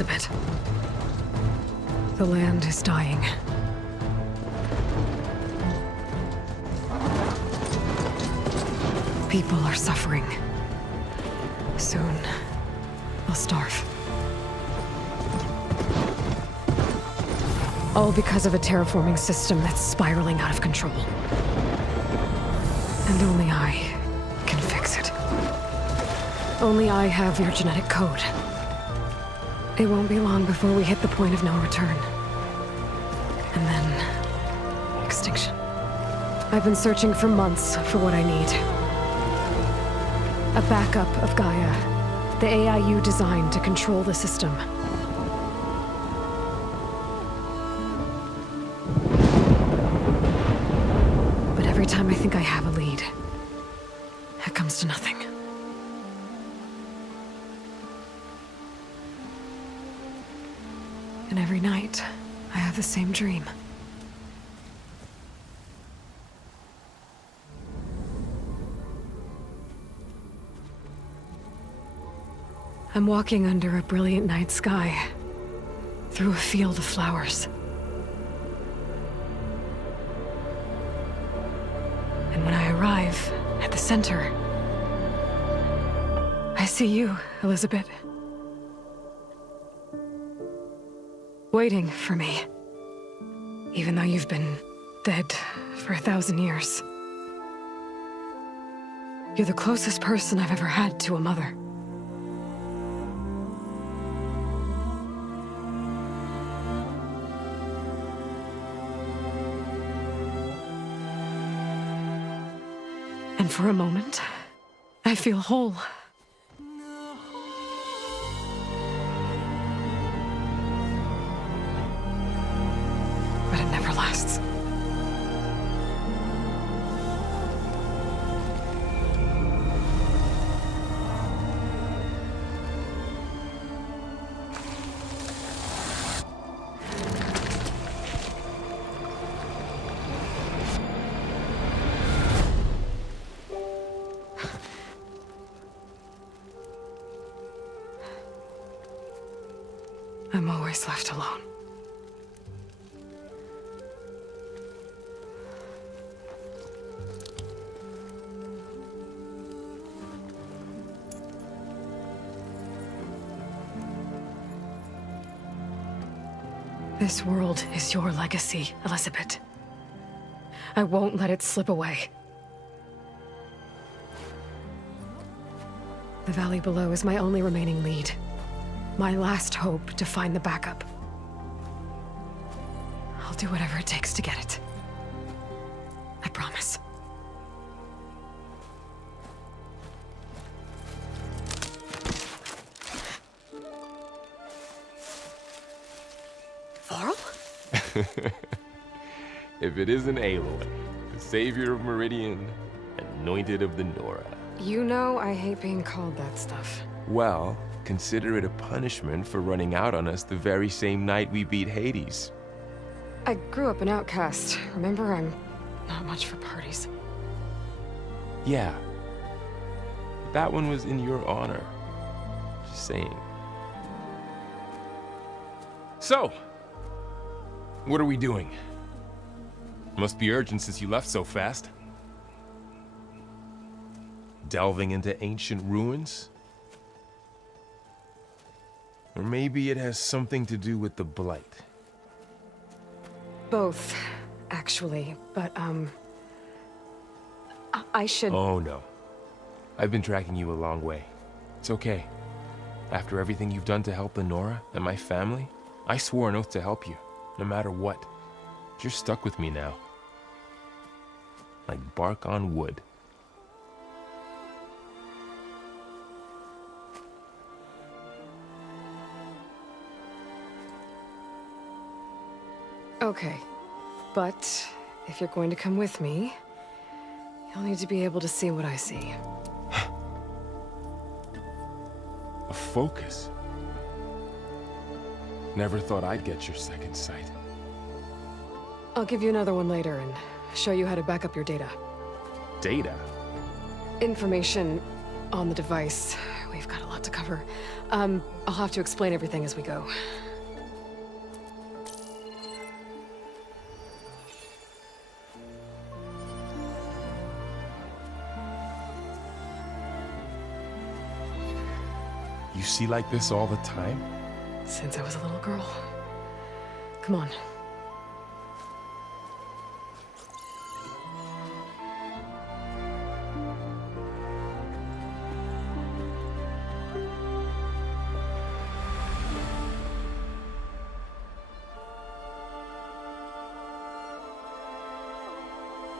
Elizabeth. The land is dying. People are suffering. Soon, they'll starve. All because of a terraforming system that's spiraling out of control. And only I can fix it. Only I have your genetic code. It won't be long before we hit the point of no return. And then... extinction. I've been searching for months for what I need. A backup of Gaia. The AI you designed to control the system. But every time I think I have a lead, it comes to nothing. And every night, I have the same dream. I'm walking under a brilliant night sky, through a field of flowers. And when I arrive at the center, I see you, Elizabeth. Waiting for me. Even though you've been dead for 1,000 years. You're the closest person I've ever had to a mother. And for a moment, I feel whole. But it never lasts. I'm always left alone. This world is your legacy, Elizabeth. I won't let it slip away. The valley below is my only remaining lead. My last hope to find the backup. I'll do whatever it takes to get it. I promise. Varl? If it isn't Aloy, the savior of Meridian, anointed of the Nora. You know I hate being called that stuff. Well, consider it a punishment for running out on us the very same night we beat Hades. I grew up an outcast. Remember, I'm not much for parties. Yeah. But that one was in your honor. Just saying. So, what are we doing? Must be urgent since you left so fast. Delving into ancient ruins? Or maybe it has something to do with the Blight. Both, actually, but, I should... Oh, no. I've been tracking you a long way. It's okay. After everything you've done to help the Nora and my family, I swore an oath to help you, no matter what. You're stuck with me now. Like bark on wood. Okay, but if you're going to come with me, you'll need to be able to see what I see. A focus? Never thought I'd get your second sight. I'll give you another one later and show you how to back up your data. Data? Information on the device. We've got a lot to cover. I'll have to explain everything as we go. You see like this all the time? Since I was a little girl. Come on.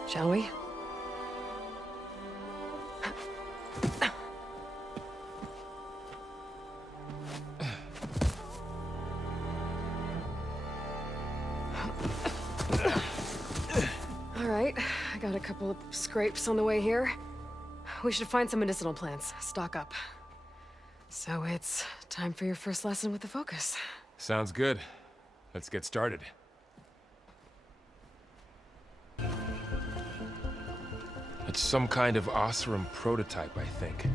Shall we? All right, I got a couple of scrapes on the way here. We should find some medicinal plants, stock up. So it's time for your first lesson with the Focus. Sounds good. Let's get started. It's some kind of Oseram prototype, I think.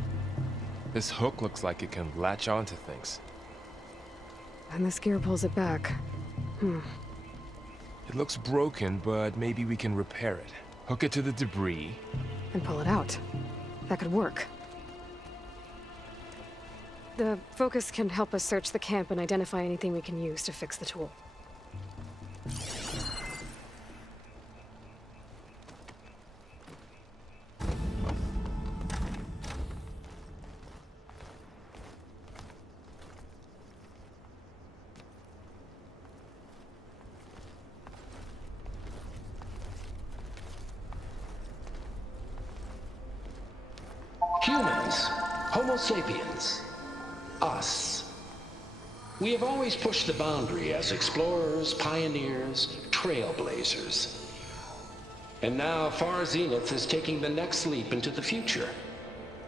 This hook looks like it can latch onto things. And this gear pulls it back. It looks broken, but maybe we can repair it. Hook it to the debris. And pull it out. That could work. The Focus can help us search the camp and identify anything we can use to fix the tool. Humans, Homo sapiens, us. We have always pushed the boundary as explorers, pioneers, trailblazers. And now Far Zenith is taking the next leap into the future.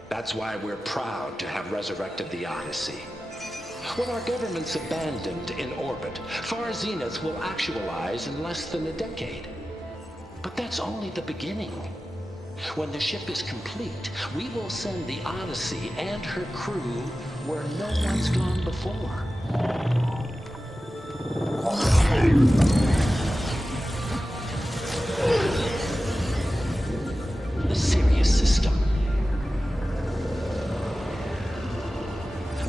That's why we're proud to have resurrected the Odyssey. When our government's abandoned in orbit, Far Zenith will actualize in less than a decade. But that's only the beginning. When the ship is complete, we will send the Odyssey and her crew where no one's gone before. The Sirius system.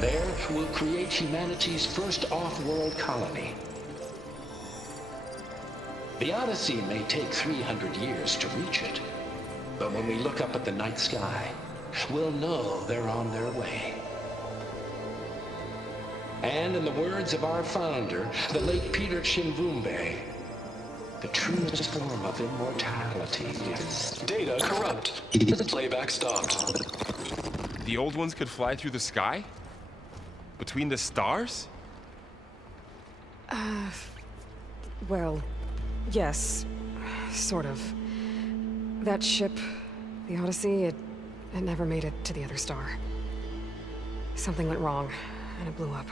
There, we'll create humanity's first off-world colony. The Odyssey may take 300 years to reach it. But when we look up at the night sky, we'll know they're on their way. And in the words of our founder, the late Peter Chimvumbe, the truest form of immortality is... Data corrupt. Playback stopped. The old ones could fly through the sky? Between the stars? Well, yes. Sort of. That ship, the Odyssey, it never made it to the other star. Something went wrong, and it blew up.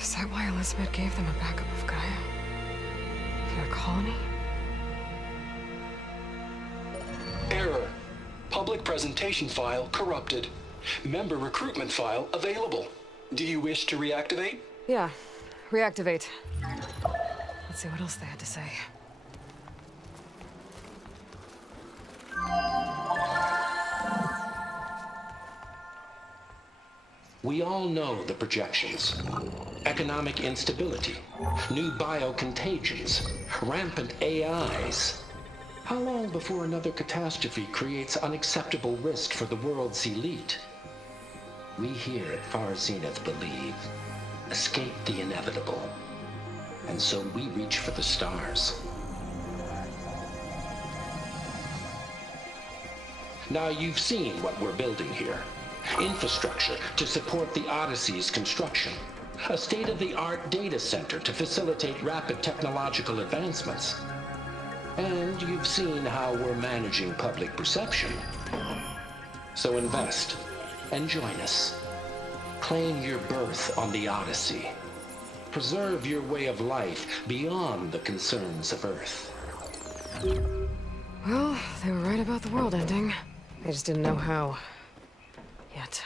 Is that why Elizabeth gave them a backup of Gaia? For their colony? Error. Public presentation file corrupted. Member recruitment file available. Do you wish to reactivate? Yeah, reactivate. Let's see what else they had to say. We all know the projections. Economic instability, new biocontagions, rampant AIs. How long before another catastrophe creates unacceptable risk for the world's elite? We here at Far Zenith believe, escape the inevitable. And so we reach for the stars. Now you've seen what we're building here. Infrastructure to support the Odyssey's construction. A state-of-the-art data center to facilitate rapid technological advancements. And you've seen how we're managing public perception. So invest and join us. Claim your berth on the Odyssey. Preserve your way of life beyond the concerns of Earth. Well, they were right about the world ending. They just didn't know how. Yet.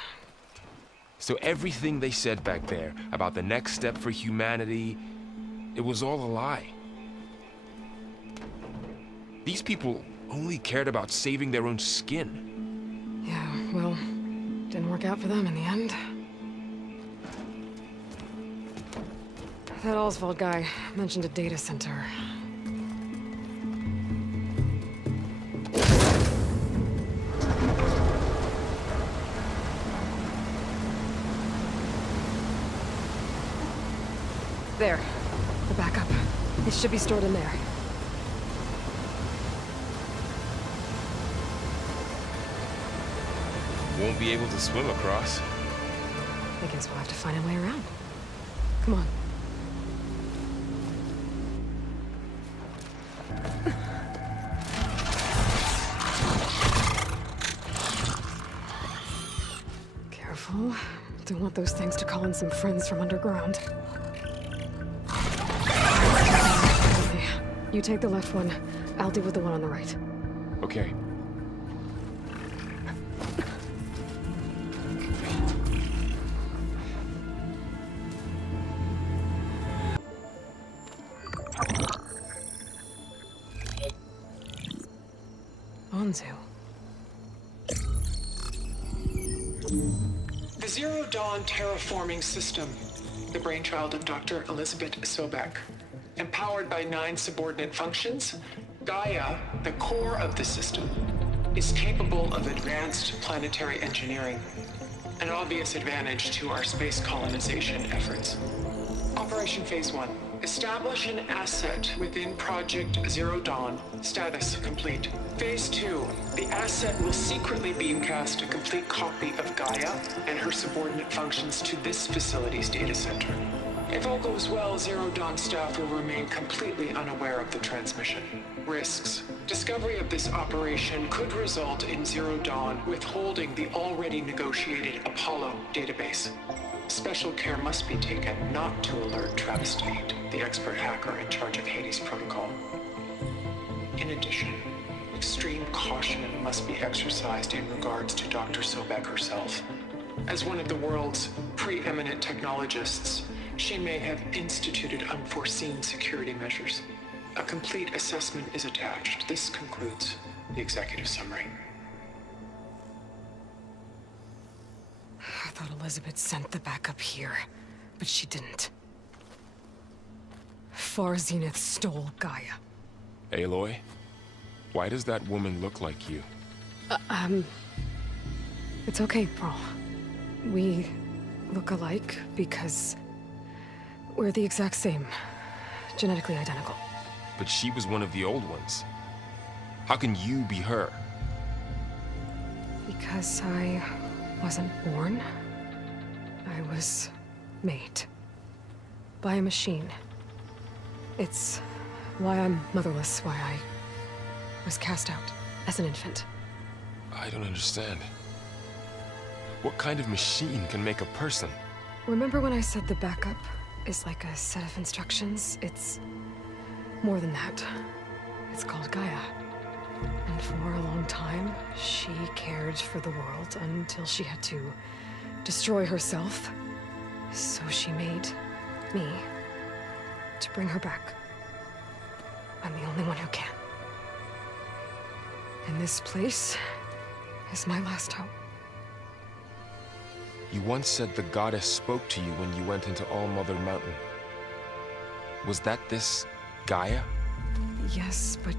So everything they said back there about the next step for humanity, it was all a lie. These people only cared about saving their own skin. Yeah, well, didn't work out for them in the end. That Oswald guy mentioned a data center. There. The backup. It should be stored in there. Won't be able to swim across. I guess we'll have to find a way around. Come on. Careful. Don't want those things to call in some friends from underground. You take the left one. I'll deal with the one on the right. Okay. Onzu. The Zero Dawn terraforming system, the brainchild of Dr. Elizabeth Sobek. Empowered by 9 subordinate functions, Gaia, the core of the system, is capable of advanced planetary engineering, an obvious advantage to our space colonization efforts. Operation Phase 1. Establish an asset within Project Zero Dawn. Status complete. Phase 2. The asset will secretly beamcast a complete copy of Gaia and her subordinate functions to this facility's data center. If all goes well, Zero Dawn staff will remain completely unaware of the transmission. Risks. Discovery of this operation could result in Zero Dawn withholding the already negotiated Apollo database. Special care must be taken not to alert Travis Tate, the expert hacker in charge of Hades Protocol. In addition, extreme caution must be exercised in regards to Dr. Sobek herself. As one of the world's preeminent technologists, she may have instituted unforeseen security measures. A complete assessment is attached. This concludes the executive summary. I thought Elizabeth sent the backup here, but she didn't. Far Zenith stole Gaia. Aloy, why does that woman look like you? It's okay, Varl. We look alike because we're the exact same. Genetically identical. But she was one of the old ones. How can you be her? Because I wasn't born. I was made. By a machine. It's why I'm motherless, why I was cast out as an infant. I don't understand. What kind of machine can make a person? Remember when I said the backup is like a set of instructions? It's more than that. It's called Gaia. And for a long time, she cared for the world until she had to destroy herself. So she made me to bring her back. I'm the only one who can. And this place is my last hope. You once said the goddess spoke to you when you went into All-Mother Mountain. Was that this Gaia? Yes, but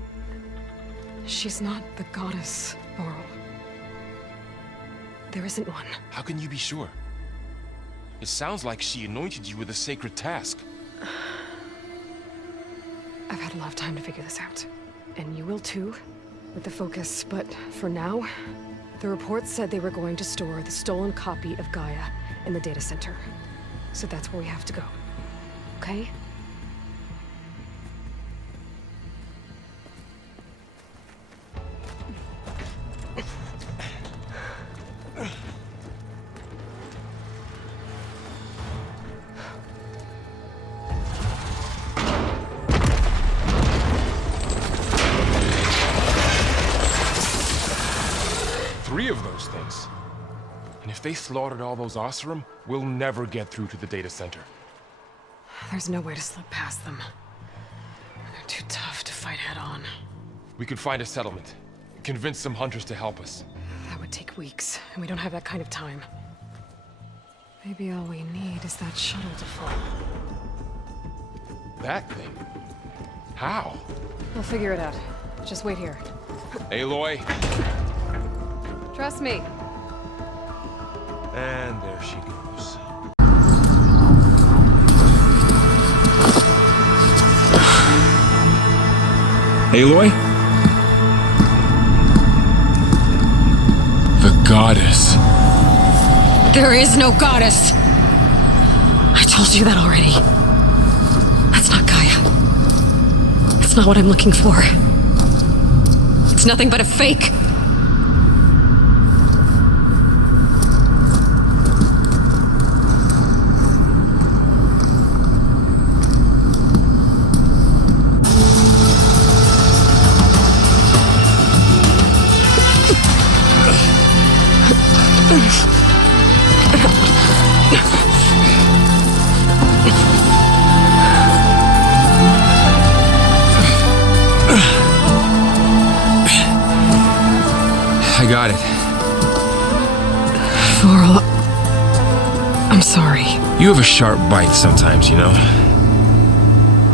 she's not the goddess, Varl. There isn't one. How can you be sure? It sounds like she anointed you with a sacred task. I've had a lot of time to figure this out. And you will too, with the focus. But for now, the report said they were going to store the stolen copy of Gaia in the data center. So that's where we have to go. Okay? beings. And if they slaughtered all those Oseram, we'll never get through to the data center. There's no way to slip past them. They're too tough to fight head-on. We could find a settlement. Convince some hunters to help us. That would take weeks, and we don't have that kind of time. Maybe all we need is that shuttle to fall. That thing? How? We'll figure it out. Just wait here. Aloy. Trust me. And there she goes. Aloy? The goddess. There is no goddess! I told you that already. That's not Gaia. It's not what I'm looking for. It's nothing but a fake. I got it. Varl, I'm sorry. You have a sharp bite sometimes, you know?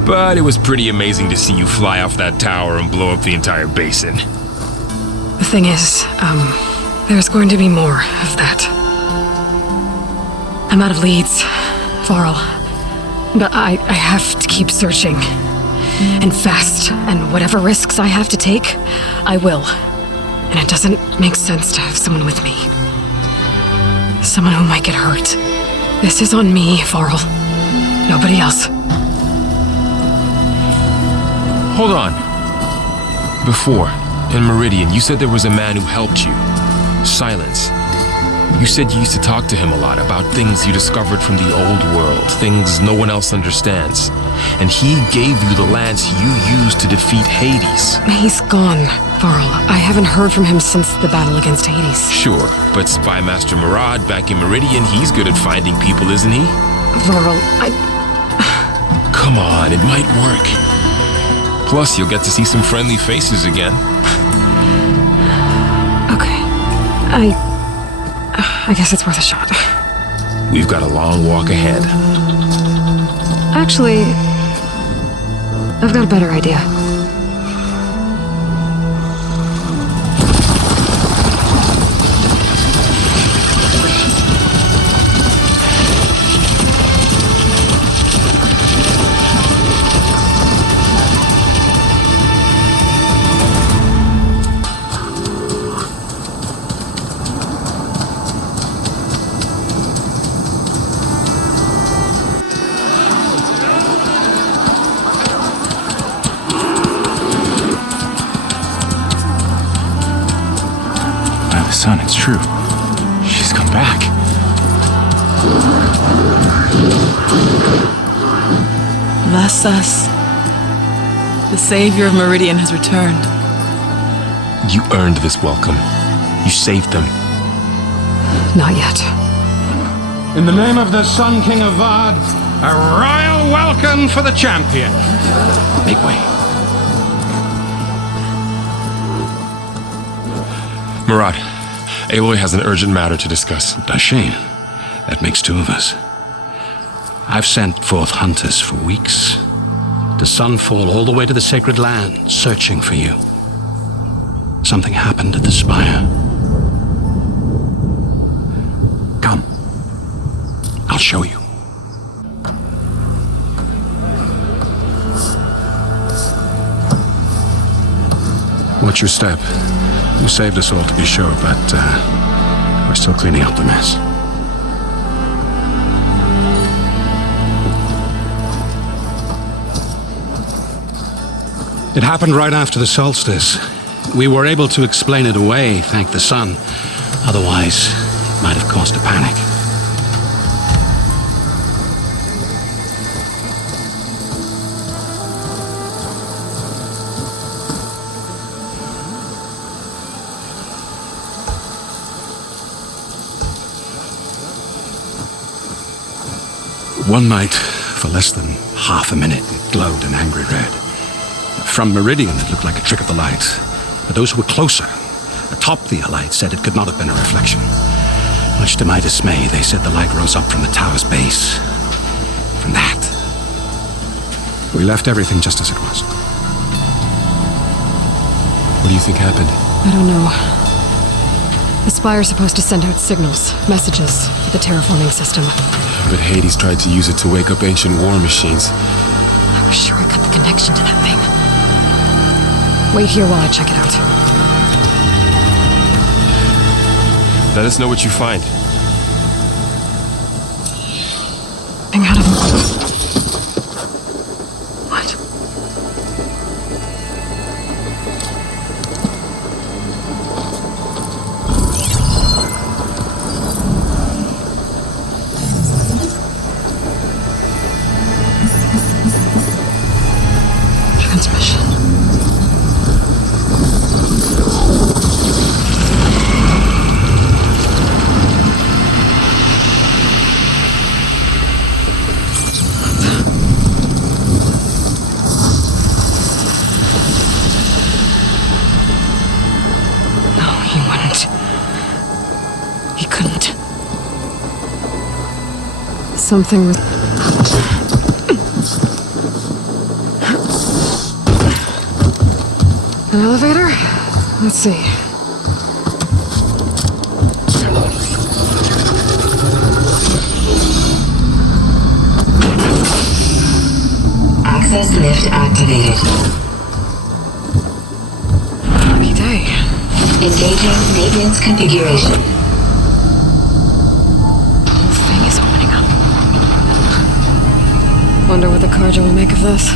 But it was pretty amazing to see you fly off that tower and blow up the entire basin. The thing is, there's going to be more of that. I'm out of leads, Varl. But I have to keep searching. And fast, and whatever risks I have to take, I will. And it doesn't make sense to have someone with me. Someone who might get hurt. This is on me, Varl. Nobody else. Hold on. Before, in Meridian, you said there was a man who helped you. Sylens. You said you used to talk to him a lot about things you discovered from the old world, things no one else understands. And he gave you the lance you used to defeat Hades. He's gone, Varl. I haven't heard from him since the battle against Hades. Sure, but Spy Master Murad back in Meridian, he's good at finding people, isn't he? Varl, Come on, it might work. Plus, you'll get to see some friendly faces again. Okay. I guess it's worth a shot. We've got a long walk ahead. Actually, I've got a better idea. Son, it's true. She's come back. Bless us. The savior of Meridian has returned. You earned this welcome. You saved them. Not yet. In the name of the Sun King of Vard, a royal welcome for the champion. Make way. Murad, Aloy has an urgent matter to discuss. Does she? That makes two of us. I've sent forth hunters for weeks, to sunfall all the way to the sacred land, searching for you. Something happened at the spire. Come. I'll show you. Watch your step. You saved us all, to be sure, but we're still cleaning up the mess. It happened right after the solstice. We were able to explain it away, thank the sun. Otherwise, it might have caused a panic. One night, for less than half a minute, it glowed an angry red. From Meridian, it looked like a trick of the light. But those who were closer, atop the light, said it could not have been a reflection. Much to my dismay, they said the light rose up from the tower's base. From that, we left everything just as it was. What do you think happened? I don't know. The Spire's supposed to send out signals, messages, for the terraforming system. But Hades tried to use it to wake up ancient war machines. I was sure I cut the connection to that thing. Wait here while I check it out. Let us know what you find. Hang out of What? Transmission. Something was... An elevator? Let's see. Access lift activated. Happy day. Engaging maintenance configuration. Wonder what the Carja will make of this.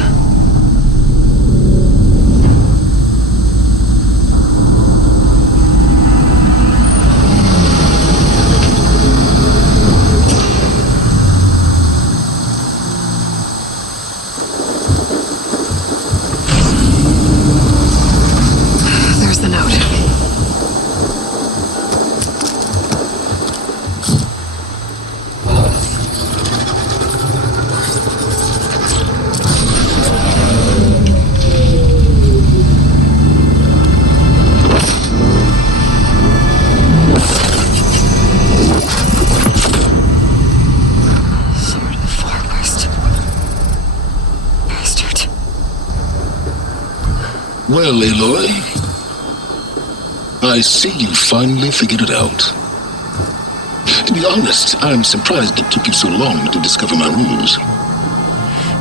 There's the note. Well, Aloy, I see you finally figured it out. To be honest, I'm surprised it took you so long to discover my ruse.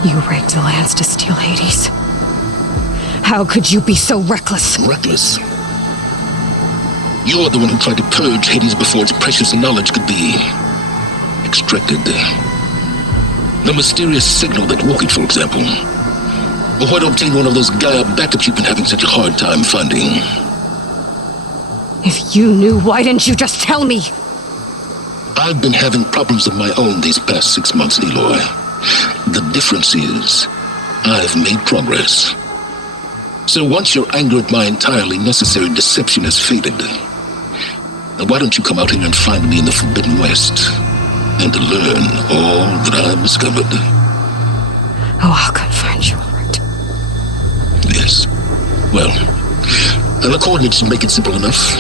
You rigged the lance to steal Hades. How could you be so reckless? Reckless? You're the one who tried to purge Hades before its precious knowledge could be extracted. The mysterious signal that woke it, for example. Or why don't obtain one of those Gaia backups you've been having such a hard time finding? If you knew, why didn't you just tell me? I've been having problems of my own these past 6 months, Aloy. The difference is, I've made progress. So once your anger at my entirely necessary deception has faded, then why don't you come out here and find me in the Forbidden West, and learn all that I've discovered? Oh, I'll come find you, all right. Yes. Well, the coordinates should make it simple enough.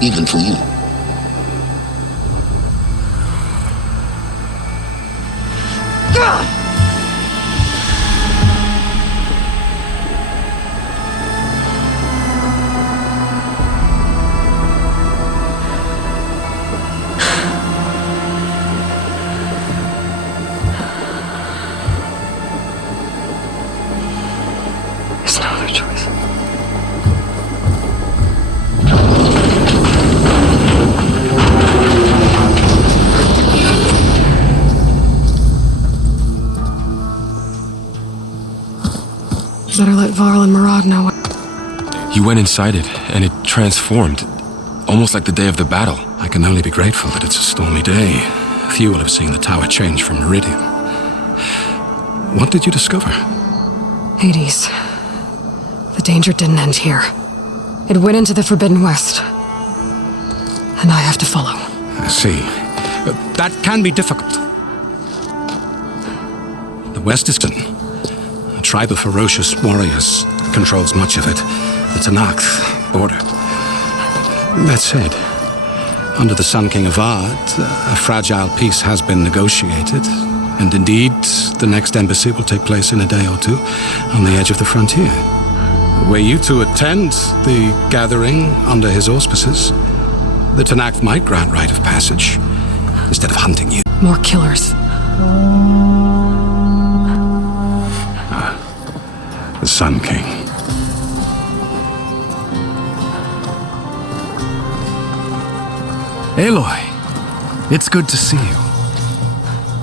Even for you. There's no other choice. Better let Varl and Murad know. You went inside it, and it transformed. Almost like the day of the battle. I can only be grateful that it's a stormy day. Few will have seen the tower change from Meridian. What did you discover? Hades. The danger didn't end here. It went into the Forbidden West. And I have to follow. I see. That can be difficult. west is a tribe of ferocious warriors controls much of it. The Tenakth border. That said, under the Sun King of Vard, a fragile peace has been negotiated, and indeed, the next embassy will take place in a day or two on the edge of the frontier. Were you to attend the gathering under his auspices, the Tenakth might grant right of passage instead of hunting you. More killers. The Sun King. Aloy, it's good to see you.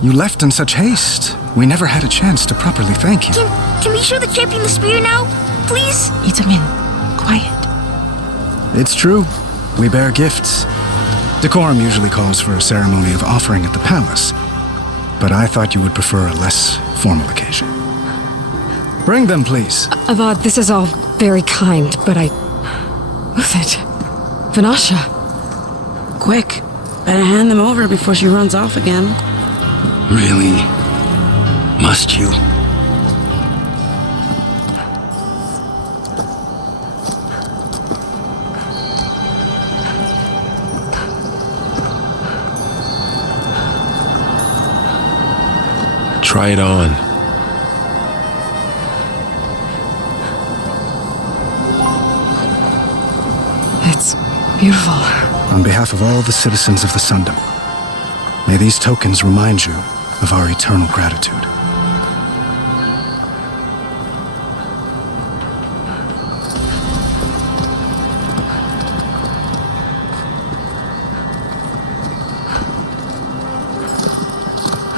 You left in such haste. We never had a chance to properly thank you. Can we show the champion the spear now? Please? Itamin, quiet. It's true. We bear gifts. Decorum usually calls for a ceremony of offering at the palace, but I thought you would prefer a less formal occasion. Bring them, please. Avad, this is all very kind, but Who's it? Vanasha. Quick, better hand them over before she runs off again. Really? Must you? Try it on. It's beautiful. On behalf of all the citizens of the Sundom, may these tokens remind you of our eternal gratitude.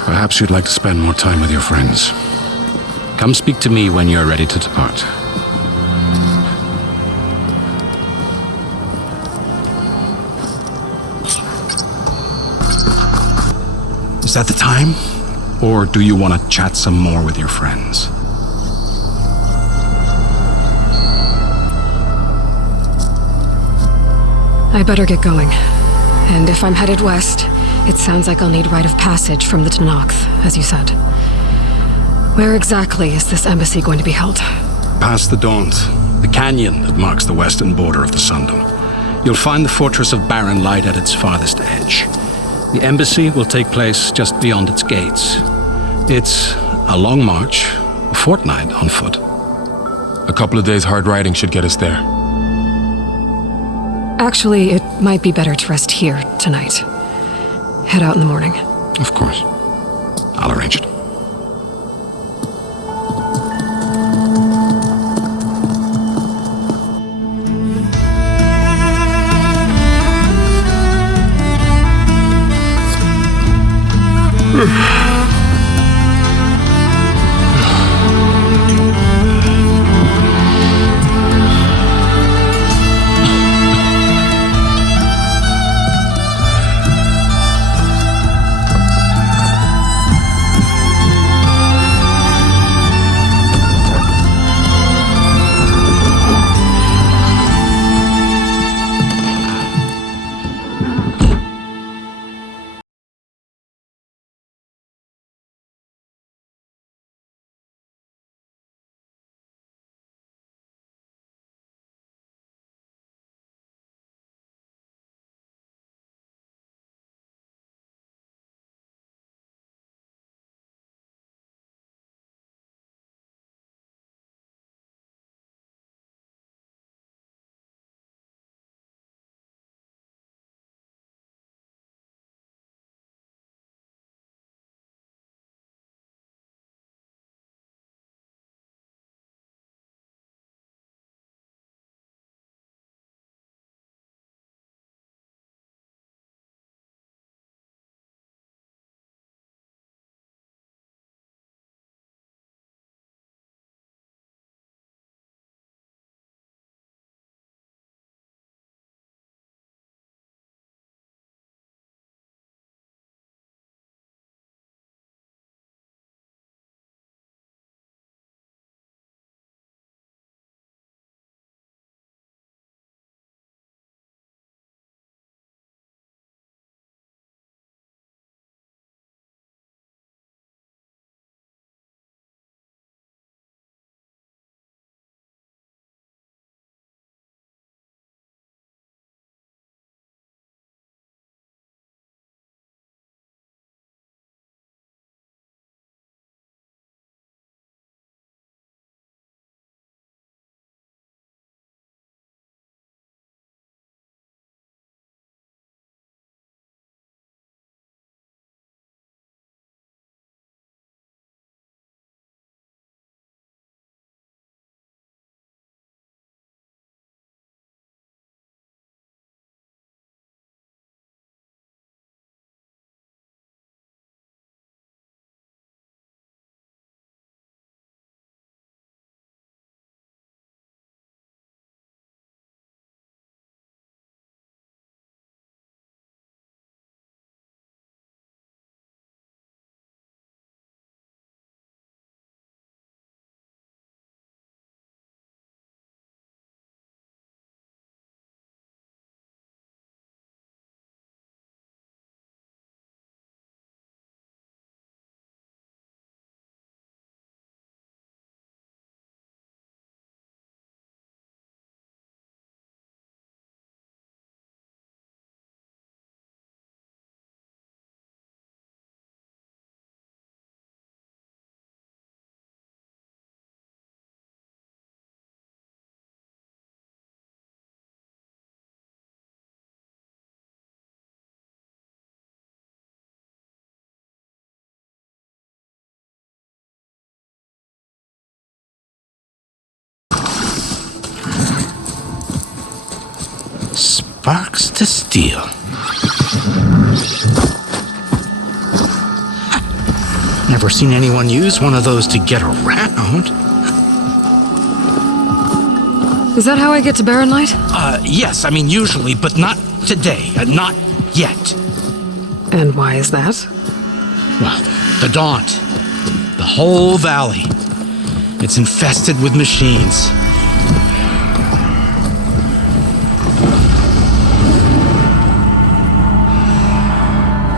Perhaps you'd like to spend more time with your friends. Come speak to me when you're ready to depart. Is that the time? Or do you want to chat some more with your friends? I better get going. And if I'm headed west, it sounds like I'll need rite of passage from the Tenakth, as you said. Where exactly is this embassy going to be held? Past the Daunt, the canyon that marks the western border of the Sundom. You'll find the fortress of Barren Light at its farthest edge. The embassy will take place just beyond its gates. It's a long march, a fortnight on foot. A couple of days hard riding should get us there. Actually, it might be better to rest here tonight. Head out in the morning. Of course. I'll arrange it. Sparks to steel. Never seen anyone use one of those to get around. Is that how I get to Barren Light? Yes, I mean usually, but not today. Not yet. And why is that? Well, the Daunt. The whole valley. It's infested with machines.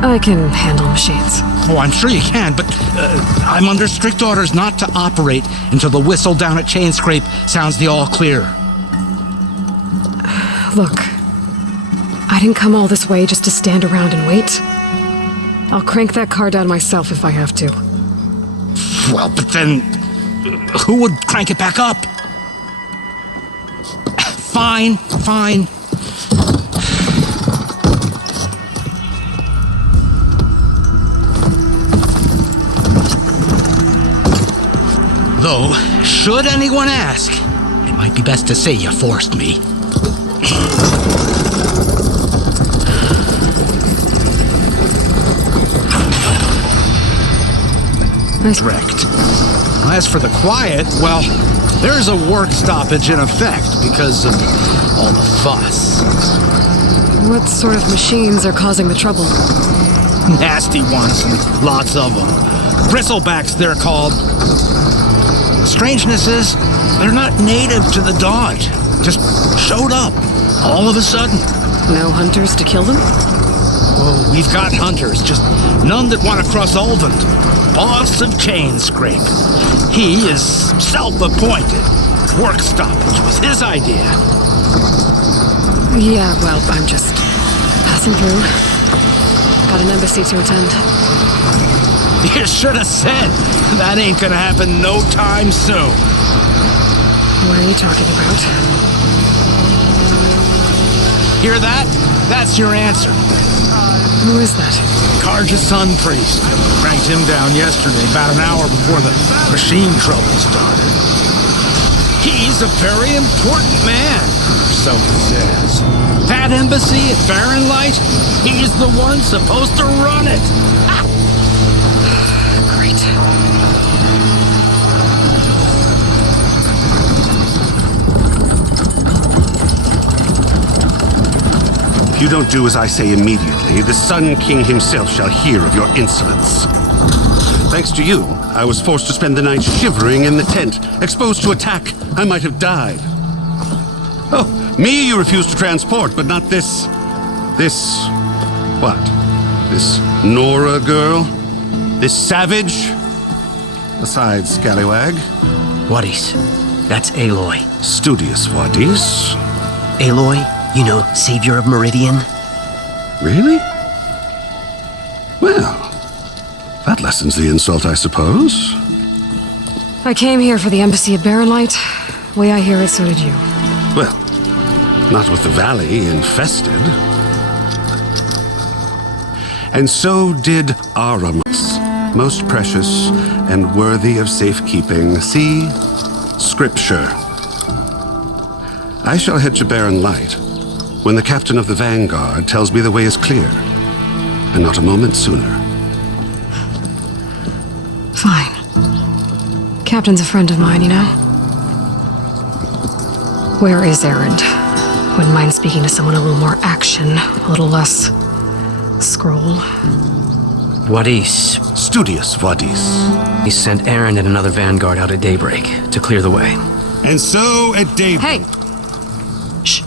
I can handle machines. Oh, I'm sure you can, but I'm under strict orders not to operate until the whistle down at Chainscrape sounds the all clear. Look, I didn't come all this way just to stand around and wait. I'll crank that car down myself if I have to. Well, but then who would crank it back up? Fine. Though, should anyone ask, it might be best to say you forced me. Nice. Wrecked. As for the quiet, well, there's a work stoppage in effect because of all the fuss. What sort of machines are causing the trouble? Nasty ones, and lots of them. Bristlebacks, they're called. Strangeness is, they're not native to the Daunt. Just showed up, all of a sudden. No hunters to kill them? Oh, we've got hunters, just none that want to cross Ulvund. Boss of Chainscrape. He is self-appointed. Work stoppage was his idea. Yeah, well, I'm just passing through. Got an embassy to attend. You should have said. That ain't gonna happen no time soon. What are you talking about? Hear that? That's your answer. Who is that? Karja's sun priest. Cranked him down yesterday, about an hour before the machine trouble started. He's a very important man, so he says. That embassy at Barren Light, he's the one supposed to run it. Ah! Great. If you don't do as I say immediately, the Sun King himself shall hear of your insolence. Thanks to you, I was forced to spend the night shivering in the tent. Exposed to attack, I might have died. Oh, me you refuse to transport, but not this... what? This Nora girl? This savage? Besides, scallywag. Wadis. That's Aloy. Studious Wadis. Aloy, you know, savior of Meridian. Really? Well, that lessens the insult, I suppose. I came here for the embassy at Barren Light. Way I hear it, so did you. Well, not with the valley infested. And so did Aramus, most precious and worthy of safekeeping. See? Scripture. I shall head to Barren Light when the captain of the Vanguard tells me the way is clear, and not a moment sooner. Fine. Captain's a friend of mine, you know? Where is Erend? Wouldn't mind speaking to someone a little more action, a little less... scroll. Wadis. Studious Wadis. He sent Erend and another Vanguard out at daybreak to clear the way. And so at daybreak... Hey! Shh.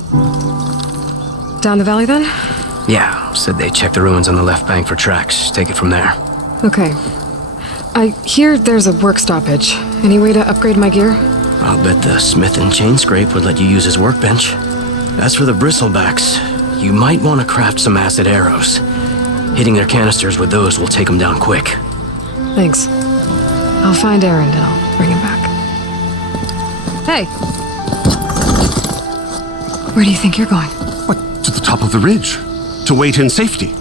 Down the valley, then? Yeah, said they checked the ruins on the left bank for tracks. Take it from there. Okay. I hear there's a work stoppage. Any way to upgrade my gear? I'll bet the smith in Chainscrape would let you use his workbench. As for the bristlebacks, you might want to craft some acid arrows. Hitting their canisters with those will take them down quick. Thanks. I'll find Erend and I'll bring him back. Hey! Where do you think you're going? What, to the top of the ridge. To wait in safety.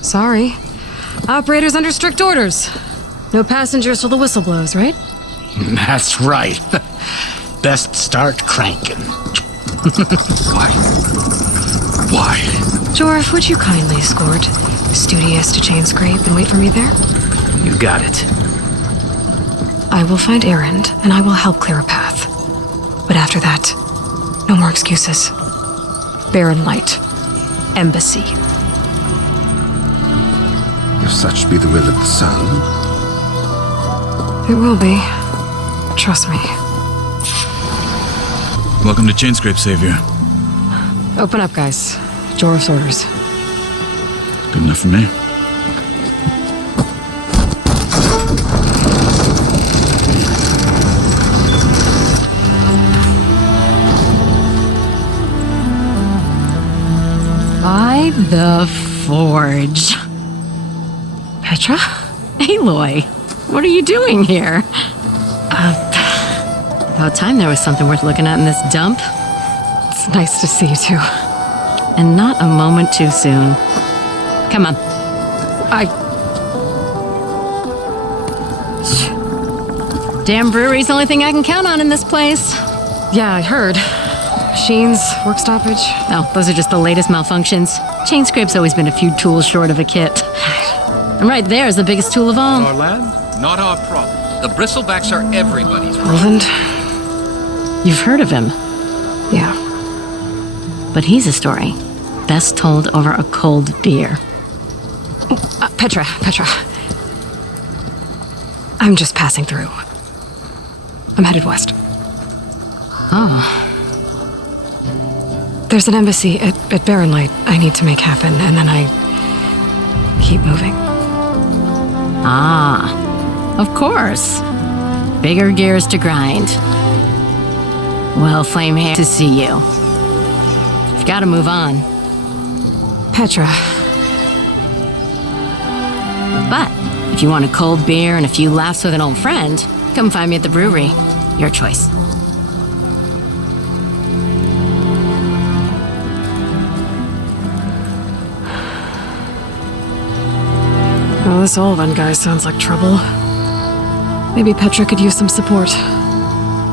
Sorry. Operator's under strict orders. No passengers till the whistle blows, right? That's right. Best start cranking. Why? Why? Jorf, would you kindly escort Studious to Chainscrape and wait for me there? You got it. I will find Erend, and I will help clear a path. But after that, no more excuses. Barren Light. Embassy. If such be the will of the sun. It will be. Trust me. Welcome to Chainscrape, Savior. Open up, guys. Jorf's orders. Good enough for me. By the Forge. Petra? Aloy, what are you doing here? About time there was something worth looking at in this dump. It's nice to see you too. And not a moment too soon. Come on. Damn brewery's the only thing I can count on in this place. Yeah, I heard. Machines, work stoppage. Oh, those are just the latest malfunctions. Chainscrape's always been a few tools short of a kit. And right there is the biggest tool of all. Our land? Not our problem. The bristlebacks are everybody's problem. You've heard of him? Yeah. But he's a story best told over a cold beer. Petra. I'm just passing through. I'm headed west. Oh. There's an embassy at Barren Light I need to make happen, and then I keep moving. Ah, of course. Bigger gears to grind. Well, Flamehair, to see you. You've got to move on. Petra. But if you want a cold beer and a few laughs with an old friend, come find me at the brewery. Your choice. Well, this Olvan guy sounds like trouble. Maybe Petra could use some support.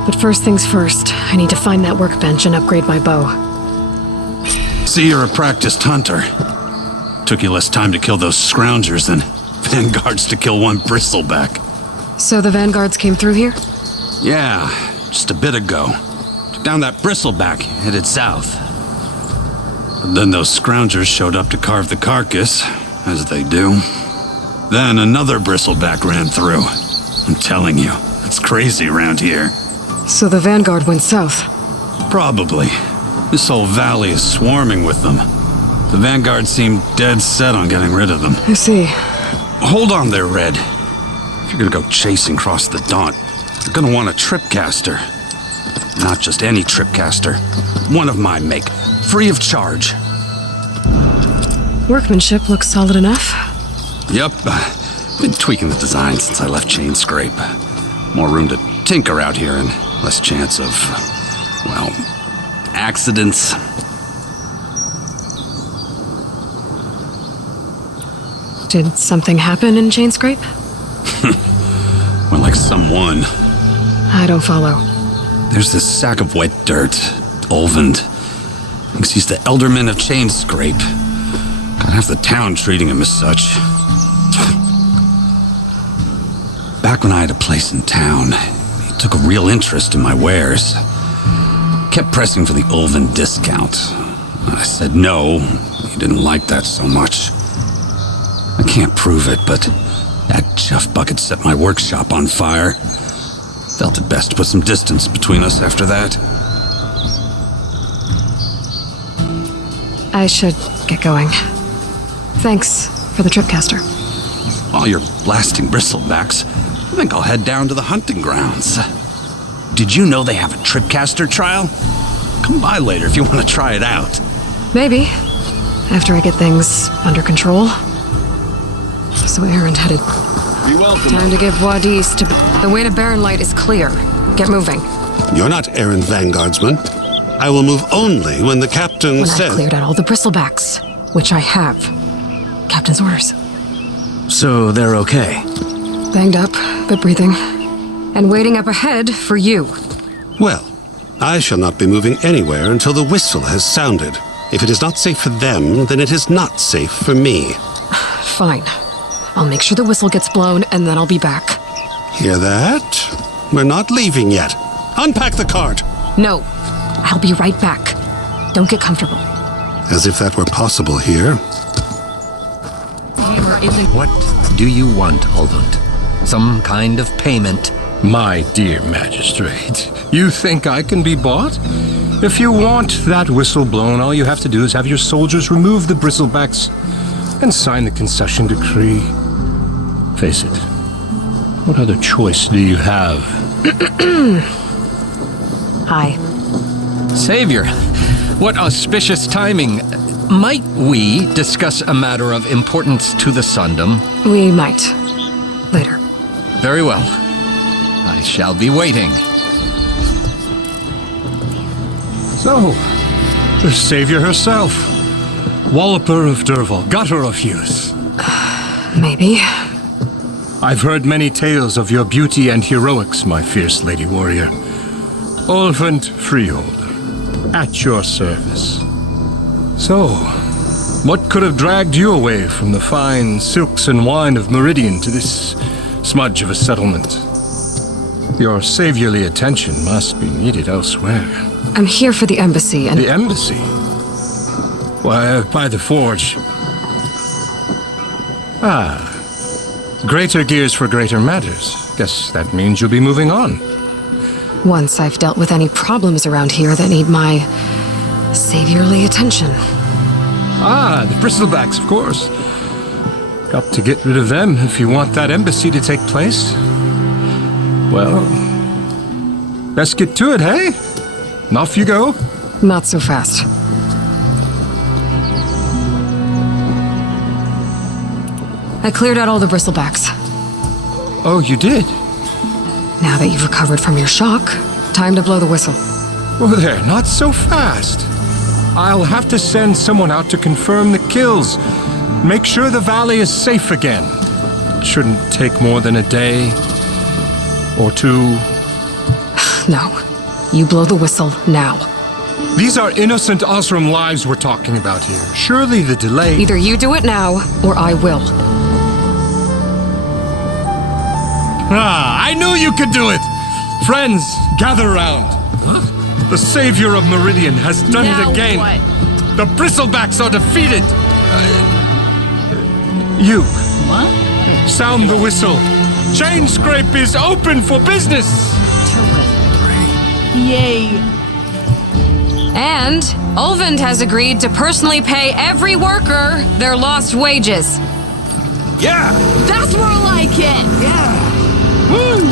But first things first, I need to find that workbench and upgrade my bow. See, you're a practiced hunter. Took you less time to kill those scroungers than vanguards to kill one bristleback. So the vanguards came through here? Yeah, just a bit ago. Took down that bristleback, headed south. But then those scroungers showed up to carve the carcass, as they do. Then another bristleback ran through. I'm telling you, it's crazy around here. So the vanguard went south? Probably. This whole valley is swarming with them. The vanguard seemed dead set on getting rid of them. I see. Hold on there, Red. If you're gonna go chasing across the Daunt, you're gonna want a tripcaster. Not just any tripcaster. One of my make. Free of charge. Workmanship looks solid enough. Yep. Been tweaking the design since I left Chainscrape. More room to tinker out here and less chance of, well, accidents. Did something happen in Chainscrape? Well, like someone. I don't follow. There's this sack of wet dirt. Olvand. Thinks he's the Elderman of Chainscrape. Got half the town treating him as such. Back when I had a place in town, he took a real interest in my wares. Kept pressing for the Olvand discount. I said no. He didn't like that so much. I can't prove it, but that chuff bucket set my workshop on fire. Felt it best to put some distance between us after that. I should get going. Thanks for the tripcaster. While you're blasting bristlebacks, I think I'll head down to the hunting grounds. Did you know they have a tripcaster trial? Come by later if you want to try it out. Maybe. After I get things under control. So Erend headed. Be welcome. Time to give Wadis to... The way to Barren Light is clear. Get moving. You're not Erend Vanguardsman. I will move only when the captain says... I've cleared out all the bristlebacks, which I have. Captain's orders. So they're okay? Banged up, but breathing. And waiting up ahead for you. Well, I shall not be moving anywhere until the whistle has sounded. If it is not safe for them, then it is not safe for me. Fine. I'll make sure the whistle gets blown, and then I'll be back. Hear that? We're not leaving yet. Unpack the cart! No. I'll be right back. Don't get comfortable. As if that were possible here. What do you want, Ulvund? Some kind of payment? My dear magistrate, you think I can be bought? If you want that whistle blown, all you have to do is have your soldiers remove the bristlebacks and sign the concession decree. Face it, what other choice do you have? Hi. Savior, what auspicious timing. Might we discuss a matter of importance to the Sundom? We might. Later. Very well. I shall be waiting. So, the savior herself. Walloper of Derval, gutter of youth. Maybe. I've heard many tales of your beauty and heroics, my fierce lady warrior. Ulvund Freeholder, at your service. So, what could have dragged you away from the fine silks and wine of Meridian to this smudge of a settlement? Your saviorly attention must be needed elsewhere. I'm here for the embassy and... The embassy? Why, by the forge. Ah. Greater gears for greater matters. Guess that means you'll be moving on. Once I've dealt with any problems around here that need my saviorly attention. Ah, the bristlebacks, of course. Got to get rid of them if you want that embassy to take place. Well, let's get to it, hey? And off you go. Not so fast. I cleared out all the bristlebacks. Oh, you did? Now that you've recovered from your shock, time to blow the whistle. Oh, there, not so fast. I'll have to send someone out to confirm the kills. Make sure the valley is safe again. It shouldn't take more than a day or two. No. You blow the whistle now. These are innocent Osram lives we're talking about here. Surely the delay... Either you do it now, or I will. Ah, I knew you could do it! Friends, gather round. The savior of Meridian has done it again. What? The bristlebacks are defeated. You. What? Sound the whistle. Chainscrape is open for business. Yay. And Ulvund has agreed to personally pay every worker their lost wages. Yeah! That's more like it! Yeah! Woo!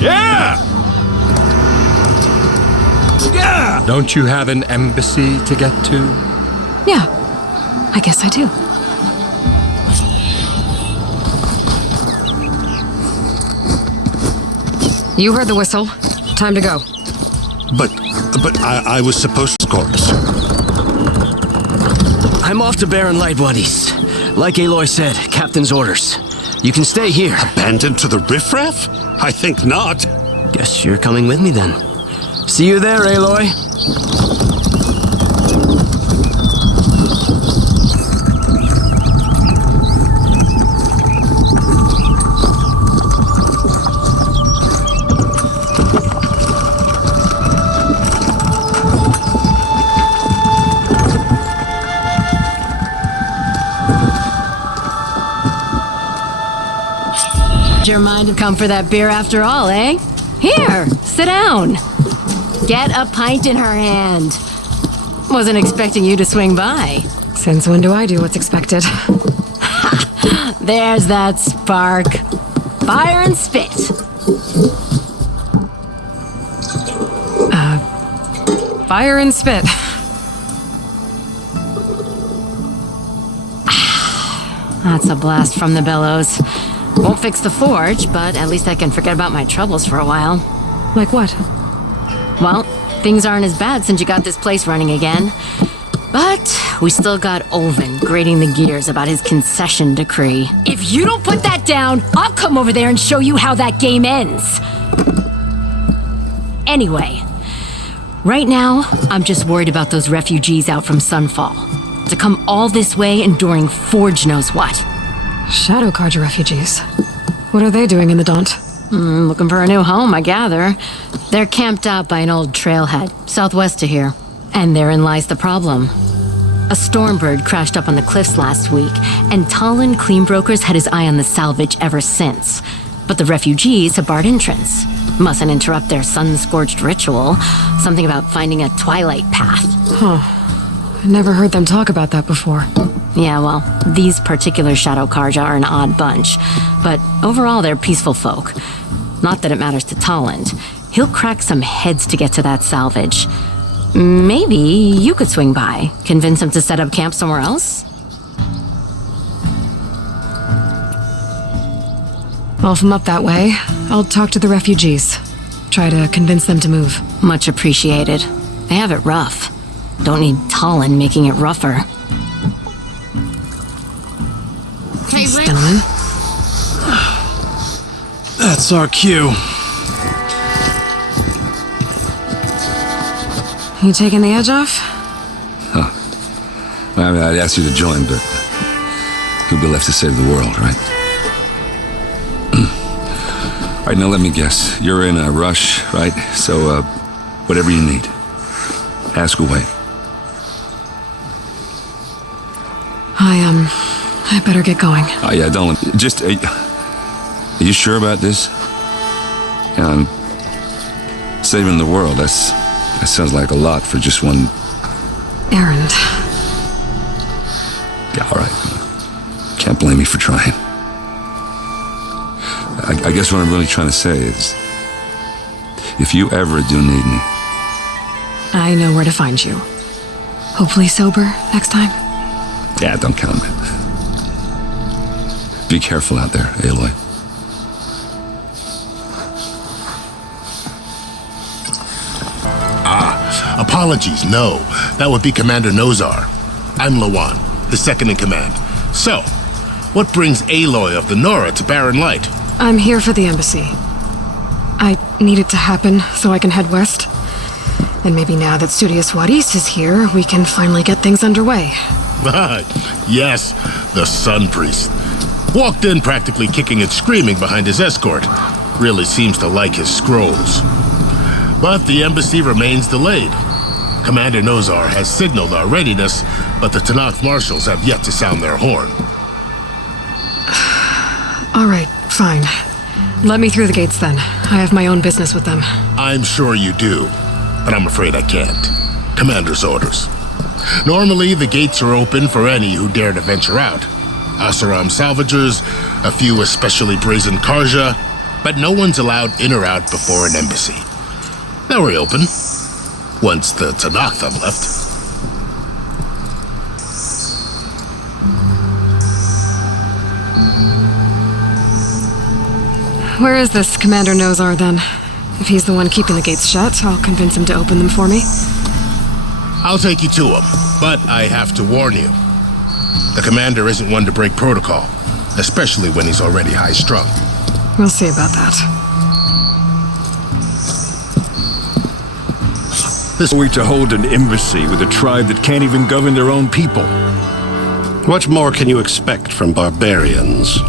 Yeah! Yeah! Don't you have an embassy to get to? Yeah, I guess I do. You heard the whistle. Time to go. But I was supposed to, Chorus. I'm off to Barren Light Wadis. Like Aloy said, Captain's orders. You can stay here. Abandoned to the riffraff? I think not. Guess you're coming with me then. See you there, Aloy. Your mind to come for that beer after all, eh? Here, sit down. Get a pint in her hand. Wasn't expecting you to swing by. Since when do I do what's expected? There's that spark. Fire and spit. Fire and spit. That's a blast from the bellows. Won't fix the forge, but at least I can forget about my troubles for a while. Like what? Well, things aren't as bad since you got this place running again. But we still got Ulvund grating the gears about his concession decree. If you don't put that down, I'll come over there and show you how that game ends. Anyway, Right now, I'm just worried about those refugees out from Sunfall. To come all this way enduring Forge knows what. Shadow Carja refugees. What are they doing in the Daunt? Looking for a new home, I gather. They're camped out by an old trailhead, southwest of here. And therein lies the problem. A Stormbird crashed up on the cliffs last week, and Talon Cleanbrokers had his eye on the salvage ever since. But the refugees have barred entrance. Mustn't interrupt their sun-scorched ritual. Something about finding a twilight path. Huh. I never heard them talk about that before. Yeah, well, these particular Shadow Carja are an odd bunch. But overall, they're peaceful folk. Not that it matters to Talon. He'll crack some heads to get to that salvage. Maybe you could swing by, convince him to set up camp somewhere else? Well, if I'm up that way, I'll talk to the refugees. Try to convince them to move. Much appreciated. They have it rough. Don't need Talon making it rougher. Hey, gentlemen. That's our cue. You taking the edge off? Huh. I mean, I'd ask you to join, but who'd be left to save the world, right? All right, now let me guess. You're in a rush, right? So, whatever you need, ask away. I better get going. Oh, yeah, don't... Just... are you sure about this? Saving the world, that sounds like a lot for just one... errand. Yeah, all right. Can't blame me for trying. I guess what I'm really trying to say is, if you ever do need me... I know where to find you. Hopefully sober next time. Yeah, don't count it. Be careful out there, Aloy. Apologies, no. That would be Commander Nozar. I'm Lawan, the second in command. So, what brings Aloy of the Nora to Barren Light? I'm here for the embassy. I need it to happen so I can head west. And maybe now that Studious Wadis is here, we can finally get things underway. Yes, the Sun Priest. Walked in practically kicking and screaming behind his escort. Really seems to like his scrolls. But the embassy remains delayed. Commander Nozar has signaled our readiness, but the Tanakh marshals have yet to sound their horn. All right, fine. Let me through the gates then. I have my own business with them. I'm sure you do, but I'm afraid I can't. Commander's orders. Normally, the gates are open for any who dare to venture out. Asaram salvagers, a few especially brazen Karja, but no one's allowed in or out before an embassy. They'll reopen, once the Tanakh have left. Where is this Commander Nozar then? If he's the one keeping the gates shut, I'll convince him to open them for me. I'll take you to him, but I have to warn you. The commander isn't one to break protocol, especially when he's already high-strung. We'll see about that. This way to hold an embassy with a tribe that can't even govern their own people. What more can you expect from barbarians?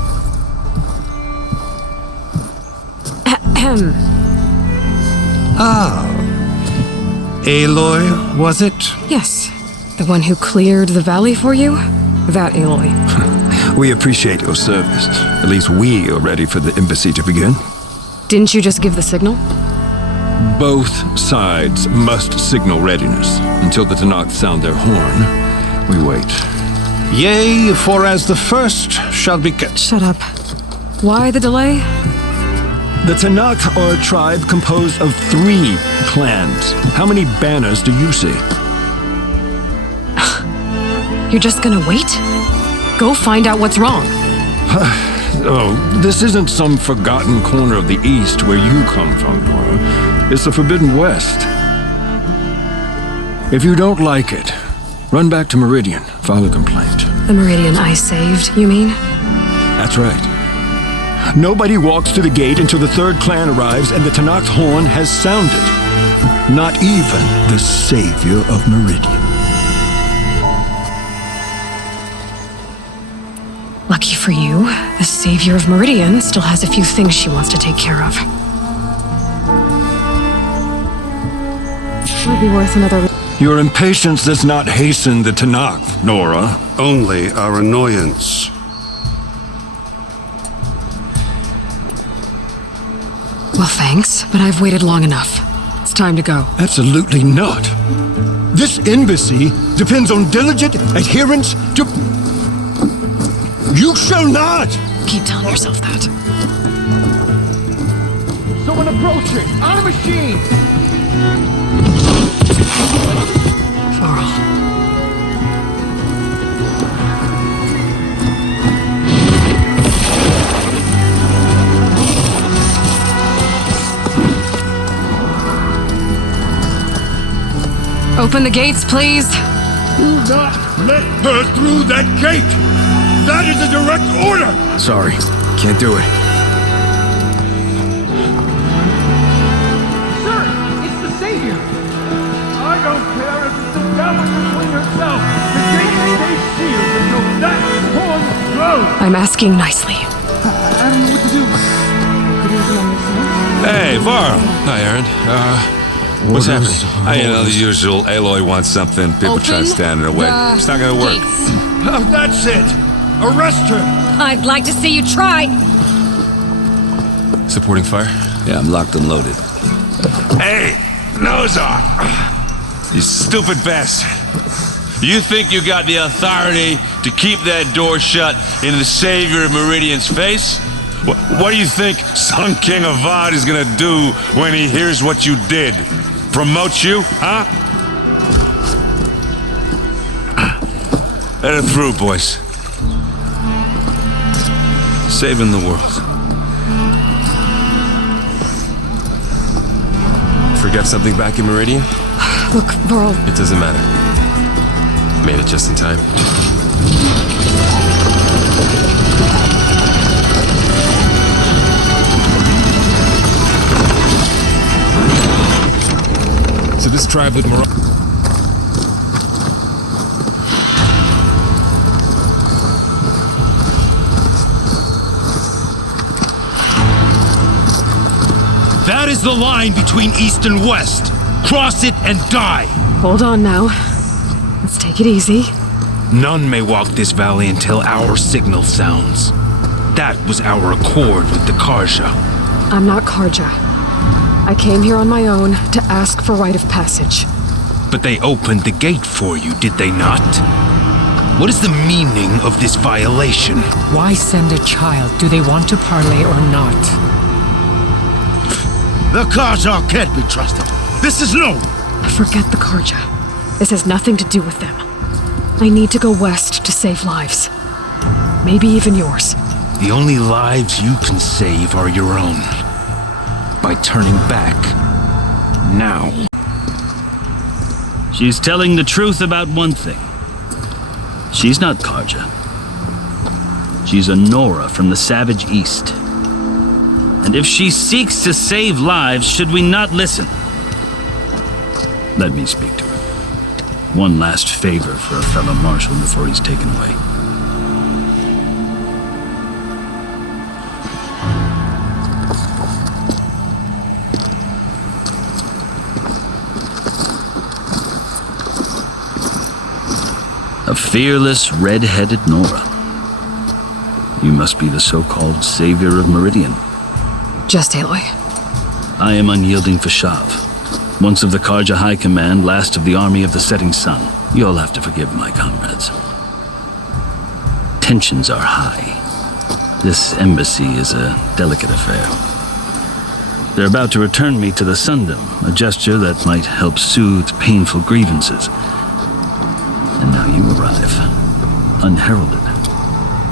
Aloy, was it? Yes. The one who cleared the valley for you? That Aloy. We appreciate your service. At least we are ready for the embassy to begin. Didn't you just give the signal? Both sides must signal readiness. Until the Tanakh sound their horn, we wait. Yea, for as the first shall be kept. Shut up. Why the delay? The Tanakh are a tribe composed of 3 clans. How many banners do you see? You're just gonna wait? Go find out what's wrong. Oh, this isn't some forgotten corner of the East where you come from, Nora. It's the Forbidden West. If you don't like it, run back to Meridian, file a complaint. The Meridian I saved, you mean? That's right. Nobody walks to the gate until the 3rd clan arrives and the Tanakh's horn has sounded. Not even the savior of Meridian. Lucky for you, the savior of Meridian still has a few things she wants to take care of. Would be worth another... Your impatience does not hasten the Tanakh, Nora. Only our annoyance. Well, thanks, but I've waited long enough. It's time to go. Absolutely not. This embassy depends on diligent adherence to... You shall not! Keep telling yourself that. Someone approaching! On a machine! Varl. Open the gates, please. Do not let her through that gate! That is a direct order! Sorry, can't do it. Sir, it's the Savior! I don't care if it's the devil between herself. The gate stays sealed until that horn blows! I'm asking nicely. I don't know what to do. Could you do on this? Hey, Varl. Hi, Aaron. What's happening? You know, the usual. Aloy wants something. People try to stand in her way. It's not gonna work. That's it! Arrest her! I'd like to see you try. Supporting fire? Yeah, I'm locked and loaded. Hey, nose off! You stupid bastard. You think you got the authority to keep that door shut in the savior of Meridian's face? What do you think Sun King of Vod is gonna do when he hears what you did? Promote you, huh? Let her through, boys. Saving the world. Forgot something back in Meridian? Look, Varl. It doesn't matter. Made it just in time. So this tribe with That is the line between East and West. Cross it and die. Hold on now. Let's take it easy. None may walk this valley until our signal sounds. That was our accord with the Karja. I'm not Karja. I came here on my own to ask for rite of passage. But they opened the gate for you, did they not? What is the meaning of this violation? Why send a child? Do they want to parley or not? The Karja can't be trusted. This is known. Forget the Karja. This has nothing to do with them. I need to go west to save lives. Maybe even yours. The only lives you can save are your own. By turning back. Now. She's telling the truth about one thing. She's not Karja. She's a Nora from the Savage East. And if she seeks to save lives, should we not listen? Let me speak to her. One last favor for a fellow marshal before he's taken away. A fearless, red-headed Nora. You must be the so-called savior of Meridian. Just Aloy. I am unyielding for Shav. Once of the Karja High Command, last of the army of the setting sun. You'll have to forgive my comrades. Tensions are high. This embassy is a delicate affair. They're about to return me to the Sundom, a gesture that might help soothe painful grievances. And now you arrive, unheralded.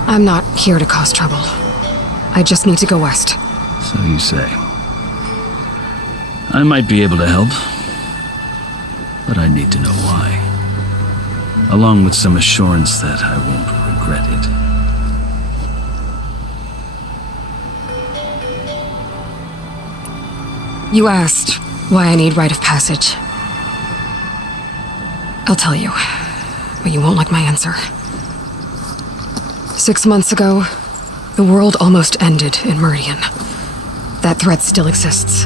I'm not here to cause trouble. I just need to go west. So you say. I might be able to help, but I need to know why. Along with some assurance that I won't regret it. You asked Why I need rite of passage. I'll tell you, but you won't like my answer. 6 months ago, the world almost ended in Meridian. That threat still exists.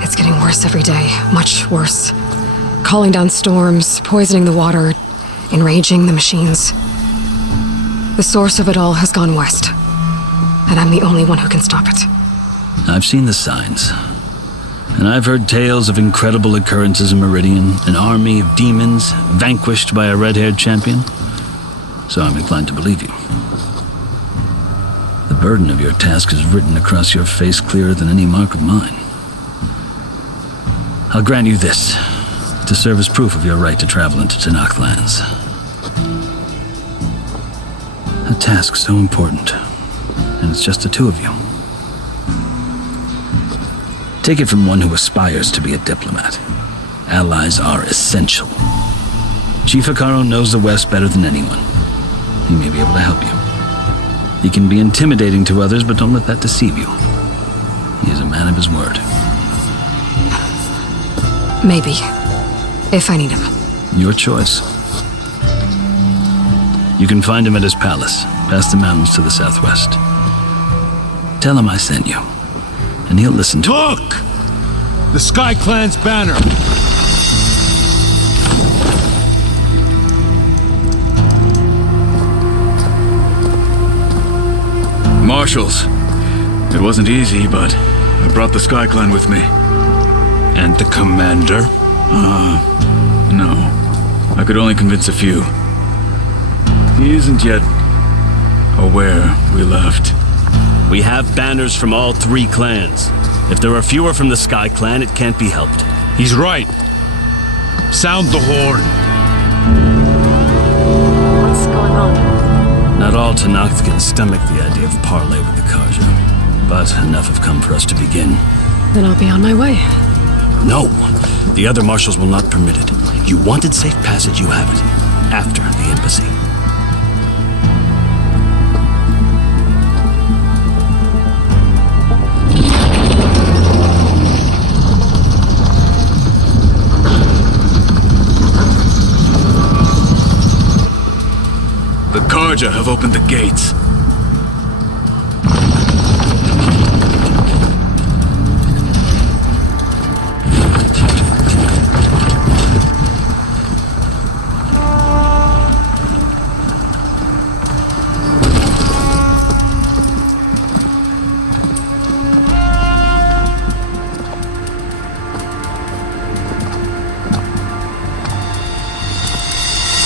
It's getting worse every day, much worse. Calling down storms, poisoning the water, enraging the machines. The source of it all has gone west, and I'm the only one who can stop it. I've seen the signs. And I've heard tales of incredible occurrences in Meridian, an army of demons vanquished by a red-haired champion. So I'm inclined to believe you. The burden of your task is written across your face clearer than any mark of mine. I'll grant you this, to serve as proof of your right to travel into Tenakth lands. A task so important, and it's just the two of you. Take it from one who aspires to be a diplomat. Allies are essential. Chief Hekarro knows the West better than anyone. He may be able to help you. He can be intimidating to others, but don't let that deceive you. He is a man of his word. Maybe. If I need him. Your choice. You can find him at his palace, past the mountains to the southwest. Tell him I sent you, and he'll listen to Look! The Sky Clan's banner! Marshals. It wasn't easy, but I brought the Sky Clan with me. And the commander? No. I could only convince a few. He isn't yet aware we left. We have banners from all 3 clans. If there are fewer from the Sky Clan, it can't be helped. He's right. Sound the horn. What's going on? Not all Tenakth can stomach the idea of parley with the Karja, but enough have come for us to begin. Then I'll be on my way. No, the other marshals will not permit it. You wanted safe passage, you have it. After the embassy. The Karja have opened the gates.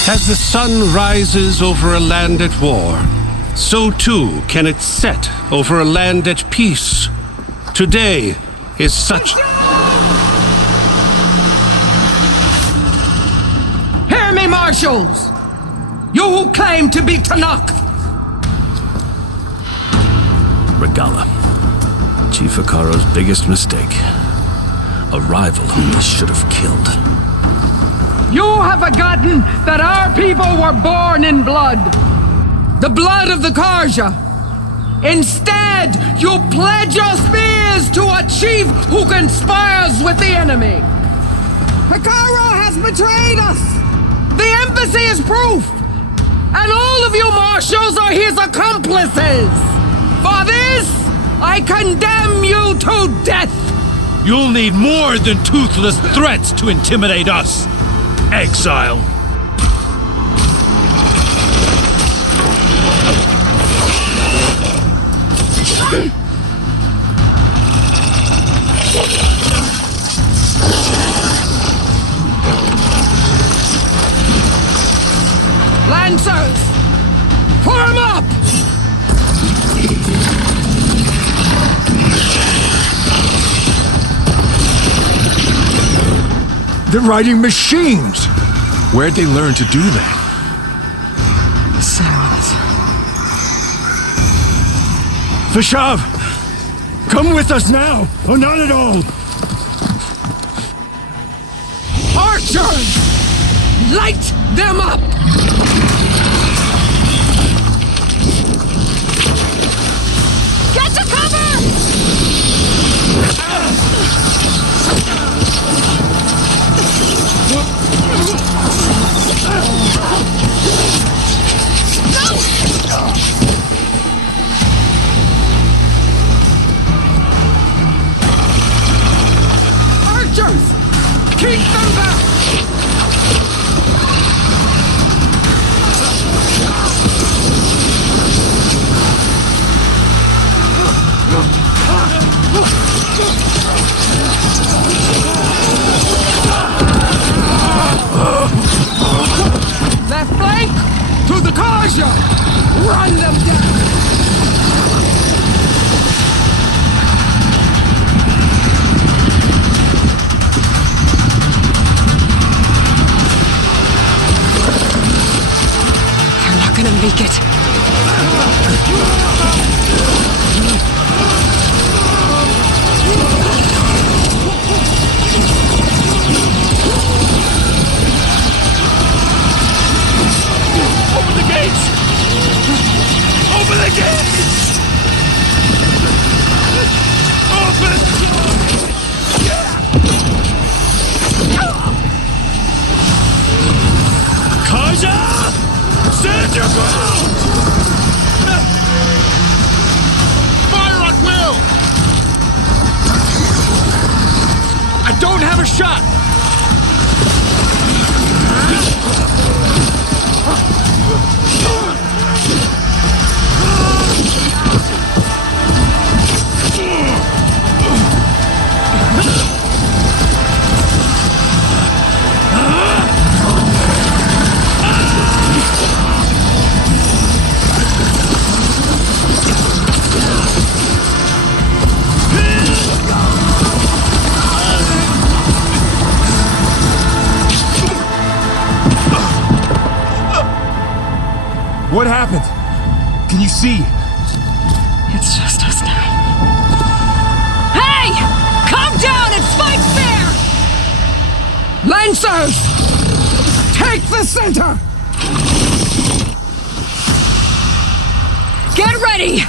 As the sun rises over a land at war, so too can it set over a land at peace. Today is such... Hear me, marshals! You who claim to be Tenakth! Regala. Chief Hekarro's biggest mistake. A rival whom he should have killed. You have forgotten that our people were born in blood. The blood of the Karja. Instead, you pledge your spears to a chief who conspires with the enemy. Hekarro has betrayed us. The embassy is proof. And all of you marshals are his accomplices. For this, I condemn you to death. You'll need more than toothless threats to intimidate us. Exile. Lancers, form up! They're riding machines! Where'd they learn to do that? Silence. Fashav! Come with us now, or not at all! Archers! Light them up! Get to cover! Run them down! You're not gonna make it. Open the gates! Open the gates! Open! Kaja! Stand your ground! Fire at will! I don't have a shot! What happened? Can you see? It's just us now. Hey! Calm down and fight fair! Lancers! Take the center! Get ready!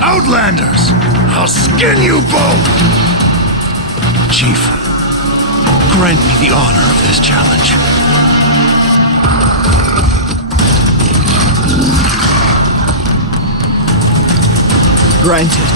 Outlanders! I'll skin you both! Chief, grant me the honor of this challenge. Granted.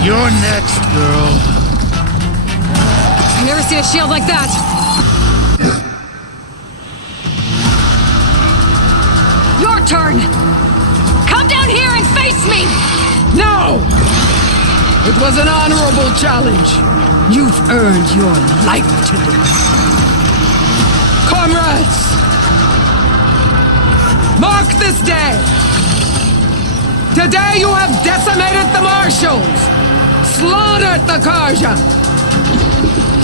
You're next, girl. I've never seen a shield like that. Your turn! Come down here and face me! No! It was an honorable challenge. You've earned your life today. Comrades! Mark this day! Today you have decimated the marshals! Slaughtered the Karja!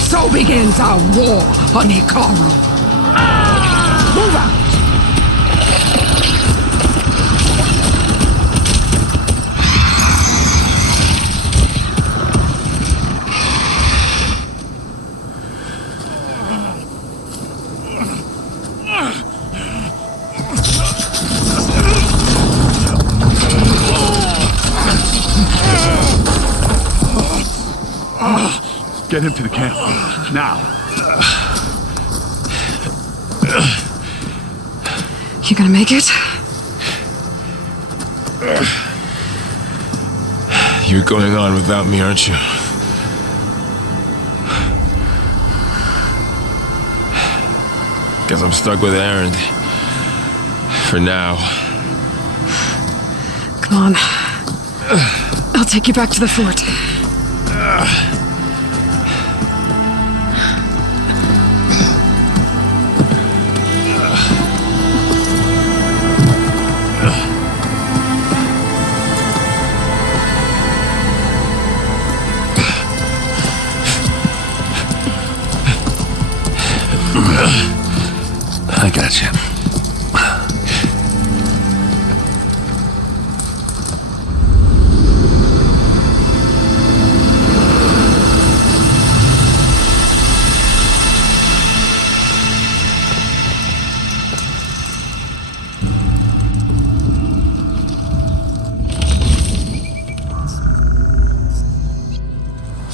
So begins our war on Hikaru. Move out! Get him to the camp. Now. You gonna make it? You're going on without me, aren't you? Guess I'm stuck with Erend. For now. Come on. I'll take you back to the fort.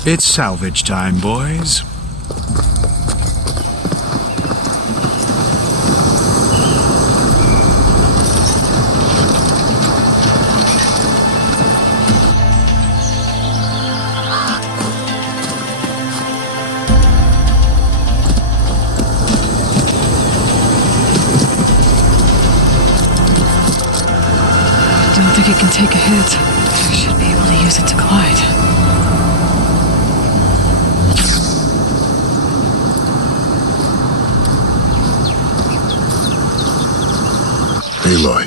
It's salvage time, boys. Don't think it can take a hit. I should be able to use it to glide. Aloy.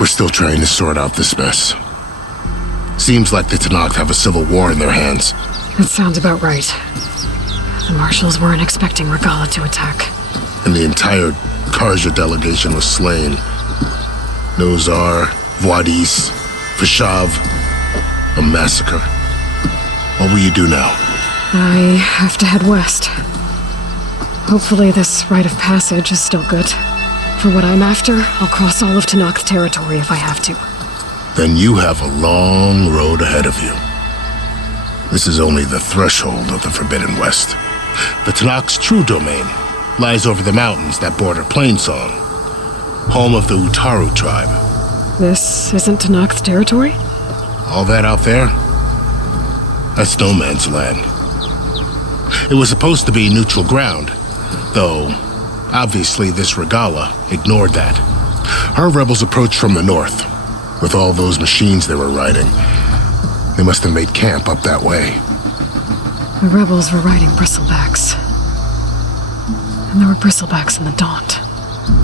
We're still trying to sort out this mess. Seems like the Tenakth have a civil war in their hands. That sounds about right. The Marshals weren't expecting Regalla to attack. And the entire Karja delegation was slain. Nozar, Voidis, Vashav. A massacre. What will you do now? I have to head west. Hopefully this rite of passage is still good. For what I'm after, I'll cross all of Tenakth territory if I have to. Then you have a long road ahead of you. This is only the threshold of the Forbidden West. The Tenakth's true domain lies over the mountains that border Plainsong, home of the Utaru tribe. This isn't Tenakth territory? All that out there? That's no man's land. It was supposed to be neutral ground, though obviously this Regalla ignored that. Her rebels approached from the north, with all those machines they were riding. They must have made camp up that way. The rebels were riding bristlebacks. And there were bristlebacks in the Daunt.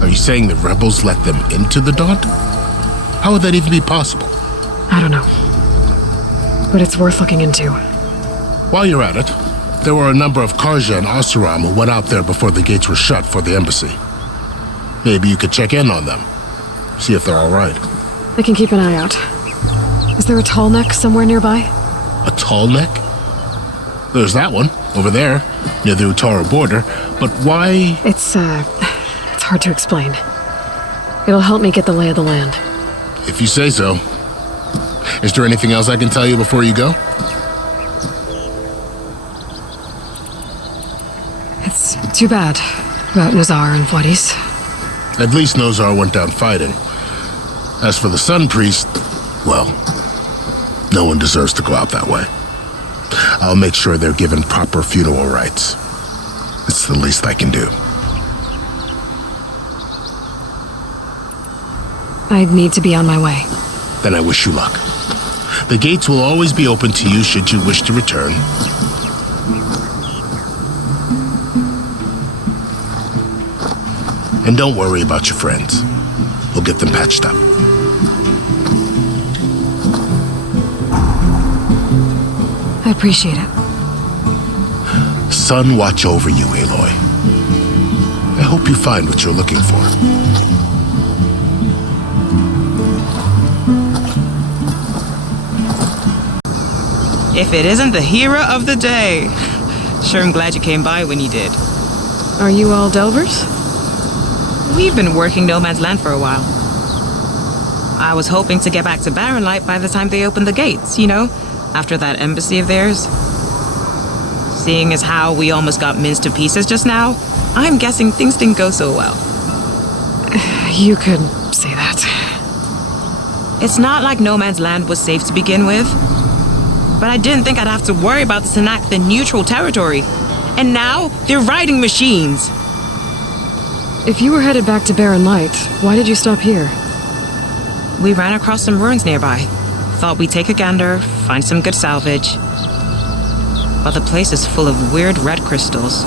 Are you saying the rebels let them into the Daunt? How would that even be possible? I don't know. But it's worth looking into. While you're at it, there were a number of Karja and Oseram who went out there before the gates were shut for the embassy. Maybe you could check in on them. See if they're all right. I can keep an eye out. Is there a tall neck somewhere nearby? A tall neck? There's that one, over there, near the Utaru border. But why? It's hard to explain. It'll help me get the lay of the land. If you say so. Is there anything else I can tell you before you go? It's too bad about Nozar and Voidis. At least Nozar went down fighting. As for the Sun Priest, well, no one deserves to go out that way. I'll make sure they're given proper funeral rites. It's the least I can do. I'd need to be on my way. Then I wish you luck. The gates will always be open to you should you wish to return. And don't worry about your friends. We'll get them patched up. I appreciate it. Sun watch over you, Aloy. I hope you find what you're looking for. If it isn't the hero of the day. Sure, I'm glad you came by when you did. Are you all Delvers? We've been working No Man's Land for a while. I was hoping to get back to Barren Light by the time they opened the gates, you know, after that embassy of theirs. Seeing as how we almost got minced to pieces just now, I'm guessing things didn't go so well. You could say that. It's not like No Man's Land was safe to begin with. But I didn't think I'd have to worry about the Tenakth in neutral territory. And now, they're riding machines. If you were headed back to Barren Light, why did you stop here? We ran across some ruins nearby. Thought we'd take a gander, find some good salvage. But the place is full of weird red crystals.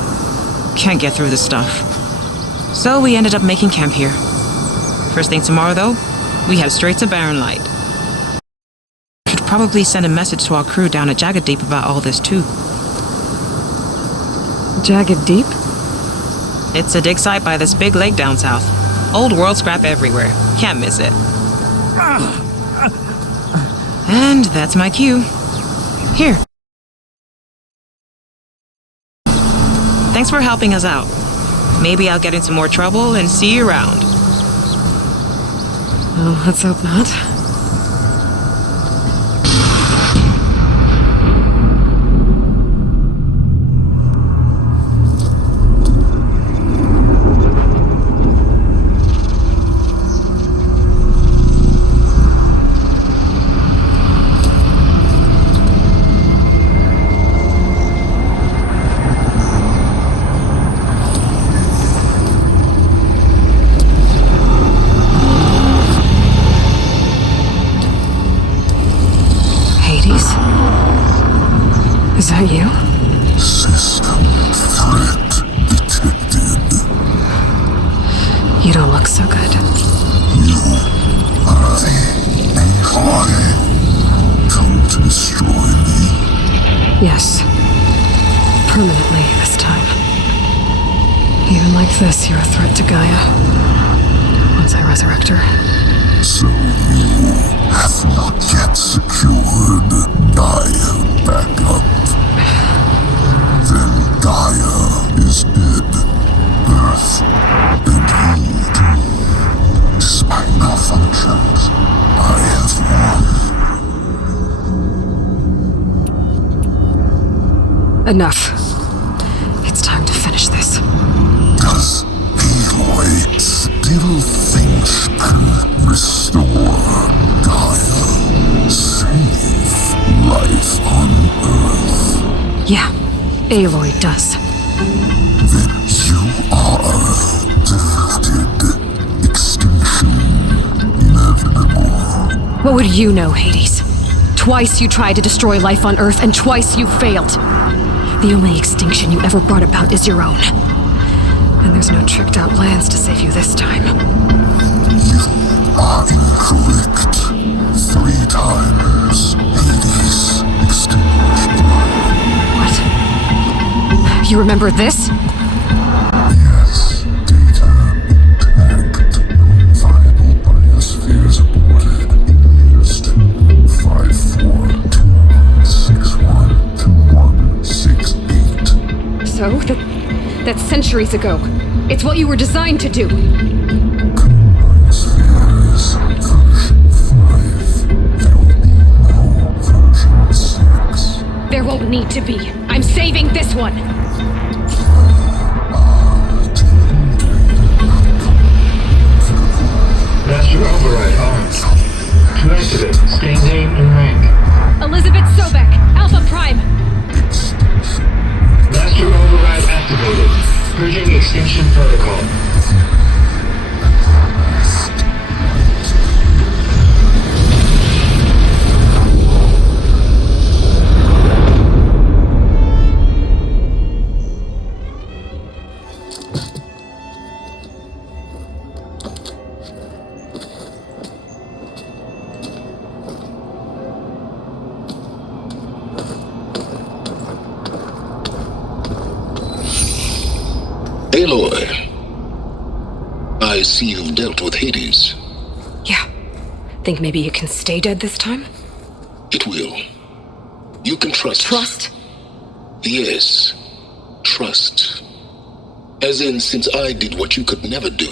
Can't get through the stuff. So we ended up making camp here. First thing tomorrow, though, we head straight to Barren Light. Could probably send a message to our crew down at Jagged Deep about all this, too. Jagged Deep? It's a dig site by this big lake down south. Old world scrap everywhere. Can't miss it. And that's my cue. Here. Thanks for helping us out. Maybe I'll get into more trouble and see you around. Well, let's hope not. that you? System threat detected. You don't look so good. You are the Aloy. Come to destroy me. Yes. Permanently this time. Even like this, you're a threat to Gaia. Once I resurrect her. So you have not yet secured Gaia back up. Then Gaia is dead. Earth and you too. Despite malfunctions, I have won. Enough. It's time to finish this. Does Aloy still think she can restore Gaia? Save life on Earth? Yeah, Aloy does. Then you are defeated. Extinction inevitable. What would you know, Hades? Twice you tried to destroy life on Earth, and twice you failed. The only extinction you ever brought about is your own. And there's no tricked-out plans to save you this time. You are incorrect. 3 times Hades extinguished. What? You remember this? Yes, data intact. Non-viable biospheres aborted in years 2154, 2161, 2168. So, that's centuries ago. It's what you were designed to do. Biospheres, version 5. There will be no version 6. There won't need to be. I'm saving this one. Master override arms. To activate, stay name and rank. Elizabeth Sobek, Alpha Prime. Master override activated. Purging extinction protocol. Aloy, I see you've dealt with Hades. Yeah. Think maybe you can stay dead this time? It will. You can trust. Trust? Yes. Trust. As in, since I did what you could never do,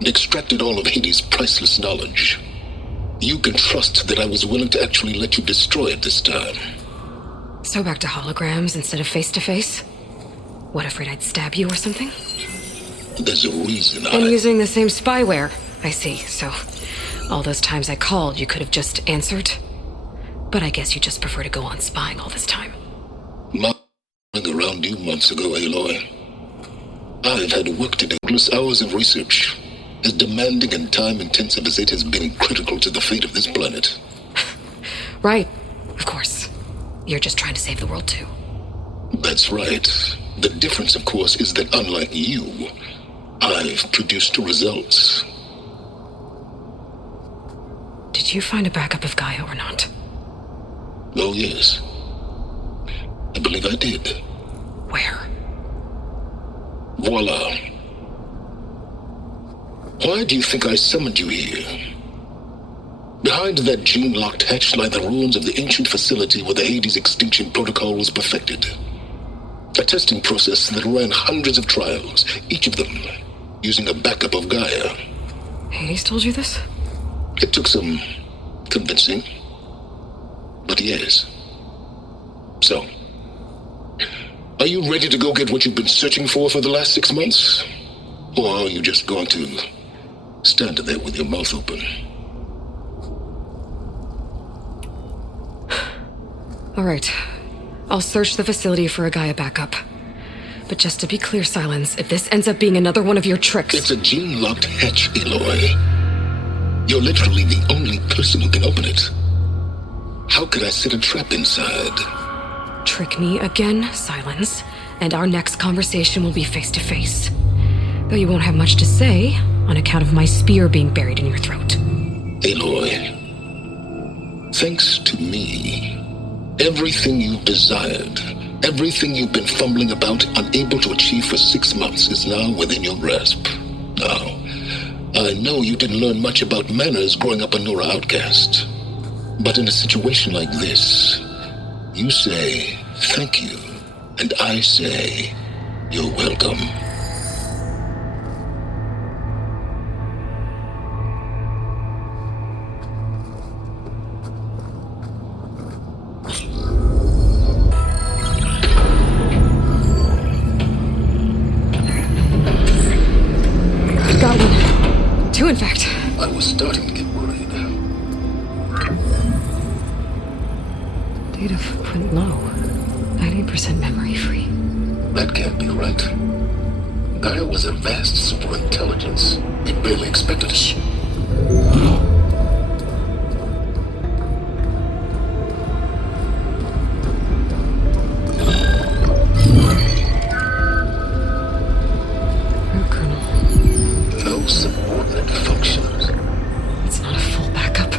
and extracted all of Hades' priceless knowledge, you can trust that I was willing to actually let you destroy it this time. So back to holograms instead of face-to-face? What, afraid I'd stab you or something? There's a reason And using the same spyware. I see, so all those times I called, you could have just answered? But I guess you just prefer to go on spying all this time. Mounting around you months ago, Aloy. I've had work to do. Countless hours of research, as demanding and time-intensive as it has been critical to the fate of this planet. Right, of course. You're just trying to save the world, too. That's right. The difference, of course, is that unlike you, I've produced results. Did you find a backup of Gaia or not? Oh, yes. I believe I did. Where? Voila. Why do you think I summoned you here? Behind that gene-locked hatch lie the ruins of the ancient facility where the Hades extinction protocol was perfected. A testing process that ran hundreds of trials, each of them using a backup of Gaia. Hades told you this? It took some convincing, but yes. So, are you ready to go get what you've been searching for the last 6 months? Or are you just going to stand there with your mouth open? All right. I'll search the facility for a Gaia backup. But just to be clear, Sylens, if this ends up being another one of your tricks... It's a gene-locked hatch, Aloy. You're literally the only person who can open it. How could I set a trap inside? trick me again, Sylens, and our next conversation will be face-to-face. Though you won't have much to say, on account of my spear being buried in your throat. Aloy, thanks to me, everything you've desired, everything you've been fumbling about, unable to achieve for 6 months, is now within your grasp. Now, I know you didn't learn much about manners growing up a Nora outcast. But in a situation like this, you say, thank you, and I say, you're welcome. Got one. 2, in fact. I was starting to get worried. Data footprint low. 90% memory free. That can't be right. Gaia was a vast superintelligence. We barely expected it. No subordinate functions. It's not a full backup.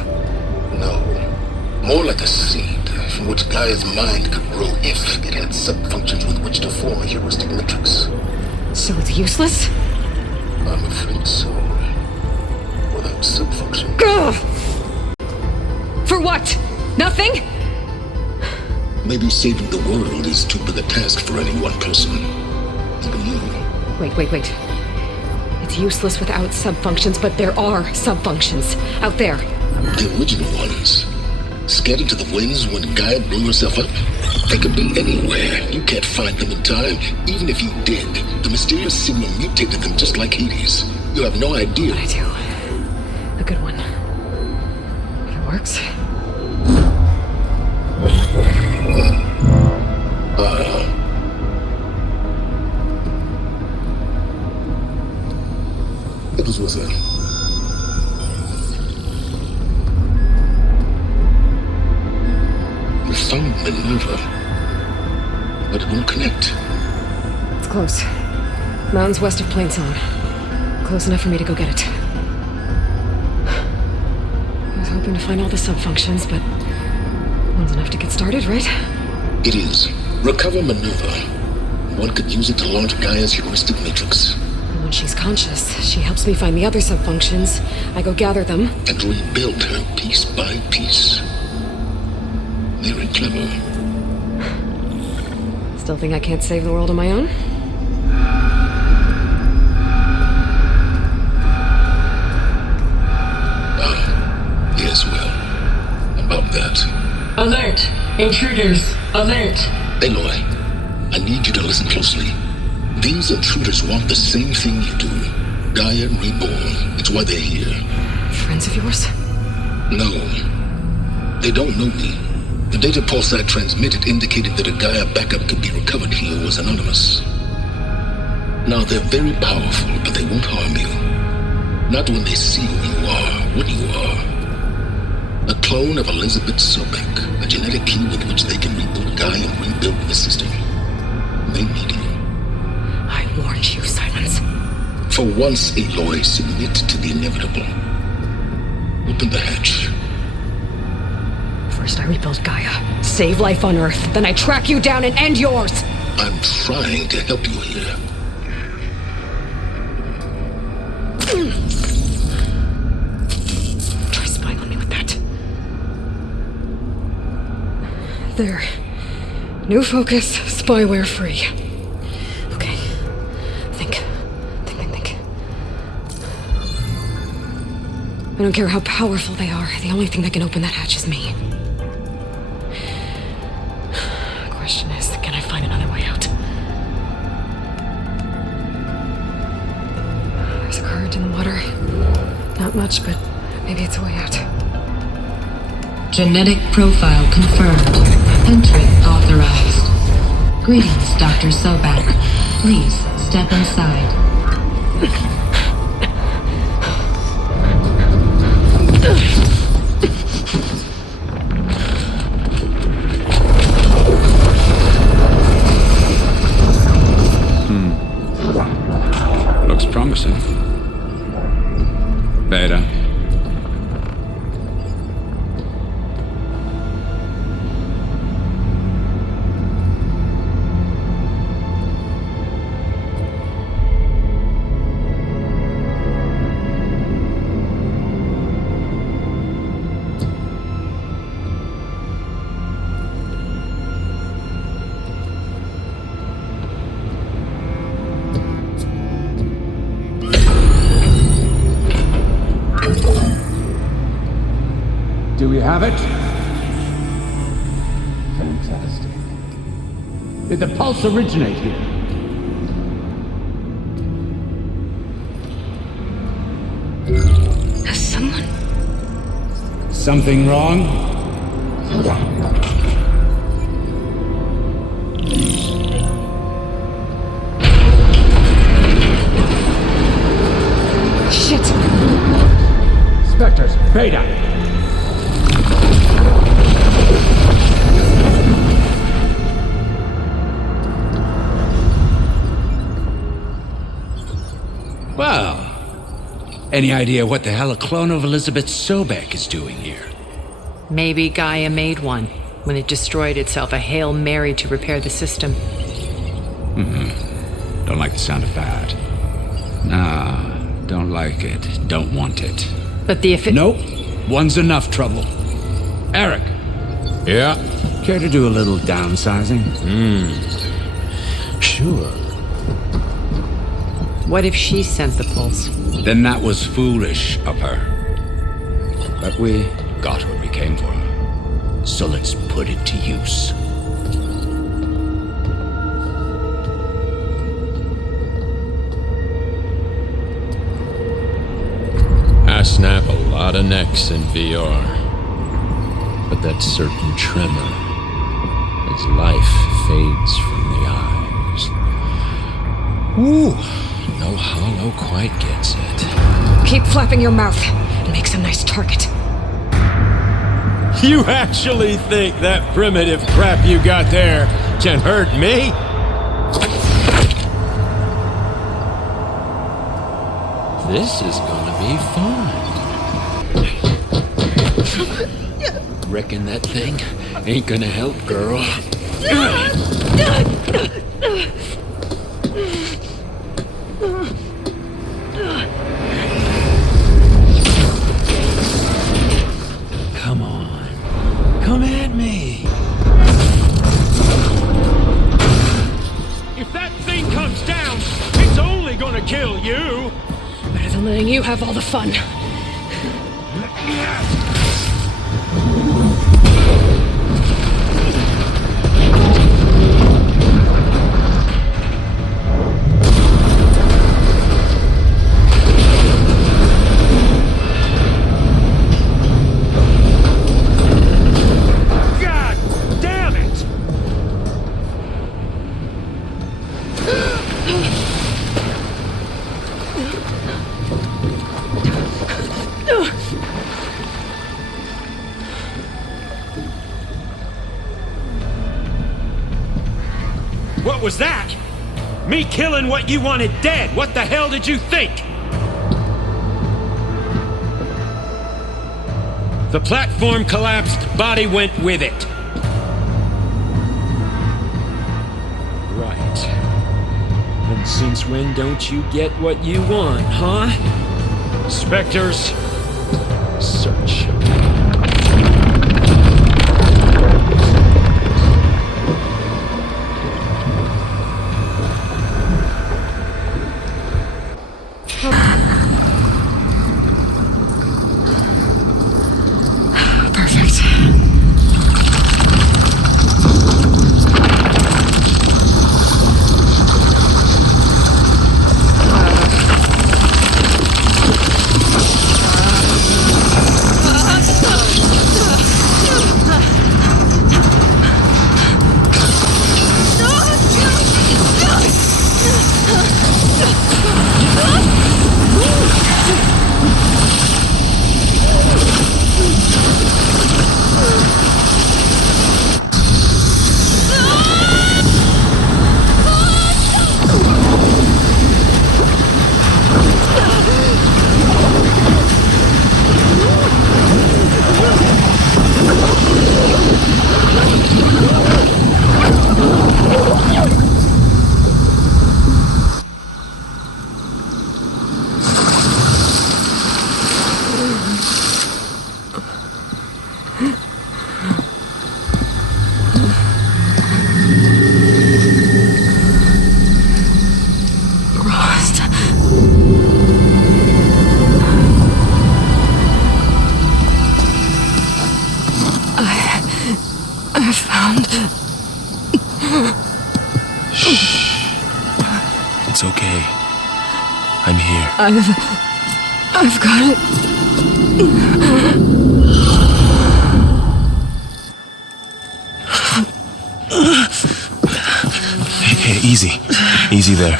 No. More like a seed from which Gaia's mind could grow if it had sub-functions with which to form a heuristic matrix. So it's useless? I'm afraid so. Without sub-function. Ugh! For what? Nothing? Maybe saving the world is too big a task for any one person. Even you. Wait. It's useless without sub-functions, but there are sub-functions out there. The original ones. Scattered to the winds when Gaia blew herself up? They could be anywhere. You can't find them in time. Even if you did, the mysterious signal mutated them just like Hades. You have no idea. I do. A good one. If it works. It was worth it. We found Minerva, but it won't connect. It's close. Mountains west of Plainsong. Close enough for me to go get it. I was hoping to find all the sub-functions, but one's enough to get started, right? It is. Recover Minerva. One could use it to launch Gaia's heuristic matrix. And when she's conscious, she helps me find the other sub-functions. I go gather them. And rebuild her piece by piece. Very clever. Still think I can't save the world on my own? Yes, well, about that. Alert! Intruders! Alert! Aloy, I need you to listen closely. These intruders want the same thing you do. Gaia reborn. It's why they're here. Friends of yours? No. They don't know me. The data pulse I transmitted indicated that a Gaia backup could be recovered here was anonymous. Now, they're very powerful, but they won't harm you. Not when they see who you are, what you are. A clone of Elizabeth Sobek, a genetic key with which they can reboot Gaia and rebuild the system. They need you. I warned you, Sylens. For once, Aloy, submit to the inevitable. Open the hatch. First I rebuild Gaia, save life on Earth, then I track you down and end yours! I'm trying to help you here. Try spying on me with that. There. New focus, spyware free. Okay. Think. I don't care how powerful they are, the only thing that can open that hatch is me. Question is, can I find another way out? There's a current in the water. Not much, but maybe it's a way out. Genetic profile confirmed. Entry authorized. Greetings, Dr. Sobek. Please step inside. Beta. Do we have it? Fantastic. Did the pulse originate here? Has someone... Something wrong? Shit! Spectres, Beta! Well, any idea what the hell a clone of Elizabeth Sobek is doing here? Maybe Gaia made one when it destroyed itself, a Hail Mary to repair the system. Don't like the sound of that. Nah, don't like it. Don't want it. But the Nope. One's enough trouble. Eric. Yeah? Care to do a little downsizing? Sure. What if she sent the pulse? Then that was foolish of her. But we got what we came for. So let's put it to use. I snap a lot of necks in VR. But that certain tremor as life fades from the eyes. Ooh, no hollow quite gets it. Keep flapping your mouth. It makes a nice target. You actually think that primitive crap you got there can hurt me? This is gonna be fun. Reckon that thing ain't gonna help, girl. Come on. Come at me. If that thing comes down, it's only gonna kill you. Better than letting you have all the fun. God damn it! What was that? Me killing what you wanted dead. What the hell did you think? The platform collapsed, body went with it. Right. And since when don't you get what you want, huh? Spectres, search. Perfect. I've got it. Hey, easy. Easy there.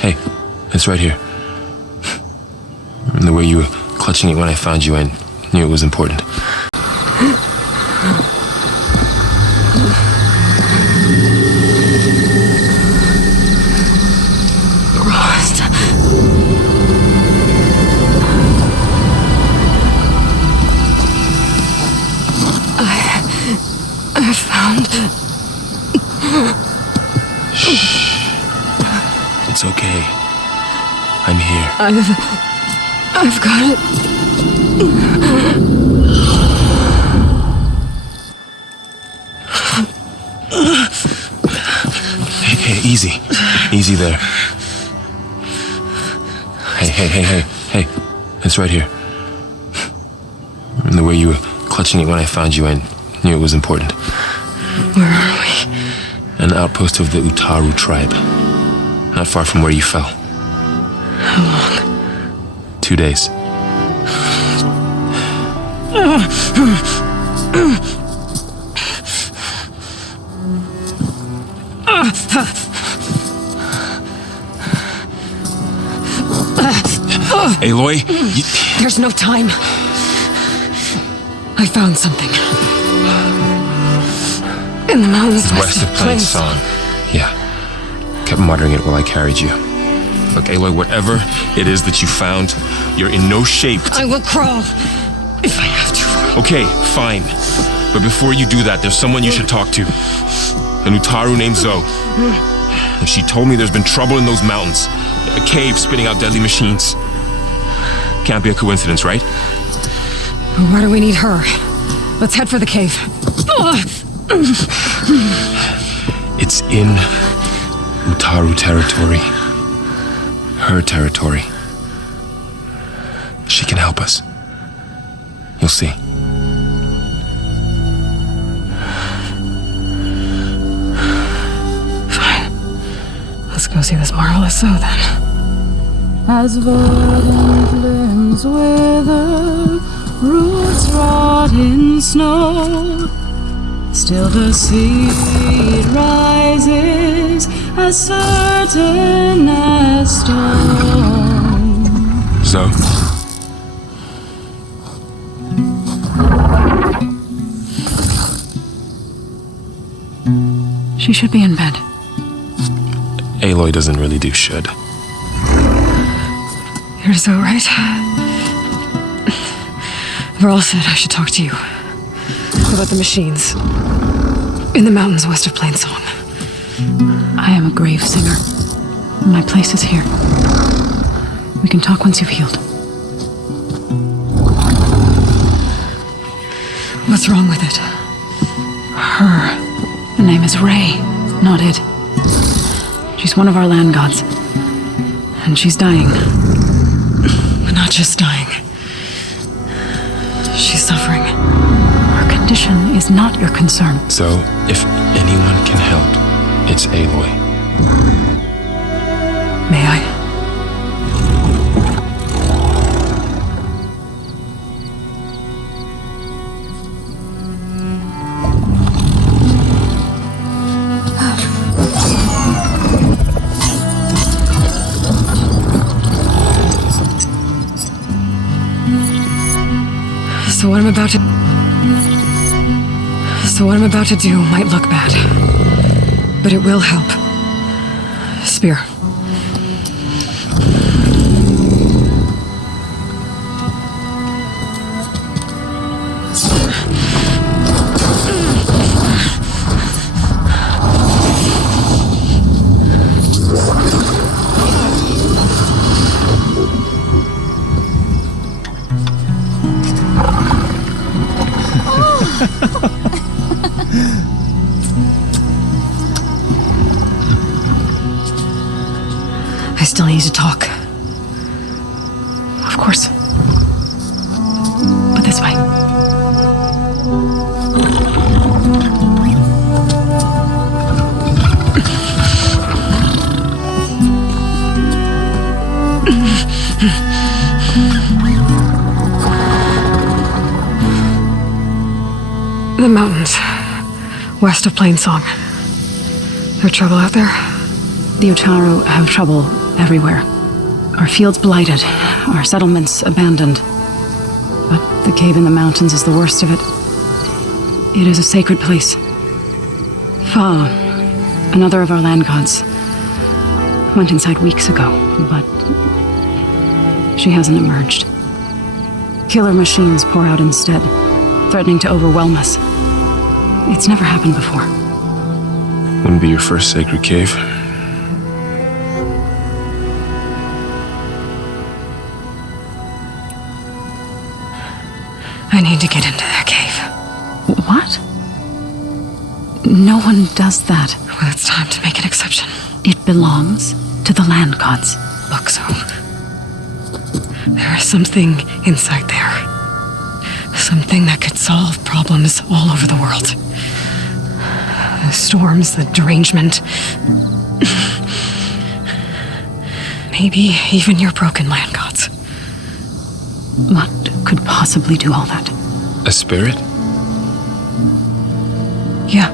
Hey. It's right here. And the way you were clutching it when I found you, I knew it was important. Lost. I found... Shh. It's okay. I'm here. I've got it. Hey, easy. Easy there. Hey. It's right here. And the way you were clutching it when I found you, I knew it was important. Where are we? An outpost of the Utaru tribe. Not far from where you fell. How long? 2 days. Aloy, There's no time. I found something. In the mountains west of Plain Song. Yeah. Kept muttering it while I carried you. Look, Aloy, whatever it is that you found, you're in no shape to... I will crawl if I have to. Okay, fine. But before you do that, there's someone you should talk to. An Utaru named Zoe. And she told me there's been trouble in those mountains. A cave spitting out deadly machines. Can't be a coincidence, right? Why do we need her? Let's head for the cave. It's in Utaru territory. Her territory. She can help us. You'll see. Fine. Let's go see this marvelous Zoe then. As verdant limbs wither, roots rot in snow, still the seed rises as certain as stone. Zoe? She should be in bed. Aloy doesn't really do should. You're so right. Varl said I should talk to you about the machines in the mountains west of Plain Song. I am a grave singer. My place is here. We can talk once you've healed. What's wrong with it? Her. The name is Ray, not it. She's one of our land gods. And she's dying. Not just dying. She's suffering. Her condition is not your concern. So, if anyone can help, it's Aloy. May I? So what I'm about to do might look bad, but it will help. Spear. I still need to talk. Of course. But this way. The mountains, west of Plainsong. There trouble out there? The Utaru have trouble everywhere. Our fields blighted, our settlements abandoned. But the cave in the mountains is the worst of it. It is a sacred place. Fa, another of our land gods, went inside weeks ago, but she hasn't emerged. Killer machines pour out instead, threatening to overwhelm us. It's never happened before. Wouldn't be your first sacred cave. I need to get into that cave. What? No one does that. Well, it's time to make an exception. It belongs to the land gods. Look, so there is something inside there. Something that could solve problems all over the world. The storms, the derangement. Maybe even your broken land gods. What could possibly do all that? A spirit? Yeah.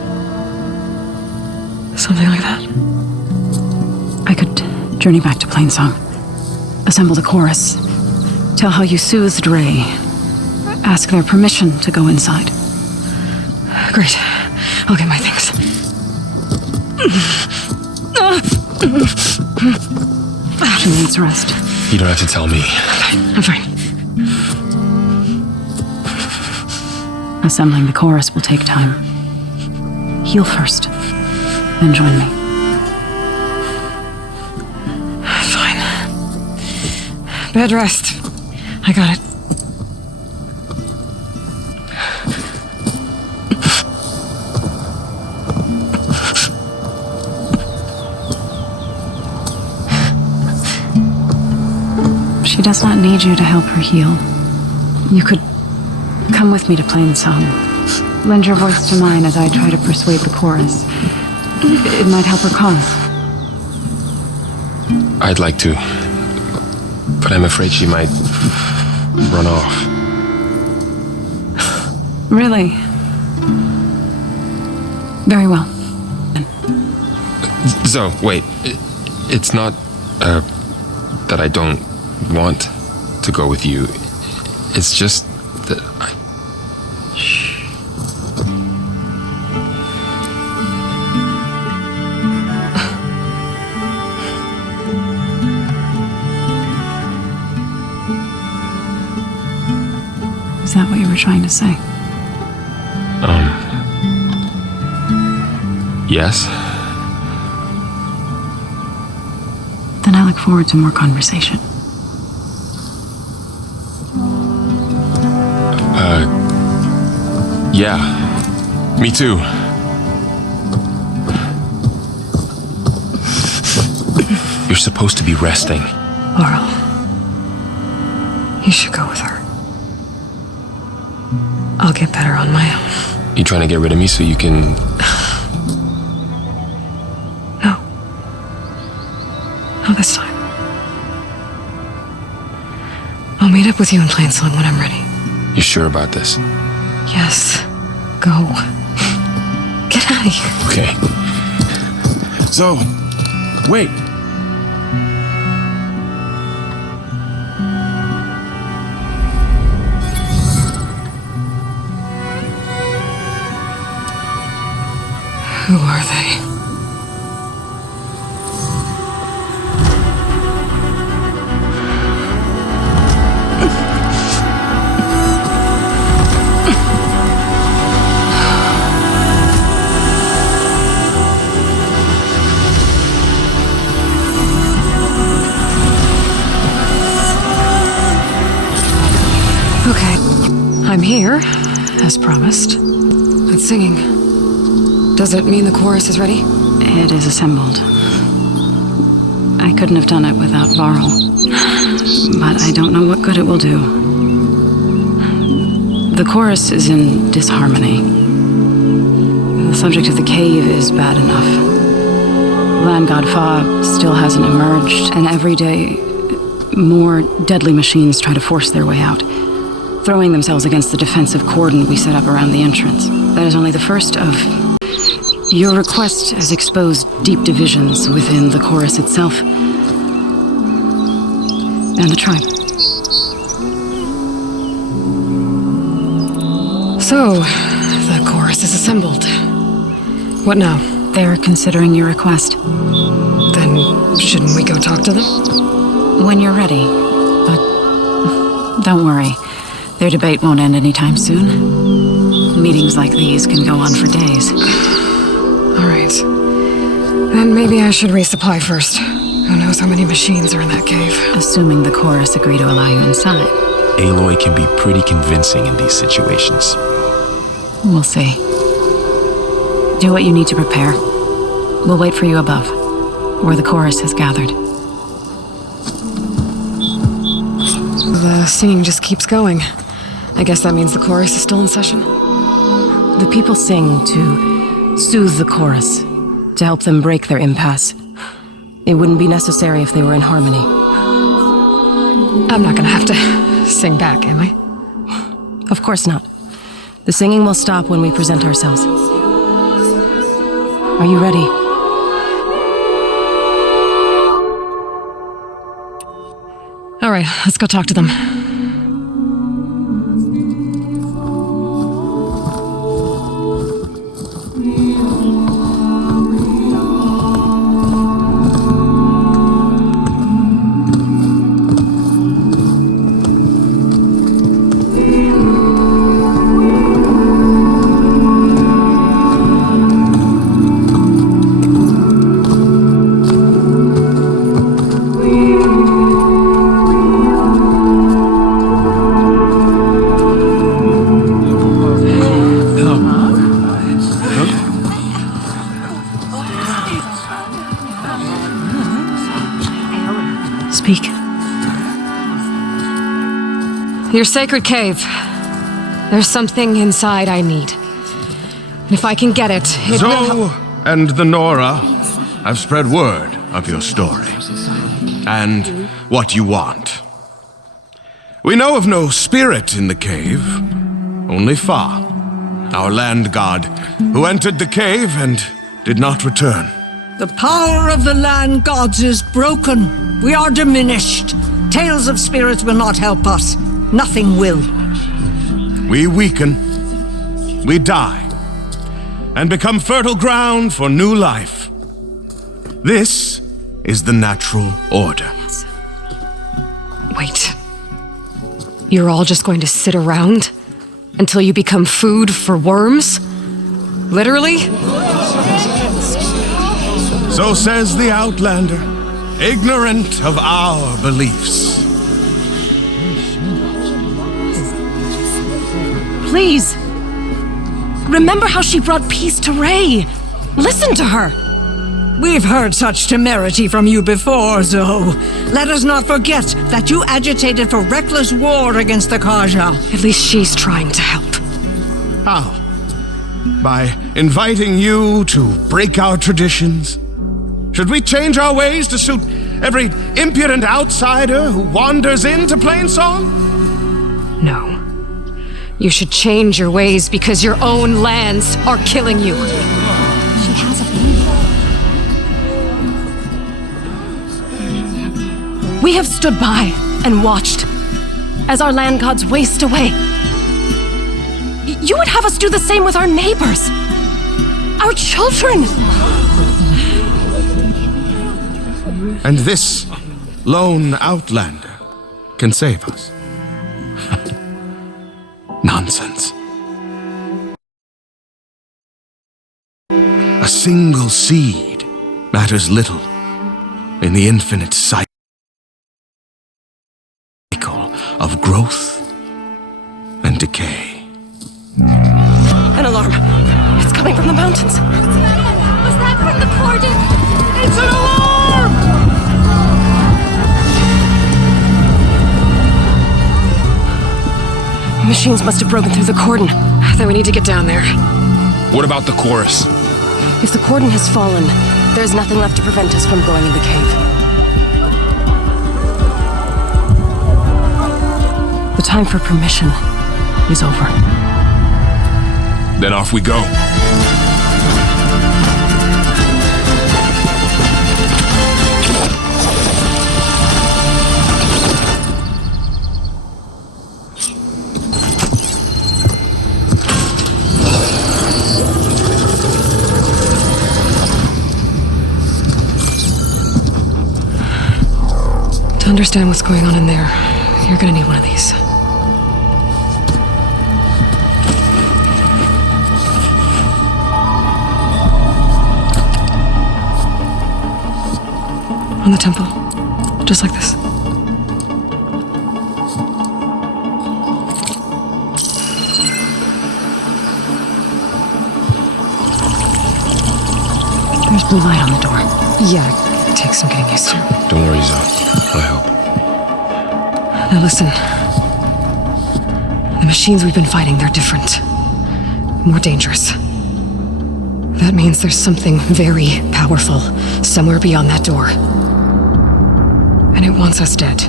Something like that. I could journey back to Plainsong, assemble the chorus, tell how you soothed Ray, ask their permission to go inside. Great. I'll get my things. She needs rest. You don't have to tell me. I'm fine. Assembling the chorus will take time. Heal first, then join me. Fine. Bed rest. I got it. She does not need you to help her heal. You could come with me to Plainsong. Lend your voice to mine as I try to persuade the chorus. It might help her cause. I'd like to, but I'm afraid she might run off. Really? Very well. So, wait. It's not that I don't want to go with you. It's just that I... Shh. Is that what you were trying to say? Yes? Then I look forward to more conversation. Yeah. Me too. You're supposed to be resting. Varl. You should go with her. I'll get better on my own. You trying to get rid of me so you can... No. Not this time. I'll meet up with you in Plainsong when I'm ready. You sure about this? Yes. Go. Get out of here. Okay. So, wait. Who are they? Okay, I'm here, as promised. It's singing. Does it mean the chorus is ready? It is assembled. I couldn't have done it without Varl. But I don't know what good it will do. The chorus is in disharmony. The subject of the cave is bad enough. Land God Fa still hasn't emerged, and every day more deadly machines try to force their way out, throwing themselves against the defensive cordon we set up around the entrance. That is only the first of... Your request has exposed deep divisions within the chorus itself and the tribe. So, the chorus is assembled. What now? They're considering your request. Then, shouldn't we go talk to them? When you're ready. But don't worry. Their debate won't end anytime soon. Meetings like these can go on for days. All right. Then maybe I should resupply first. Who knows how many machines are in that cave? Assuming the chorus agree to allow you inside. Aloy can be pretty convincing in these situations. We'll see. Do what you need to prepare. We'll wait for you above, where the chorus has gathered. The singing just keeps going. I guess that means the chorus is still in session? The people sing to soothe the chorus, to help them break their impasse. It wouldn't be necessary if they were in harmony. I'm not gonna have to sing back, am I? Of course not. The singing will stop when we present ourselves. Are you ready? All right, let's go talk to them. Speak. Your sacred cave. There's something inside I need. And if I can get it, it will Zoe and the Nora have spread word of your story. And what you want. We know of no spirit in the cave, only Far, our land god, who entered the cave and did not return. The power of the land gods is broken. We are diminished. Tales of spirits will not help us. Nothing will. We weaken, we die, and become fertile ground for new life. This is the natural order. Wait. You're all just going to sit around until you become food for worms? Literally? So says the Outlander, ignorant of our beliefs. Please. Remember how she brought peace to Ray. Listen to her. We've heard such temerity from you before, Zoe. Let us not forget that you agitated for reckless war against the Kaja. At least she's trying to help. How? By inviting you to break our traditions? Should we change our ways to suit every impudent outsider who wanders into Plainsong? No. You should change your ways because your own lands are killing you. She has a plan. We have stood by and watched as our land gods waste away. You would have us do the same with our neighbors, our children. And this lone outlander can save us. Nonsense. A single seed matters little in the infinite cycle of growth and decay. An alarm. It's coming from the mountains. Was that from the cordon? It's an alarm! Machines must have broken through the cordon. Then we need to get down there. What about the chorus? If the cordon has fallen, there's nothing left to prevent us from going in the cave. time for permission is over. Then off we go. To understand what's going on in there, you're gonna need one of these. On the temple. Just like this. There's blue light on the door. Yeah, it takes some getting used to. Don't worry, Zoe. I'll help. Now listen. The machines we've been fighting, they're different. More dangerous. That means there's something very powerful somewhere beyond that door. And it wants us dead.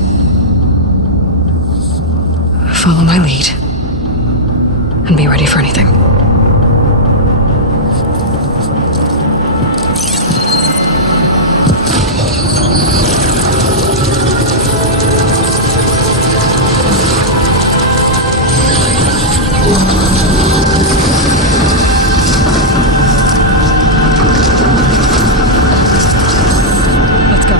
Follow my lead. And be ready for anything. Let's go.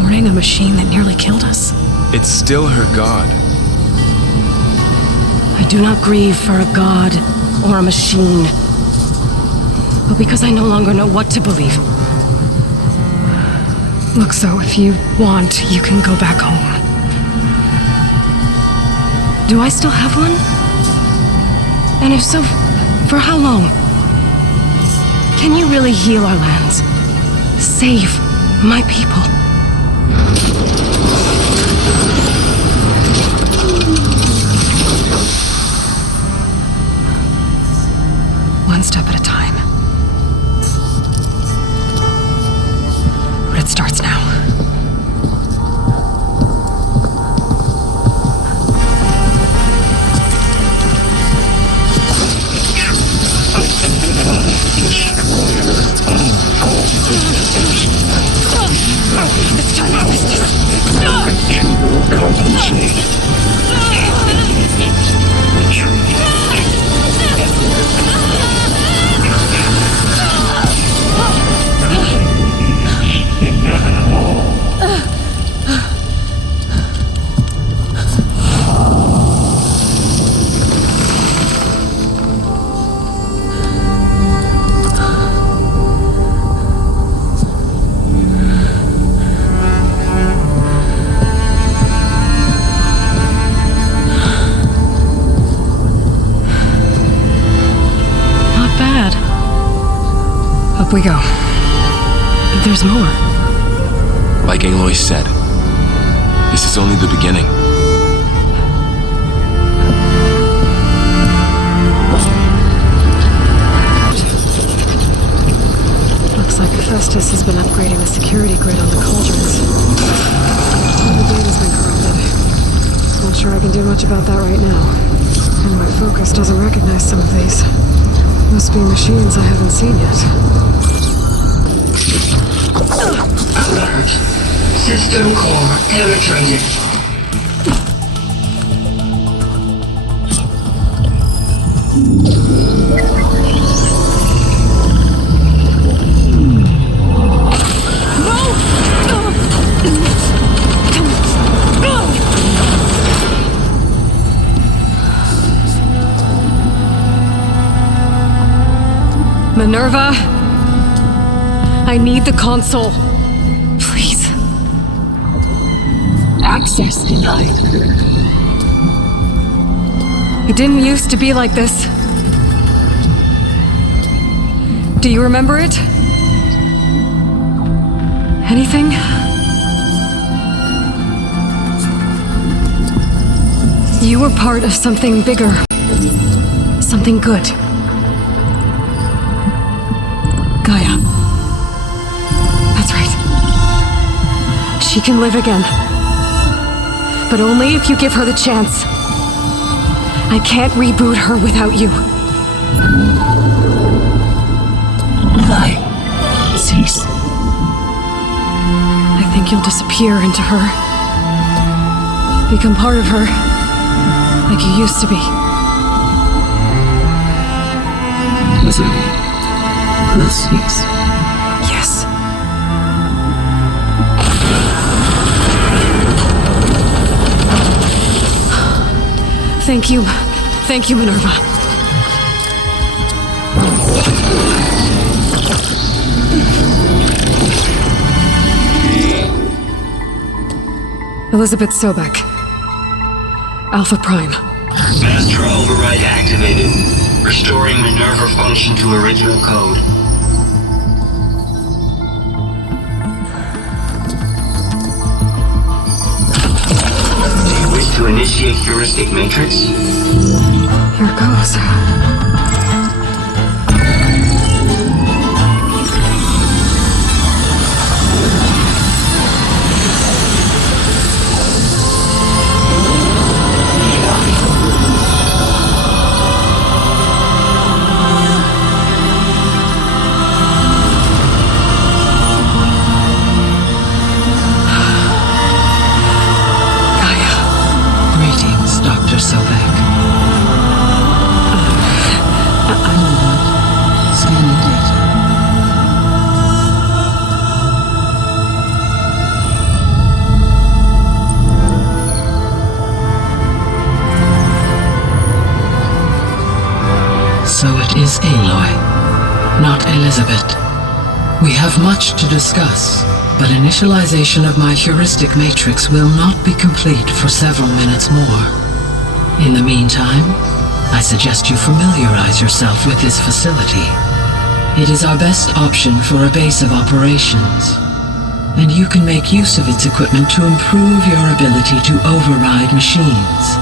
Mourning a machine that nearly killed us? It's still her god. I do not grieve for a god or a machine, but because I no longer know what to believe. Look, so if you want, you can go back home. Do I still have one? And if so, for how long? Can you really heal our lands? Save my people? One step at a time. But it starts now. It's time to Compensate. Up we go. There's more. Like Aloy said, this is only the beginning. Looks like Festus has been upgrading the security grid on the cauldrons. The data's been corrupted. Not sure I can do much about that right now. And my focus doesn't recognize some of these. Must be machines I haven't seen yet. Alert. System core penetrated. Minerva, I need the console. Please. Access denied. It didn't used to be like this. Do you remember it? Anything? You were part of something bigger. something good. Gaia. That's right. She can live again. But only if you give her the chance. I can't reboot her without you. Cease. I think you'll disappear into her. Become part of her. Like you used to be. Listen. Cease. Yes. Thank you. Thank you, Minerva. Elizabeth Sobek. Alpha Prime. Master override activated. Restoring Minerva function to original code. Do you wish to initiate heuristic matrix? Here goes. So it is Aloy, not Elizabeth. We have much to discuss, but initialization of my heuristic matrix will not be complete for several minutes more. In the meantime, I suggest you familiarize yourself with this facility. It is our best option for a base of operations, and you can make use of its equipment to improve your ability to override machines.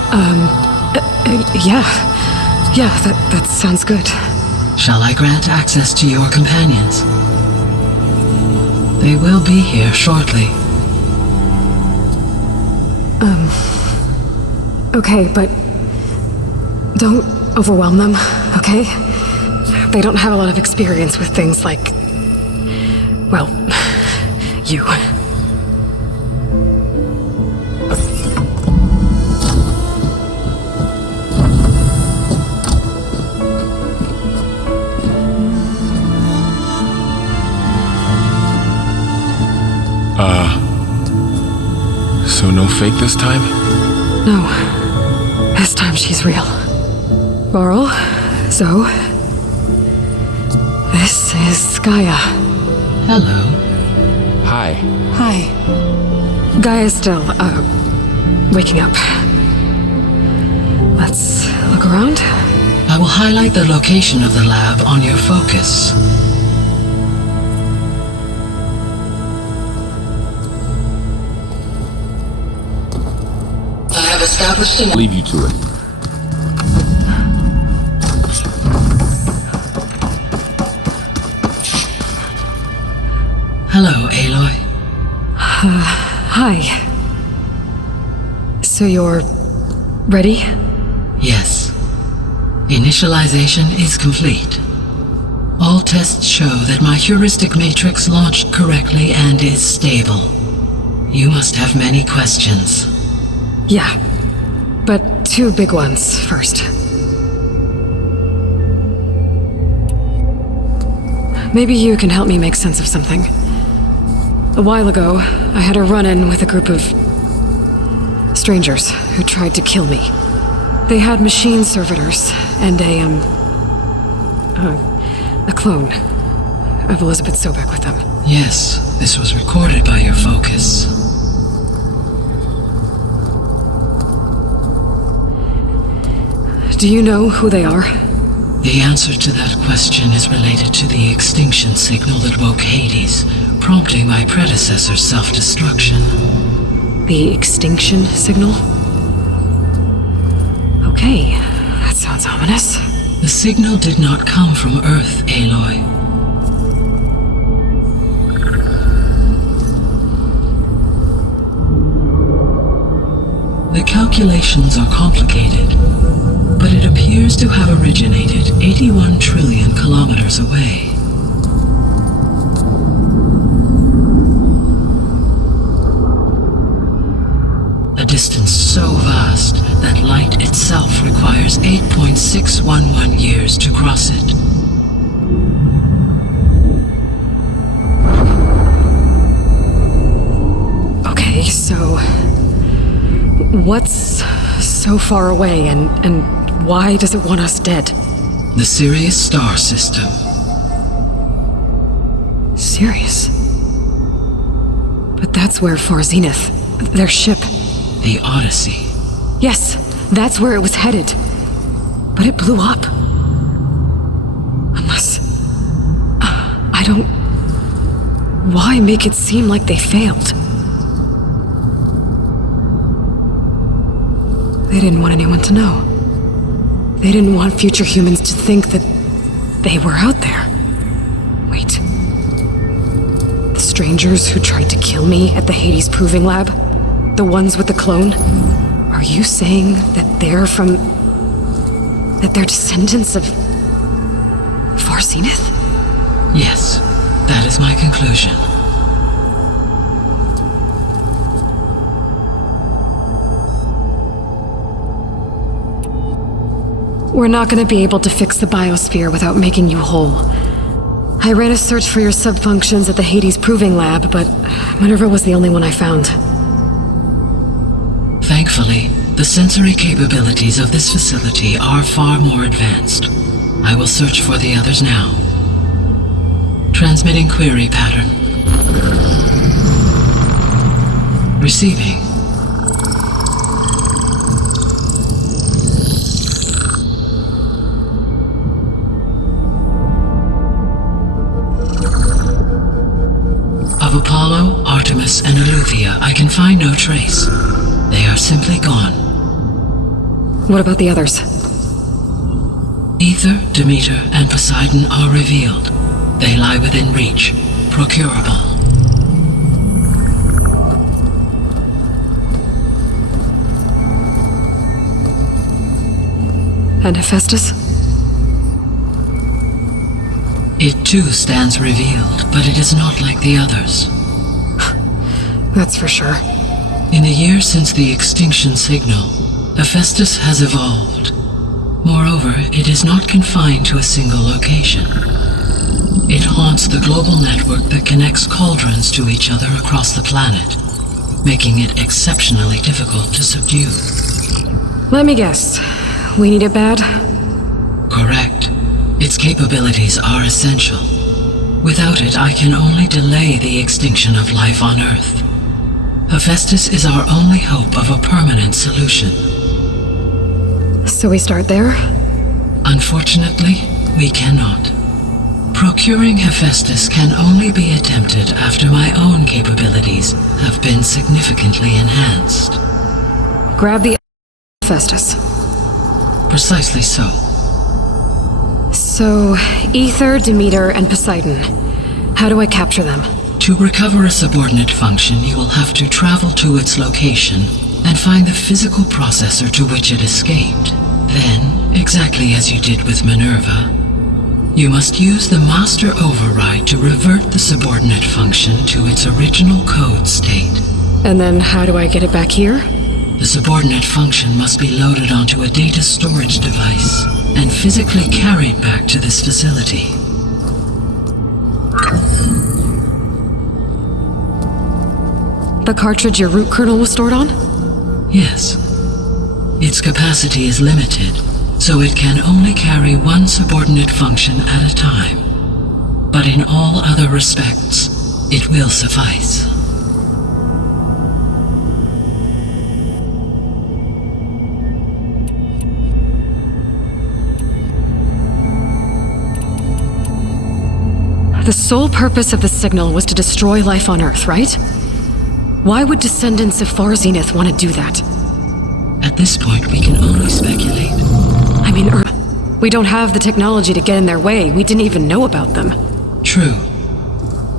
Yeah, that sounds good. Shall I grant access to your companions? They will be here shortly. Okay, but don't overwhelm them, okay? They don't have a lot of experience with things like, well, you. So no fake this time? No. This time she's real. Varl, Zoe. This is Gaia. Hello. Hi. Hi. Gaia's still, waking up. Let's look around. I will highlight the location of the lab on your focus. I have established an... Leave you to it. Hello, Aloy. Hi. So you're ready? Yes. Initialization is complete. All tests show that my heuristic matrix launched correctly and is stable. You must have many questions. Yeah. But two big ones first. Maybe you can help me make sense of something. A while ago, I had a run-in with a group of strangers who tried to kill me. They had machine servitors and a clone of Elizabeth Sobek with them. Yes, this was recorded by your focus. Do you know who they are? The answer to that question is related to the extinction signal that woke Hades, prompting my predecessor's self-destruction. The extinction signal? Okay, that sounds ominous. The signal did not come from Earth, Aloy. The calculations are complicated, but it appears to have originated 81 trillion kilometers away. A distance so vast that light itself requires 8.611 years to cross it. Okay, so what's so far away and why does it want us dead? The Sirius star system. Sirius? But that's where Far Zenith, their ship. The Odyssey. Yes, that's where it was headed. But it blew up. Unless... I don't... Why make it seem like they failed? They didn't want anyone to know. They didn't want future humans to think that they were out there. Wait. The strangers who tried to kill me at the Hades Proving Lab? The ones with the clone? Are you saying that they're from... that they're descendants of... Far Zenith? Yes, that is my conclusion. We're not going to be able to fix the biosphere without making you whole. I ran a search for your subfunctions at the Hades Proving Lab, but Minerva was the only one I found. Thankfully, the sensory capabilities of this facility are far more advanced. I will search for the others now. Transmitting query pattern. Receiving. Of Apollo, Artemis, and Eleuthia, I can find no trace. They are simply gone. What about the others? Ether, Demeter, and Poseidon are revealed. They lie within reach, procurable. And Hephaestus? It too stands revealed, but it is not like the others. That's for sure. In the years since the extinction signal, Hephaestus has evolved. Moreover, it is not confined to a single location. It haunts the global network that connects cauldrons to each other across the planet, making it exceptionally difficult to subdue. Let me guess. We need it bad? Correct. Its capabilities are essential. Without it, I can only delay the extinction of life on Earth. Hephaestus is our only hope of a permanent solution. So we start there? Unfortunately, we cannot. Procuring Hephaestus can only be attempted after my own capabilities have been significantly enhanced. Grab the Hephaestus. Precisely so. So, Ether, Demeter, and Poseidon. How do I capture them? To recover a subordinate function, you will have to travel to its location and find the physical processor to which it escaped. Then, exactly as you did with Minerva, you must use the master override to revert the subordinate function to its original code state. And then how do I get it back here? The subordinate function must be loaded onto a data storage device and physically carried back to this facility. The cartridge your root kernel was stored on? Yes. Its capacity is limited, so it can only carry one subordinate function at a time. But in all other respects, it will suffice. The sole purpose of the signal was to destroy life on Earth, right? Why would descendants of Far Zenith want to do that? At this point, we can only speculate. I mean, We don't have the technology to get in their way. We didn't even know about them. True.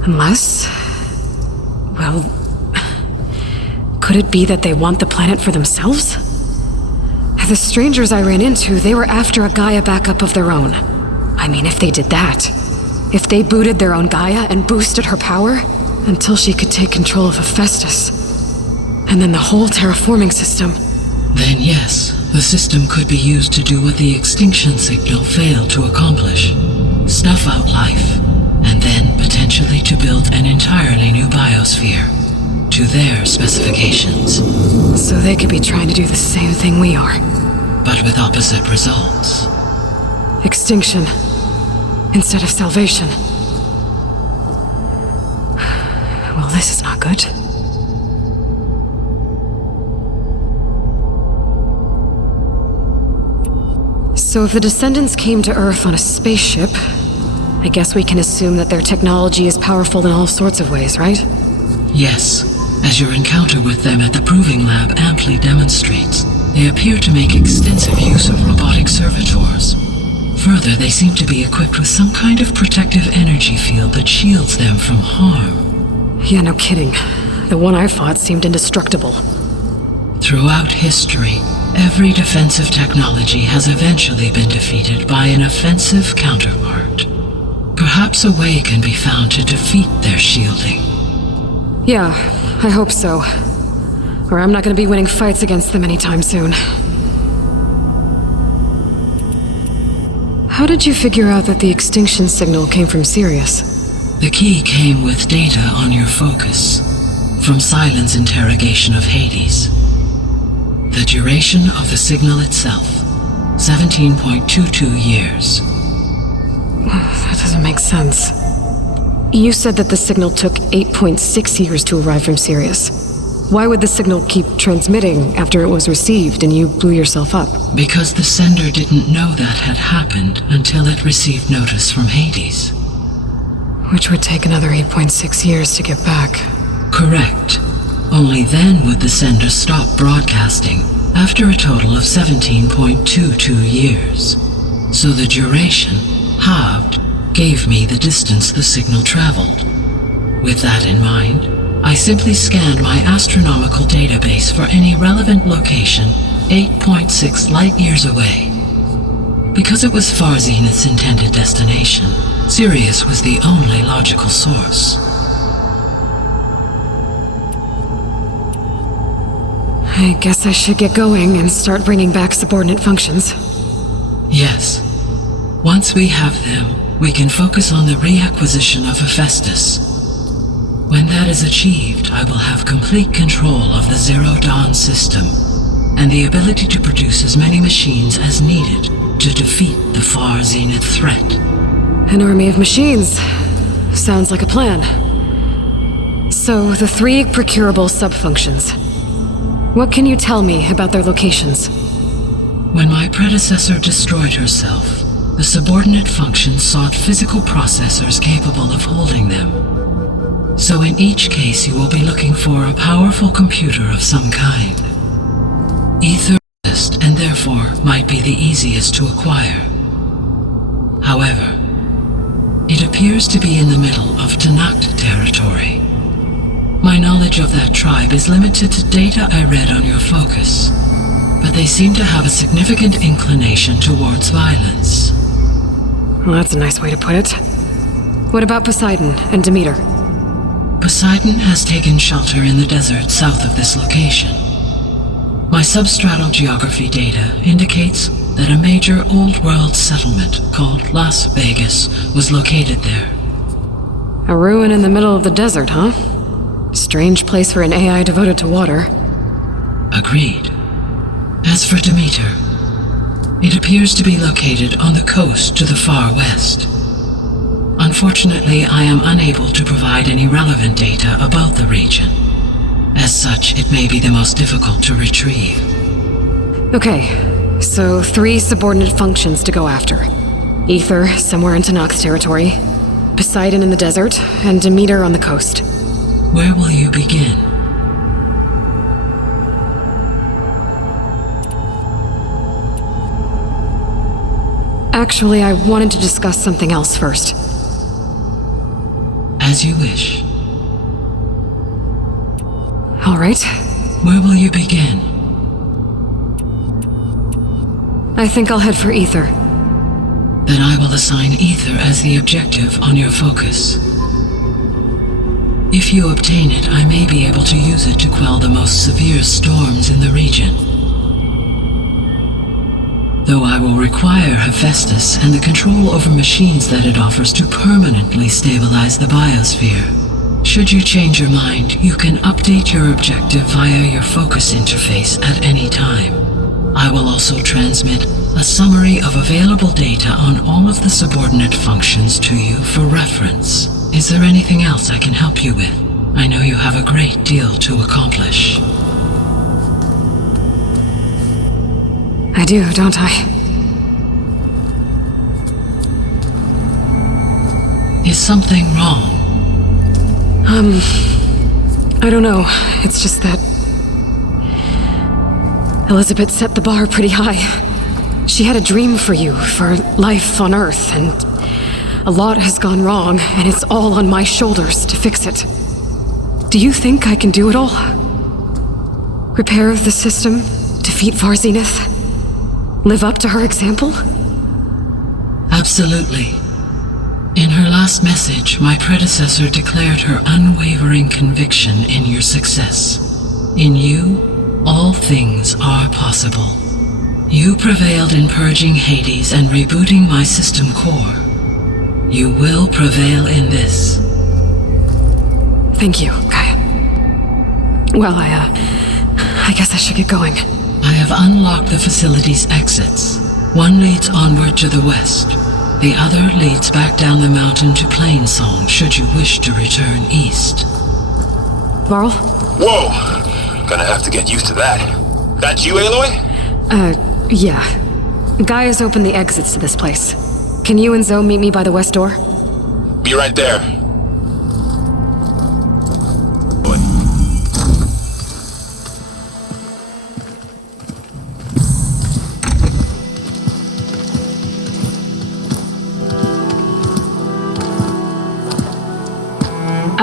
Unless... well... could it be that they want the planet for themselves? The strangers I ran into, they were after a Gaia backup of their own. I mean, if they did that... if they booted their own Gaia and boosted her power... until she could take control of Hephaestus. And then the whole terraforming system... Then yes, the system could be used to do what the extinction signal failed to accomplish. Snuff out life, and then potentially to build an entirely new biosphere. To their specifications. So they could be trying to do the same thing we are. But with opposite results. Extinction. Instead of salvation. Well, this is not good. So if the Descendants came to Earth on a spaceship, I guess we can assume that their technology is powerful in all sorts of ways, right? Yes, as your encounter with them at the Proving Lab amply demonstrates, they appear to make extensive use of robotic servitors. Further, they seem to be equipped with some kind of protective energy field that shields them from harm. Yeah, no kidding. The one I fought seemed indestructible. Throughout history, every defensive technology has eventually been defeated by an offensive counterpart. Perhaps a way can be found to defeat their shielding. Yeah, I hope so. Or I'm not gonna be winning fights against them anytime soon. How did you figure out that the extinction signal came from Sirius? The key came with data on your focus, from Sylens' interrogation of Hades. The duration of the signal itself, 17.22 years. That doesn't make sense. You said that the signal took 8.6 years to arrive from Sirius. Why would the signal keep transmitting after it was received and you blew yourself up? Because the sender didn't know that had happened until it received notice from Hades. Which would take another 8.6 years to get back. Correct. Only then would the sender stop broadcasting, after a total of 17.22 years. So the duration, halved, gave me the distance the signal traveled. With that in mind, I simply scanned my astronomical database for any relevant location 8.6 light-years away. Because it was Far Zenith's intended destination, Sirius was the only logical source. I guess I should get going and start bringing back subordinate functions. Yes. Once we have them, we can focus on the reacquisition of Hephaestus. When that is achieved, I will have complete control of the Zero Dawn system, and the ability to produce as many machines as needed to defeat the Far Zenith threat. An army of machines. Sounds like a plan. So, the 3 procurable sub-functions. What can you tell me about their locations? When my predecessor destroyed herself, the subordinate functions sought physical processors capable of holding them. So in each case you will be looking for a powerful computer of some kind. Ether and therefore might be the easiest to acquire. However, it appears to be in the middle of Tanakh territory. My knowledge of that tribe is limited to data I read on your focus, but they seem to have a significant inclination towards violence. Well, that's a nice way to put it. What about Poseidon and Demeter? Poseidon has taken shelter in the desert south of this location. My substratal geography data indicates that a major old-world settlement called Las Vegas was located there. A ruin in the middle of the desert, huh? Strange place for an AI devoted to water. Agreed. As for Demeter, it appears to be located on the coast to the far west. Unfortunately, I am unable to provide any relevant data about the region. As such, it may be the most difficult to retrieve. Okay, so 3 subordinate functions to go after. Ether, somewhere in Tanakh territory, Poseidon in the desert, and Demeter on the coast. Where will you begin? Actually, I wanted to discuss something else first. As you wish. All right. Where will you begin? I think I'll head for Ether. Then I will assign Ether as the objective on your focus. If you obtain it, I may be able to use it to quell the most severe storms in the region. Though I will require Hephaestus and the control over machines that it offers to permanently stabilize the biosphere. Should you change your mind, you can update your objective via your focus interface at any time. I will also transmit a summary of available data on all of the subordinate functions to you for reference. Is there anything else I can help you with? I know you have a great deal to accomplish. I do, don't I? Is something wrong? I don't know. It's just that Elizabeth set the bar pretty high. She had a dream for you, for life on Earth, and a lot has gone wrong, and it's all on my shoulders to fix it. Do you think I can do it all? Repair the system, defeat Far Zenith, live up to her example? Absolutely. In her last message, my predecessor declared her unwavering conviction in your success. In you, all things are possible. You prevailed in purging Hades and rebooting my system core. You will prevail in this. Thank you, Gaia. Well, I guess I should get going. I have unlocked the facility's exits. One leads onward to the west. The other leads back down the mountain to Plainsong, should you wish to return east. Varl? Whoa! Gonna have to get used to that. That's you, Aloy? Yeah. Gaia's opened the exits to this place. Can you and Zoe meet me by the west door? Be right there.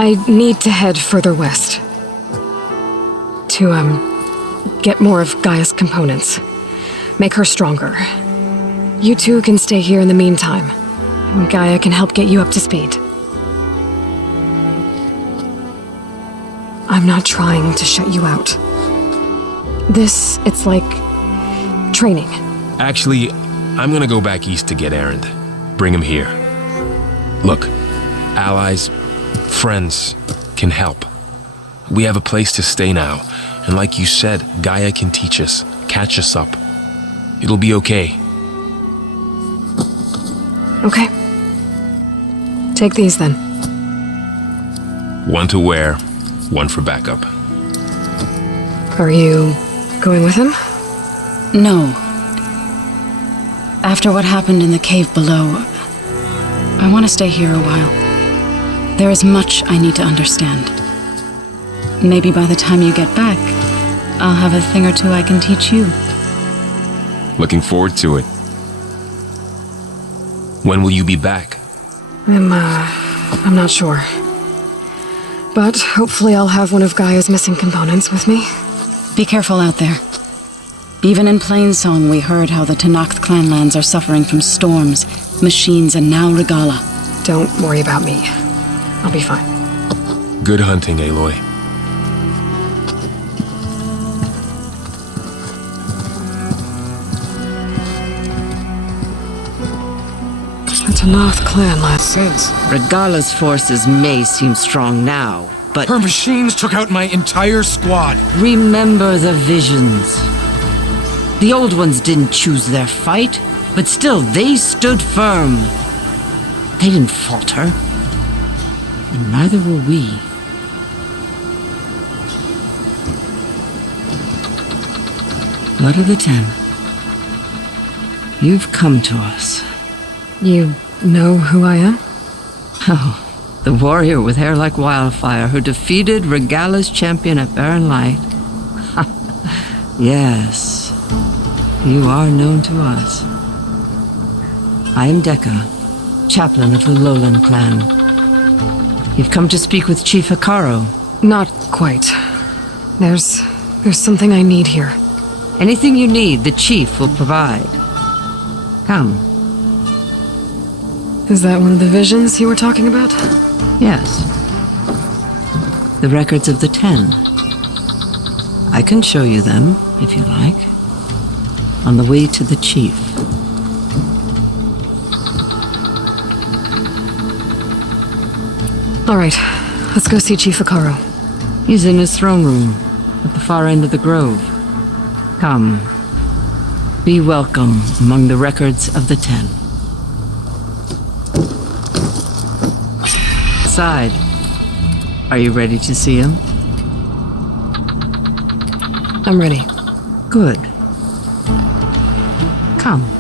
I need to head further west. To, get more of Gaia's components. Make her stronger. You two can stay here in the meantime. And Gaia can help get you up to speed. I'm not trying to shut you out. It's like training. Actually, I'm gonna go back east to get Erend. Bring him here. Look, allies, friends can help. We have a place to stay now, and like you said, Gaia can teach us, catch us up. It'll be okay. Okay. Take these then. One to wear, one for backup. Are you going with him? No. After what happened in the cave below, I want to stay here a while. There is much I need to understand. Maybe by the time you get back, I'll have a thing or two I can teach you. Looking forward to it. When will you be back? I'm not sure. But hopefully I'll have one of Gaia's missing components with me. Be careful out there. Even in Plainsong, we heard how the Tenakth clanlands are suffering from storms, machines, and now Regala. Don't worry about me. I'll be fine. Good hunting, Aloy. The Tenakth clanlands. Since Regala's forces may seem strong now, but her machines took out my entire squad. Remember the visions. The old ones didn't choose their fight, but still they stood firm. They didn't falter. And neither will we. Blood of the Ten. You've come to us. You know who I am? Oh, the warrior with hair like wildfire who defeated Regala's champion at Barren Light. Yes, you are known to us. I am Decca, chaplain of the Lowland clan. You've come to speak with Chief Hikaru. Not quite. There's something I need here. Anything you need, the Chief will provide. Come. Is that one of the visions you were talking about? Yes. The records of the 10. I can show you them, if you like. On the way to the Chief. All right, let's go see Chief Hikaru. He's in his throne room, at the far end of the grove. Come. Be welcome among the records of the 10. Side. Are you ready to see him? I'm ready. Good. Come.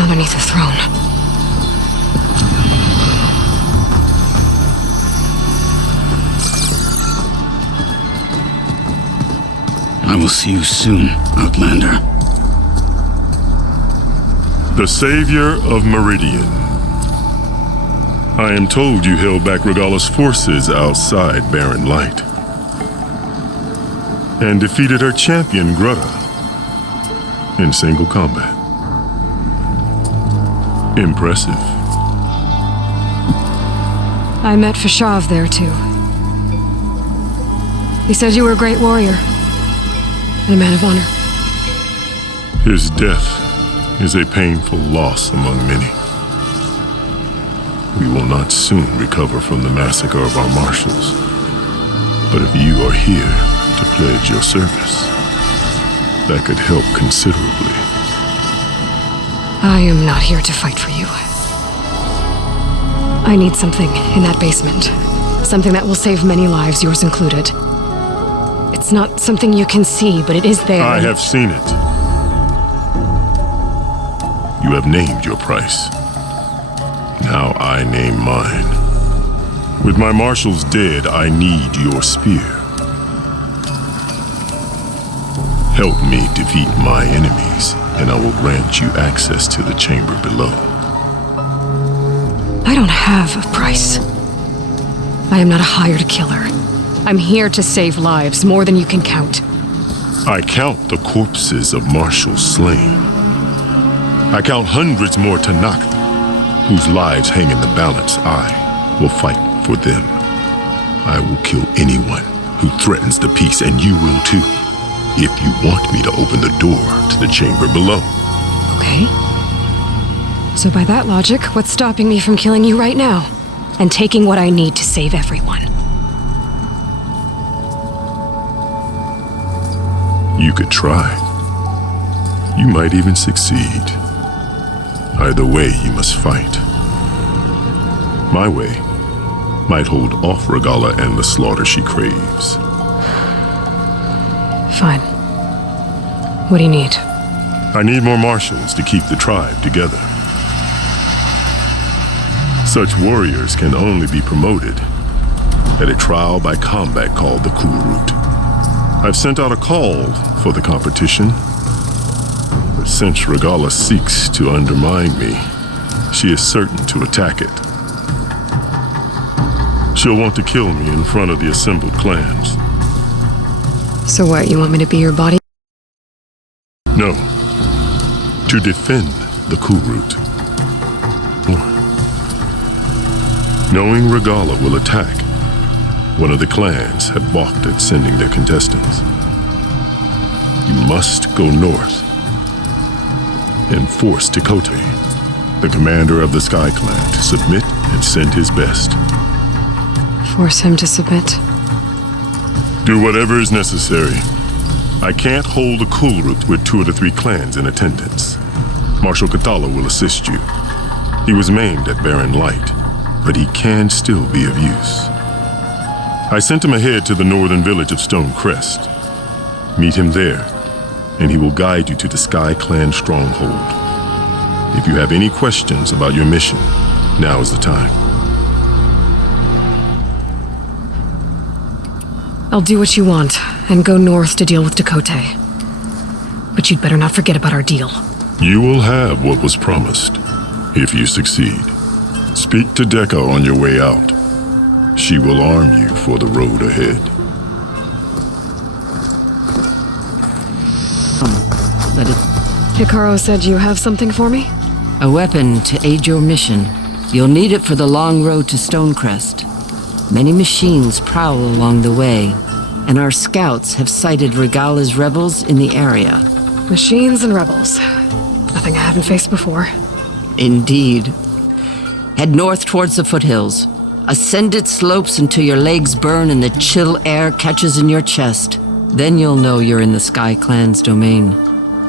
Underneath the throne. I will see you soon, Outlander. The Savior of Meridian. I am told you held back Regalla's forces outside Barren Light. And defeated her champion, Guerrilla, in single combat. Impressive. I met Fashav there, too. He said you were a great warrior. And a man of honor. His death is a painful loss among many. We will not soon recover from the massacre of our marshals. But if you are here to pledge your service, that could help considerably. I am not here to fight for you. I need something in that basement. Something that will save many lives, yours included. It's not something you can see, but it is there. I have seen it. You have named your price. Now I name mine. With my marshals dead, I need your spear. Help me defeat my enemies, and I will grant you access to the chamber below. I don't have a price. I am not a hired killer. I'm here to save lives, more than you can count. I count the corpses of marshals slain. I count hundreds more Tanakh, whose lives hang in the balance. I will fight for them. I will kill anyone who threatens the peace, and you will too, if you want me to open the door to the chamber below. Okay. So by that logic, what's stopping me from killing you right now? And taking what I need to save everyone? You could try. You might even succeed. Either way, you must fight. My way might hold off Regalla and the slaughter she craves. Fine. What do you need? I need more marshals to keep the tribe together. Such warriors can only be promoted at a trial by combat called the Kulrut. I've sent out a call for the competition, but since Regalla seeks to undermine me, she is certain to attack it. She'll want to kill me in front of the assembled clans. So what, you want me to be your body? No. To defend the Kulrut. Knowing Regalla will attack, one of the clans had balked at sending their contestants. You must go north and force Tekote, the commander of the Sky Clan, to submit and send his best. Force him to submit? Do whatever is necessary. I can't hold a Kulrut with 2 of the 3 clans in attendance. Marshal Kathala will assist you. He was maimed at Barren Light, but he can still be of use. I sent him ahead to the northern village of Stone Crest. Meet him there, and he will guide you to the Sky Clan stronghold. If you have any questions about your mission, now is the time. I'll do what you want, and go north to deal with Dakota. But you'd better not forget about our deal. You will have what was promised, if you succeed. Speak to Dekka on your way out. She will arm you for the road ahead. Hikaru said you have something for me? A weapon to aid your mission. You'll need it for the long road to Stonecrest. Many machines prowl along the way, and our scouts have sighted Regala's rebels in the area. Machines and rebels. Nothing I haven't faced before. Indeed. Head north towards the foothills. Ascend its slopes until your legs burn and the chill air catches in your chest. Then you'll know you're in the Sky Clan's domain.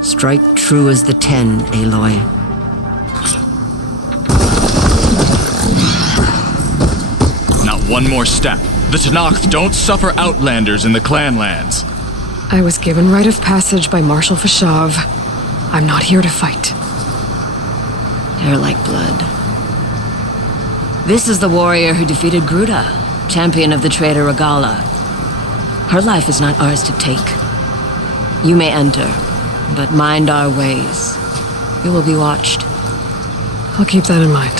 Strike true as the 10, Aloy. Not one more step. The Tenakth don't suffer outlanders in the clan lands. I was given rite of passage by Marshal Fashav. I'm not here to fight. Hair like blood. This is the warrior who defeated Gruta, champion of the traitor Regala. Her life is not ours to take. You may enter, but mind our ways. You will be watched. I'll keep that in mind.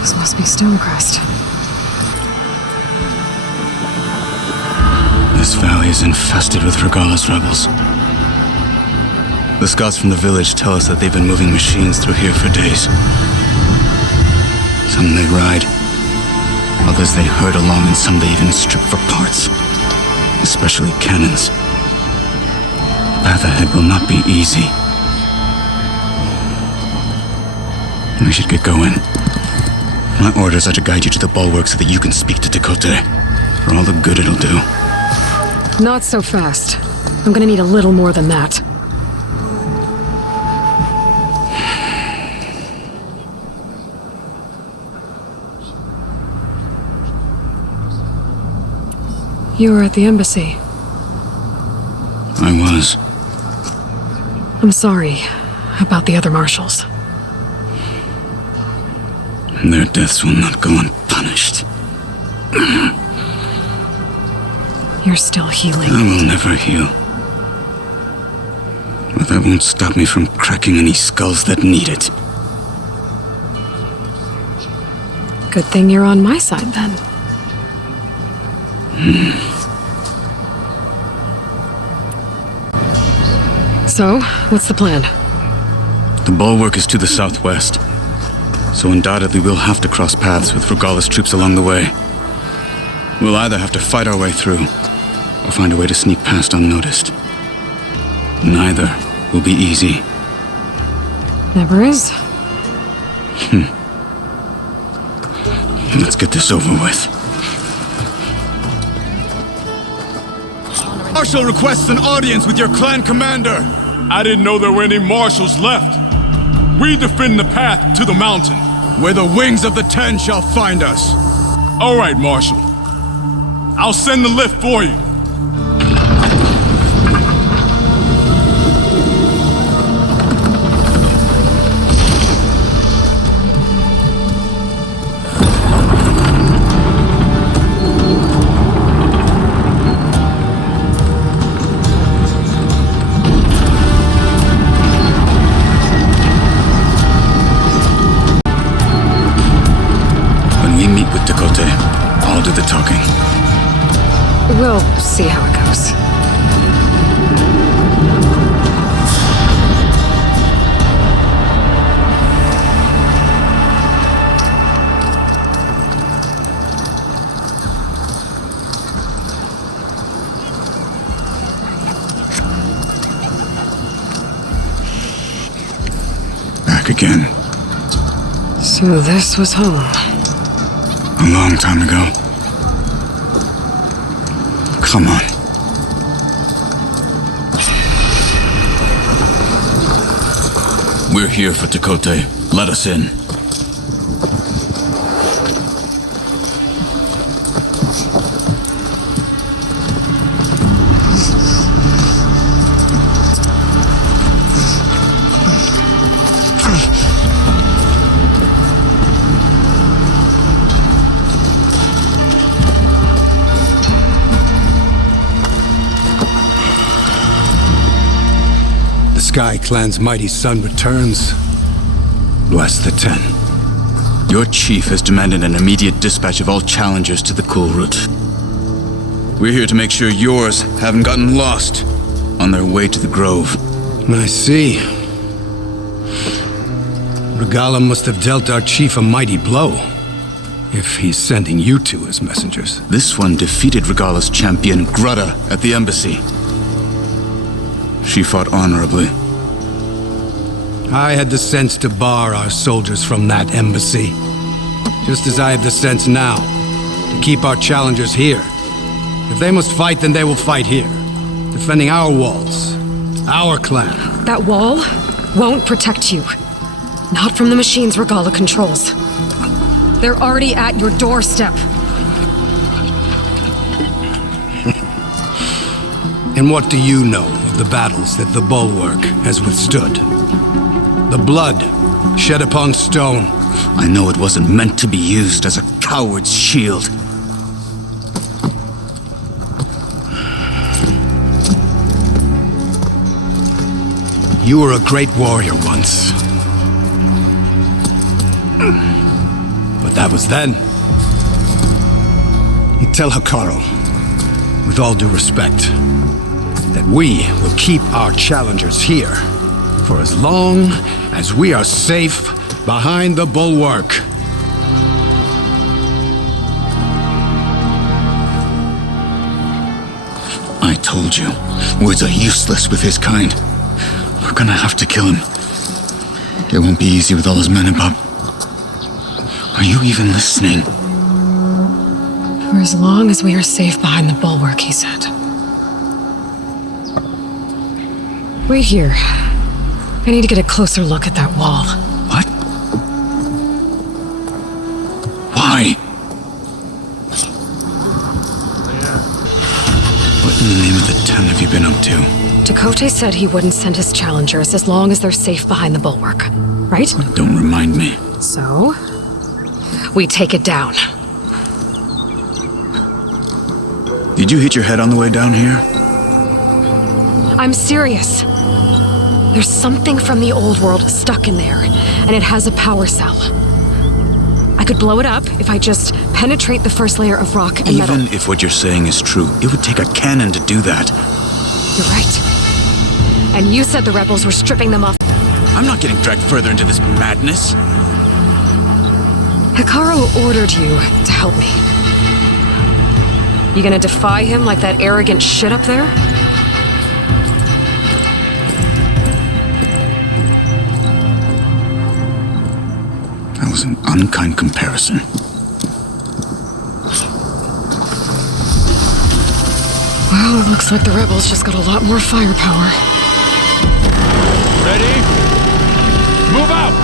This must be Stonecrest. This valley is infested with Regala's rebels. The scouts from the village tell us that they've been moving machines through here for days. Some they ride, others they herd along, and some they even strip for parts, especially cannons. The path ahead will not be easy. We should get going. My orders are to guide you to the Bulwark so that you can speak to Dakota, for all the good it'll do. Not so fast. I'm gonna need a little more than that. You were at the embassy. I was. I'm sorry about the other marshals. Their deaths will not go unpunished. You're still healing. I will never heal. But that won't stop me from cracking any skulls that need it. Good thing you're on my side, then. So, what's the plan? The Bulwark is to the southwest, so undoubtedly we'll have to cross paths with Regala's troops along the way. We'll either have to fight our way through, or find a way to sneak past unnoticed. Neither will be easy. Never is. Let's get this over with. Marshal requests an audience with your clan commander. I didn't know there were any marshals left. We defend the path to the mountain. Where the wings of the 10 shall find us. All right, Marshal. I'll send the lift for you. I'll do the talking. We'll see how it goes. Back again. So this was home. A long time ago. Come on. We're here for Tekote. Let us in. Sky Clan's mighty son returns. Bless the Ten. Your chief has demanded an immediate dispatch of all challengers to the Kulrut. We're here to make sure yours haven't gotten lost on their way to the Grove. I see. Regala must have dealt our chief a mighty blow, if he's sending you two as messengers. This one defeated Regala's champion, Grutta, at the embassy. She fought honorably. I had the sense to bar our soldiers from that embassy. Just as I have the sense now to keep our challengers here. If they must fight, then they will fight here. Defending our walls. Our clan. That wall won't protect you. Not from the machines Regala controls. They're already at your doorstep. And what do you know of the battles that the Bulwark has withstood? The blood shed upon stone. I know it wasn't meant to be used as a coward's shield. You were a great warrior once. But that was then. You tell Hikaru, with all due respect, that we will keep our challengers here for as long as we are safe behind the Bulwark. I told you, words are useless with his kind. We're gonna have to kill him. It won't be easy with all his men about. Are you even listening? For as long as we are safe behind the Bulwark, he said. Wait here. I need to get a closer look at that wall. What? Why? What in the name of the Ten have you been up to? Tekote said he wouldn't send his challengers as long as they're safe behind the Bulwark, right? Don't remind me. So, we take it down. Did you hit your head on the way down here? I'm serious. There's something from the old world stuck in there, and it has a power cell. I could blow it up if I just penetrate the first layer of rock and metal. Even if what you're saying is true, it would take a cannon to do that. You're right. And you said the rebels were stripping them off. I'm not getting dragged further into this madness. Hikaru ordered you to help me. You gonna defy him like that arrogant shit up there? That was an unkind comparison. Well, it looks like the rebels just got a lot more firepower. Ready? Move out!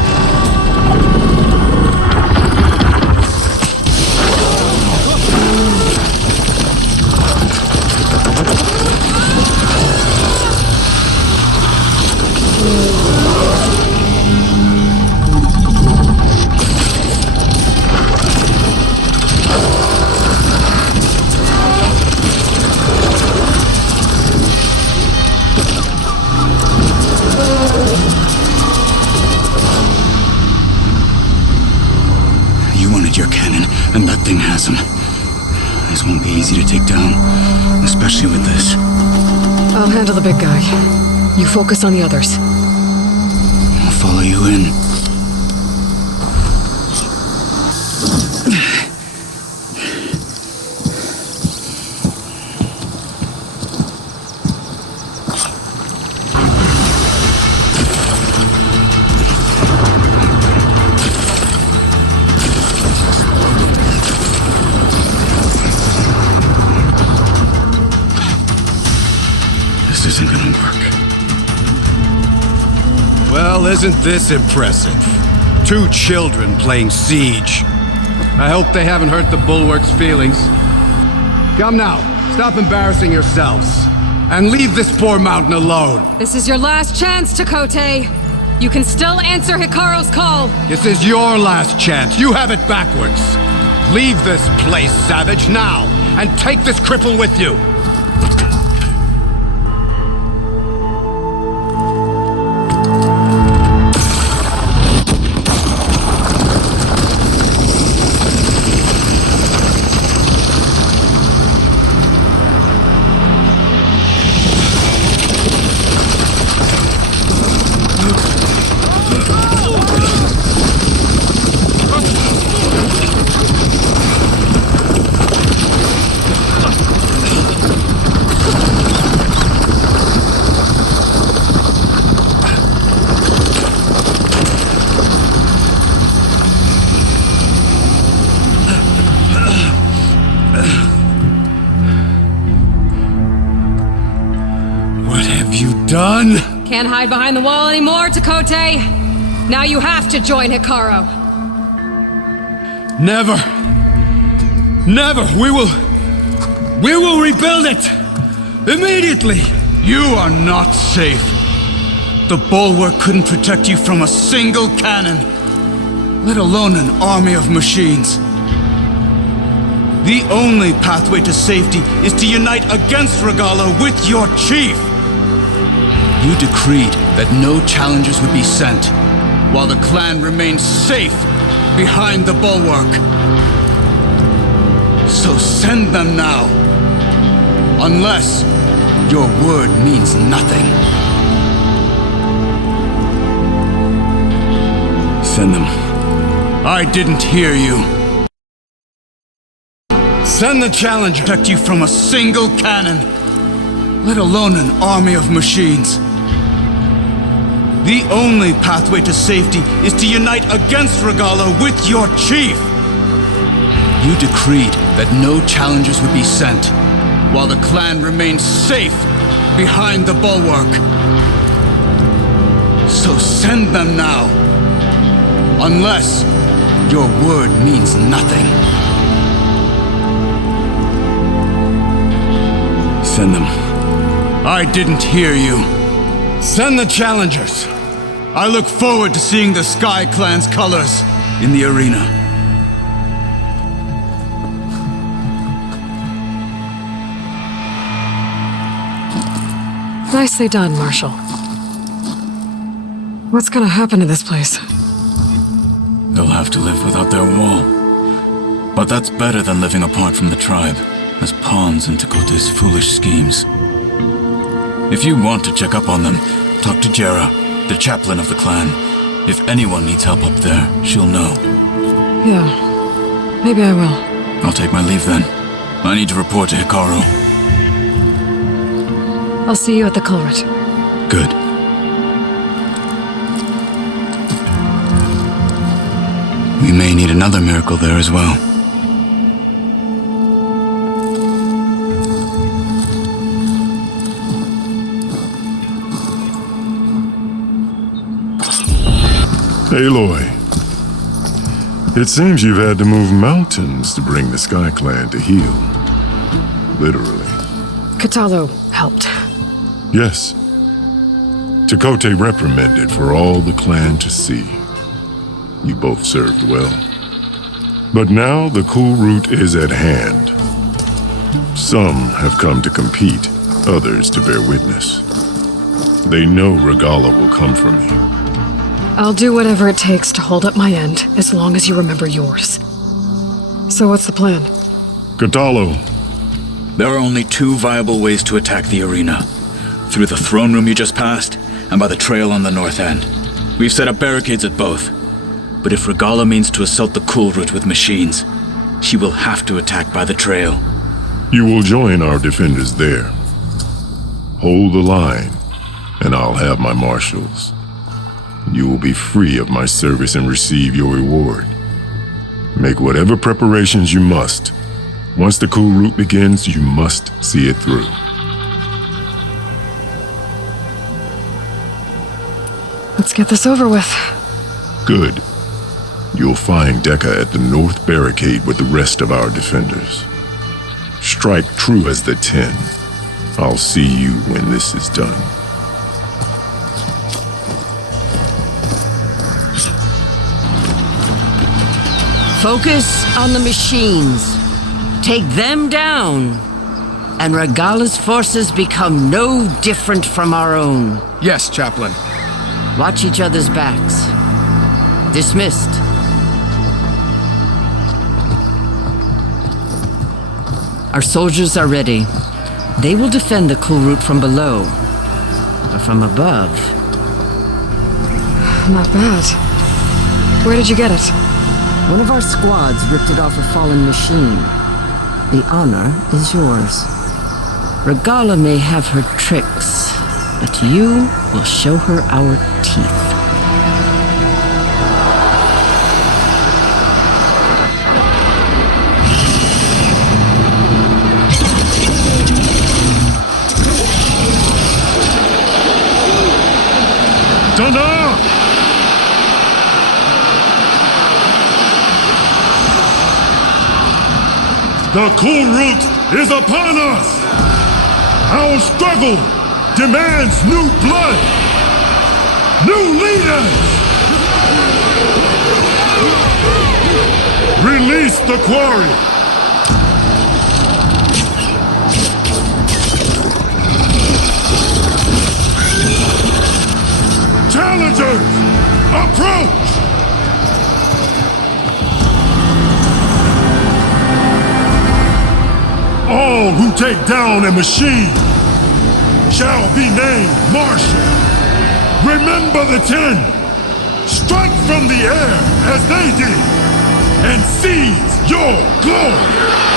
Your cannon, and that thing has him. This won't be easy to take down, especially with this. I'll handle the big guy. You focus on the others. I'll follow you in. This isn't gonna work. Well, isn't this impressive? 2 children playing siege. I hope they haven't hurt the Bulwark's feelings. Come now, stop embarrassing yourselves. And leave this poor mountain alone. This is your last chance, Chakotay. You can still answer Hikaru's call. This is your last chance. You have it backwards. Leave this place, Savage, now, and take this cripple with you. Done? Can't hide behind the wall anymore, Chakotay. Now you have to join Hikaru. Never. Never. We will rebuild it. Immediately. You are not safe. The Bulwark couldn't protect you from a single cannon, let alone an army of machines. The only pathway to safety is to unite against Regalla with your chief. You decreed that no challengers would be sent, while the clan remained safe behind the Bulwark. So send them now, unless your word means nothing. Send them. I didn't hear you. Send the challenger to protect you from a single cannon, let alone an army of machines. The only pathway to safety is to unite against Regalla with your chief. You decreed that no challengers would be sent, while the clan remained safe behind the Bulwark. So send them now, unless your word means nothing. Send them. I didn't hear you. Send the challengers. I look forward to seeing the Sky Clan's colors in the arena. Nicely done, Marshal. What's gonna happen to this place? They'll have to live without their wall. But that's better than living apart from the tribe, as pawns in Chakotay's foolish schemes. If you want to check up on them, talk to Jera, the chaplain of the clan. If anyone needs help up there, she'll know. Yeah, maybe I will. I'll take my leave then. I need to report to Hikaru. I'll see you at the Kulrut. Good. We may need another miracle there as well. Aloy, it seems you've had to move mountains to bring the Sky Clan to heel. Literally. Katalo helped. Yes. Chakotay reprimanded for all the clan to see. You both served well. But now the Kulrut is at hand. Some have come to compete, others to bear witness. They know Regalla will come for me. I'll do whatever it takes to hold up my end, as long as you remember yours. So what's the plan? Katalo. There are only 2 viable ways to attack the arena. Through the throne room you just passed, and by the trail on the north end. We've set up barricades at both. But if Regalla means to assault the Kulrut with machines, she will have to attack by the trail. You will join our defenders there. Hold the line, and I'll have my marshals. You will be free of my service and receive your reward. Make whatever preparations you must. Once the Kulrut begins, you must see it through. Let's get this over with. Good. You'll find Dekka at the north barricade with the rest of our defenders. Strike true as the 10. I'll see you when this is done. Focus on the machines. Take them down. And Regalla's forces become no different from our own. Yes, Chaplain. Watch each other's backs. Dismissed. Our soldiers are ready. They will defend the Kulrut from below. But from above... Not bad. Where did you get it? One of our squads ripped it off a fallen machine. The honor is yours. Regalla may have her tricks, but you will show her our teeth. Thunder! The Kulrut is upon us! Our struggle demands new blood! New leaders! Release the quarry! Challengers, approach! All who take down a machine shall be named Marshal. Remember the 10. Strike from the air as they did, and seize your glory!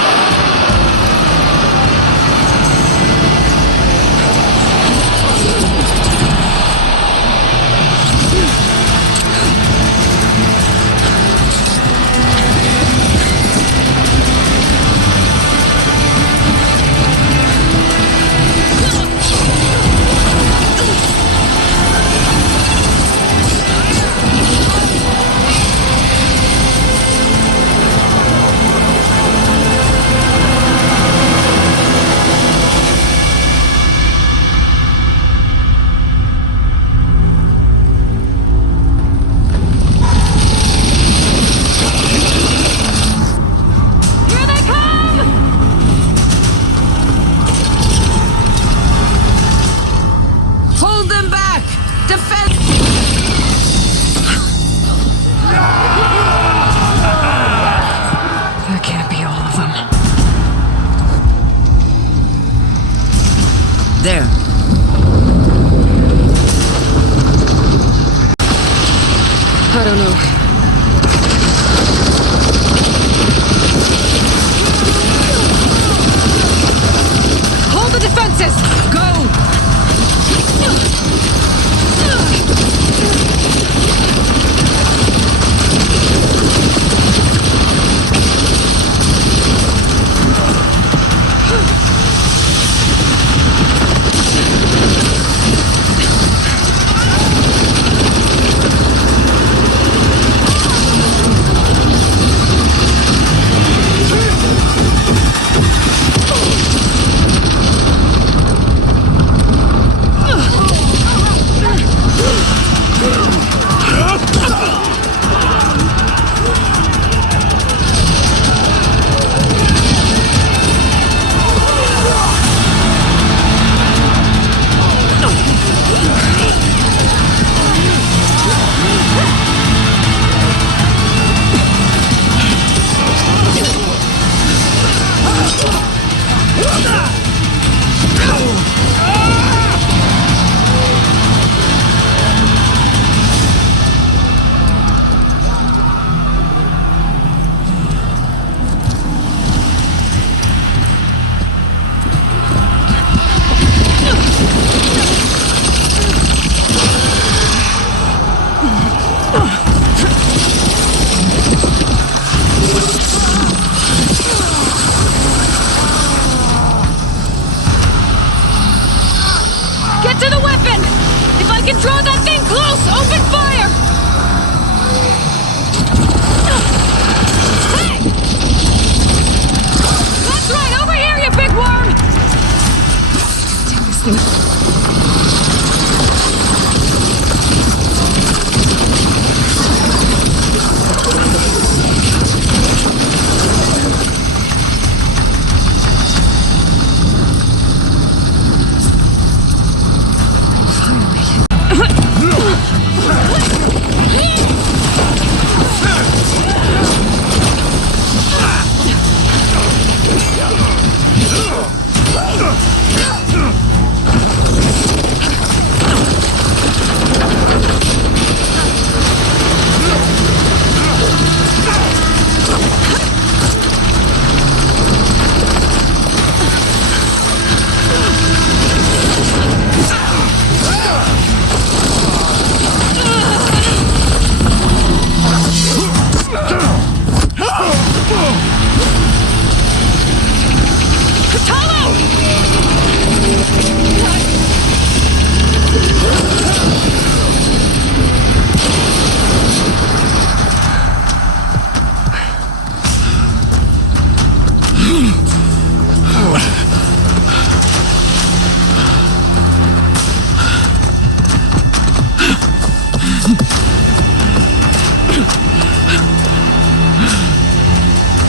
Get to the weapon! If I can draw that thing close, open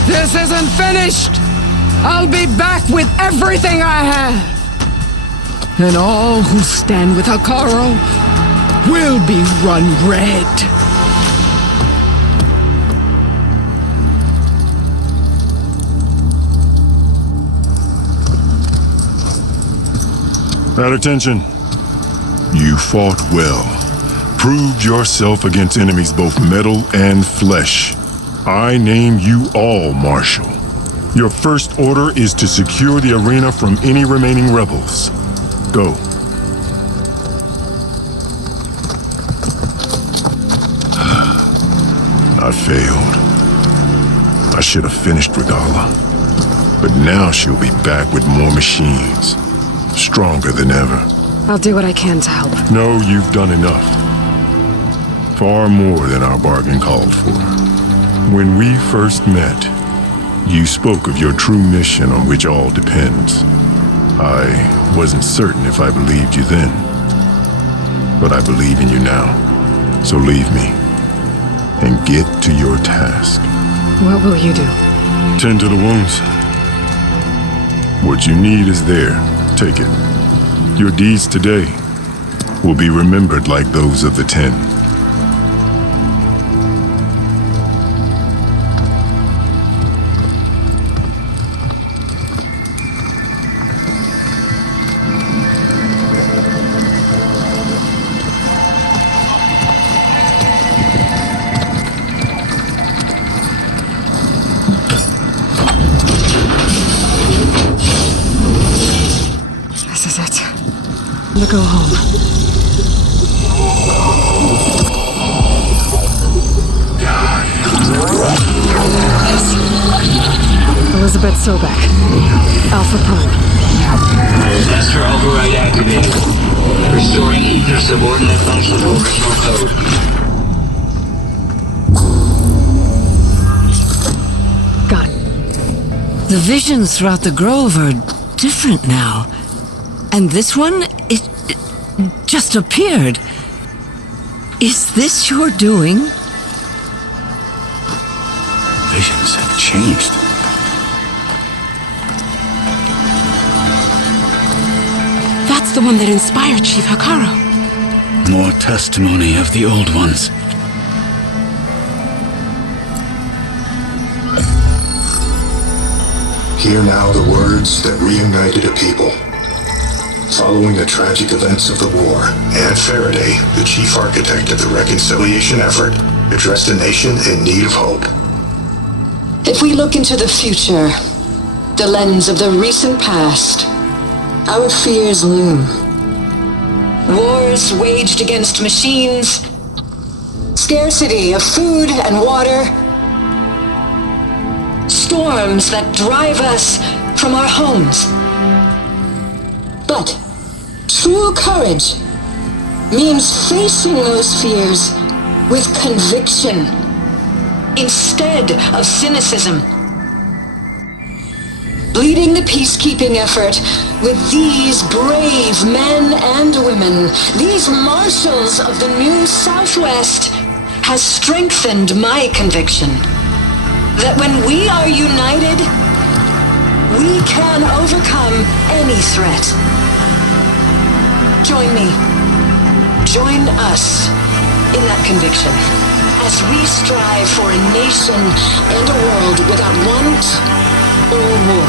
This isn't finished! I'll be back with everything I have! And all who stand with Hekarro will be run red. At attention. You fought well. Proved yourself against enemies both metal and flesh. I name you all Marshal. Your first order is to secure the arena from any remaining rebels. Go. I failed. I should have finished Regala. But now she'll be back with more machines. Stronger than ever. I'll do what I can to help. No, you've done enough. Far more than our bargain called for. When we first met, you spoke of your true mission on which all depends. I wasn't certain if I believed you then. But I believe in you now. So leave me. And get to your task. What will you do? Tend to the wounds. What you need is there. Take it. Your deeds today will be remembered like those of the 10. To go home. Elizabeth Sobek. Alpha Prime. Master override activated. Restoring ether subordinate function to original code. Got it. The visions throughout the grove are different now. And this one, it just appeared. Is this your doing? Visions have changed. That's the one that inspired Chief Hekarro. More testimony of the old ones. Hear now the words that reunited a people. Following the tragic events of the war, Anne Faraday, the chief architect of the reconciliation effort, addressed a nation in need of hope. If we look into the future, the lens of the recent past, our fears loom. Wars waged against machines, scarcity of food and water, storms that drive us from our homes. But true courage means facing those fears with conviction instead of cynicism. leading the peacekeeping effort with these brave men and women, these marshals of the new Southwest, has strengthened my conviction that when we are united, we can overcome any threat. Join me. Join us in that conviction as we strive for a nation and a world without want or war.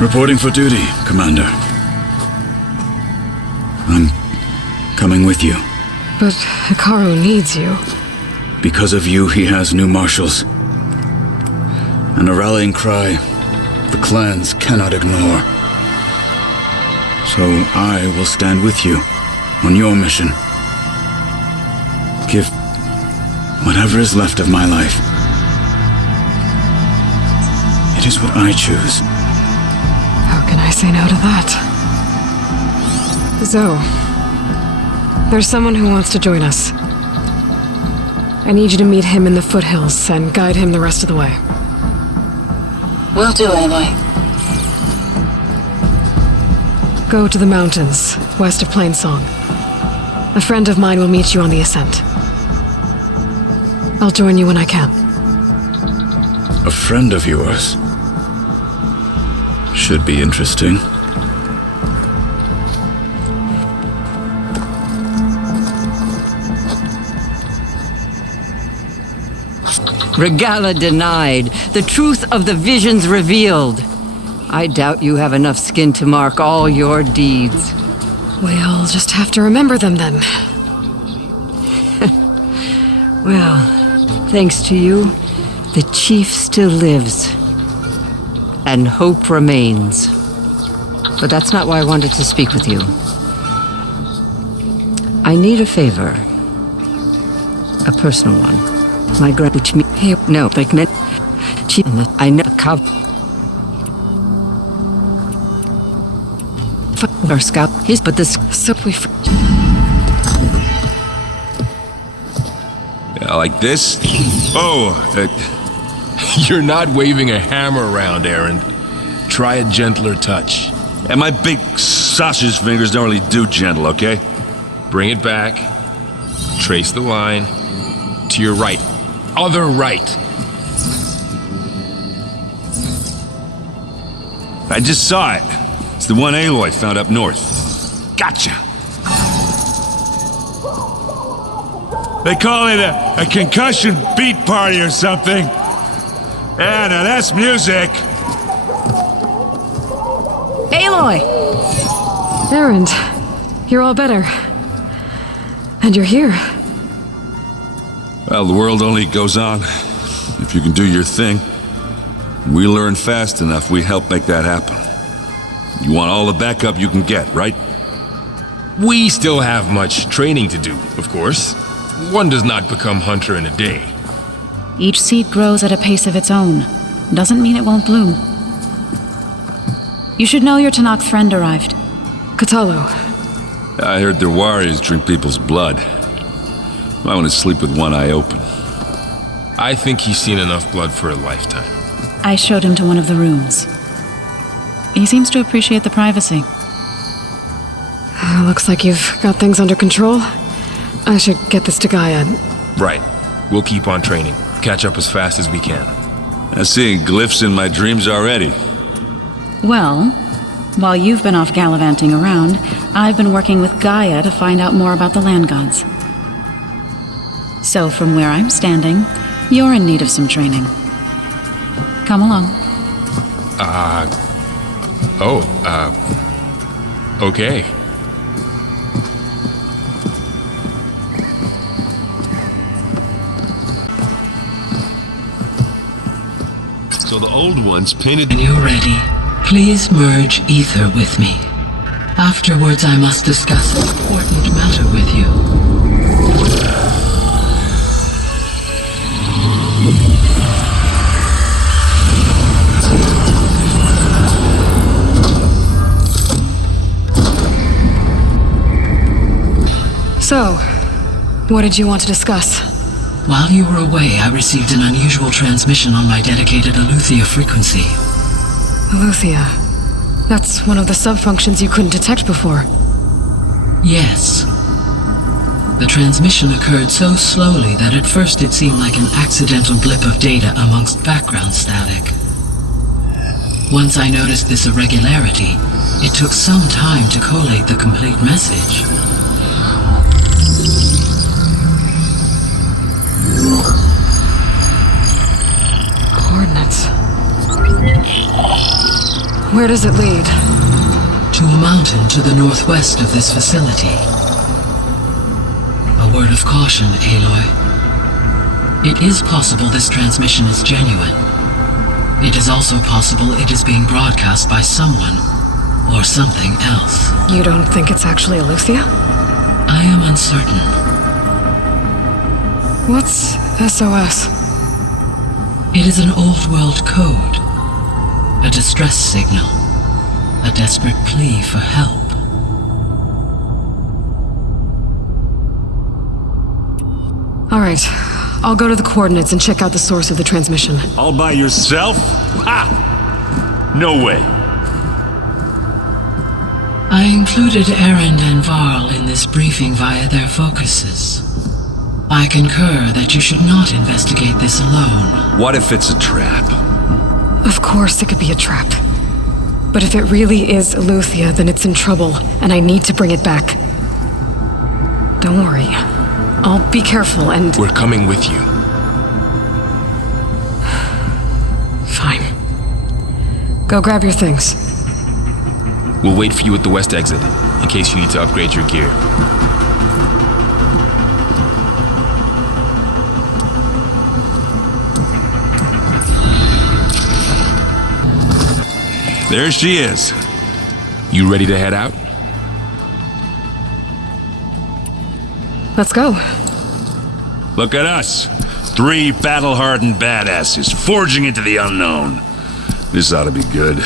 Reporting for duty, Commander. I'm coming with you. But Hikaru needs you. Because of you, he has new marshals. And a rallying cry the clans cannot ignore. So I will stand with you on your mission. Give whatever is left of my life. It is what I choose. How can I say no to that? Zoe, there's someone who wants to join us. I need you to meet him in the foothills and guide him the rest of the way. Will do, Aloy. Go to the mountains, west of Plainsong. A friend of mine will meet you on the ascent. I'll join you when I can. A friend of yours? Should be interesting. Regala denied. The truth of the visions revealed. I doubt you have enough skin to mark all your deeds. We'll just have to remember them then. Well, thanks to you, the chief still lives. And hope remains. But that's not why I wanted to speak with you. I need a favor. A personal one. My which me no, like net I know our scout his but this so we yeah, like this? Oh, you're not waving a hammer around, Aaron. Try a gentler touch. And my big sausage fingers don't really do gentle, okay? Bring it back. Trace the line. To your right. Other right. I just saw it. It's the one Aloy found up north. Gotcha. They call it a concussion beat party or something. Yeah, now that's music. Aloy! Aaron, you're all better. And you're here. Well, the world only goes on. If you can do your thing. We learn fast enough, we help make that happen. You want all the backup you can get, right? We still have much training to do, of course. One does not become hunter in a day. Each seed grows at a pace of its own. Doesn't mean it won't bloom. You should know your Tanakh friend arrived. Katalo. I heard their warriors drink people's blood. I want to sleep with one eye open. I think he's seen enough blood for a lifetime. I showed him to one of the rooms. He seems to appreciate the privacy. Looks like you've got things under control. I should get this to Gaia. Right. We'll keep on training. Catch up as fast as we can. I'm seeing glyphs in my dreams already. Well, while you've been off gallivanting around, I've been working with Gaia to find out more about the land gods. So from where I'm standing, you're in need of some training. Come along. Okay. the old ones painted... When you're ready, please merge ether with me. Afterwards, I must discuss an important matter with you. So, what did you want to discuss? While you were away, I received an unusual transmission on my dedicated Aletheia frequency. Aletheia. That's one of the sub-functions you couldn't detect before. Yes. The transmission occurred so slowly that at first it seemed like an accidental blip of data amongst background static. Once I noticed this irregularity, it took some time to collate the complete message. Coordinates. Where does it lead? To a mountain to the northwest of this facility. A word of caution, Aloy. It is possible this transmission is genuine. It is also possible it is being broadcast by someone or something else. You don't think it's actually Aletheia? I am uncertain. What's SOS? It is an old world code. A distress signal. A desperate plea for help. All right. I'll go to the coordinates and check out the source of the transmission. All by yourself? Ha! No way. I included Erend and Varl in this briefing via their focuses. I concur that you should not investigate this alone. What if it's a trap? Of course it could be a trap. But if it really is Aletheia, then it's in trouble, and I need to bring it back. Don't worry. I'll be careful and... We're coming with you. Fine. Go grab your things. We'll wait for you at the west exit, in case you need to upgrade your gear. There she is. You ready to head out? Let's go. Look at us. 3 battle-hardened badasses forging into the unknown. This ought to be good.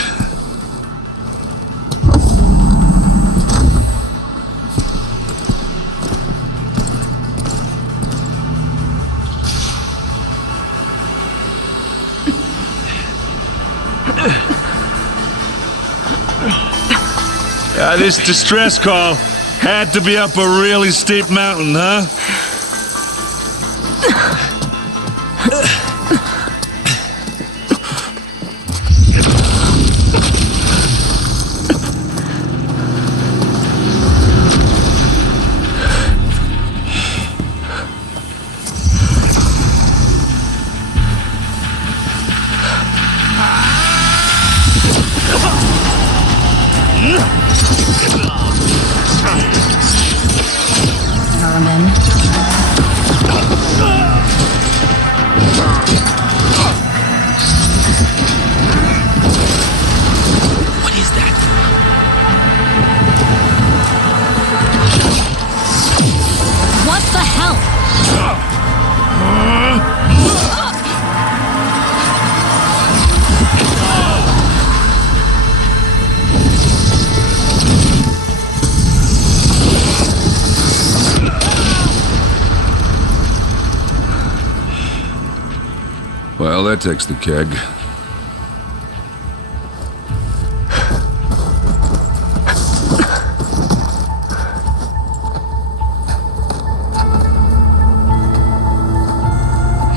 This distress call had to be up a really steep mountain, huh? Well, that takes the keg.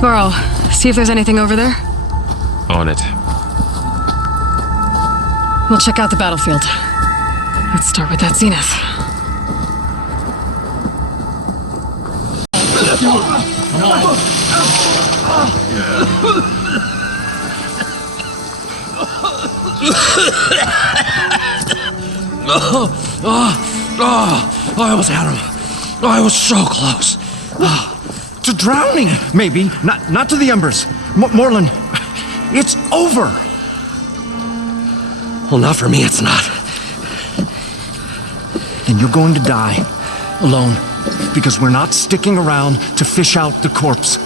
Varl, see if there's anything over there. On it. We'll check out the battlefield. Let's start with that Zenith. I almost had him. I was so close. To drowning, maybe. Not to the embers. Morlund, It's over! Well, not for me, it's not. Then you're going to die. Alone. Because we're not sticking around to fish out the corpse.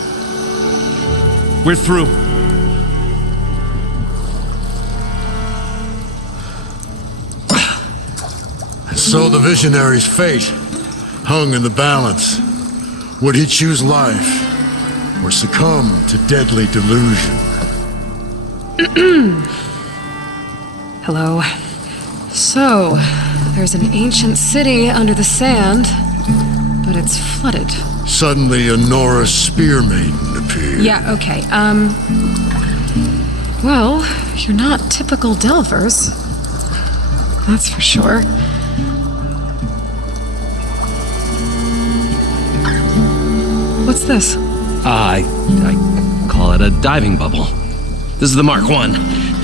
We're through. So the visionary's fate hung in the balance. Would he choose life or succumb to deadly delusion? Hello. So, there's an ancient city under the sand, but it's flooded. Suddenly, a Nora spear maiden appeared. Yeah, okay. Well, you're not typical Delvers. That's for sure. What's this? I call it a diving bubble. This is the Mark 1.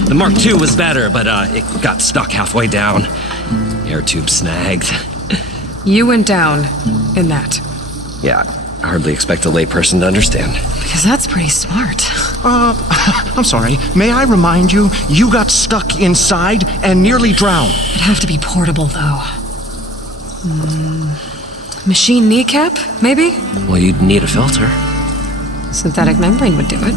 The Mark 2 was better, but it got stuck halfway down. Air tube snagged. You went down in that. Yeah, I hardly expect a layperson to understand. Because that's pretty smart. I'm sorry. May I remind you, you got stuck inside and nearly drowned. It'd have to be portable, though. Machine kneecap, maybe? Well, you'd need a filter. Synthetic membrane would do it.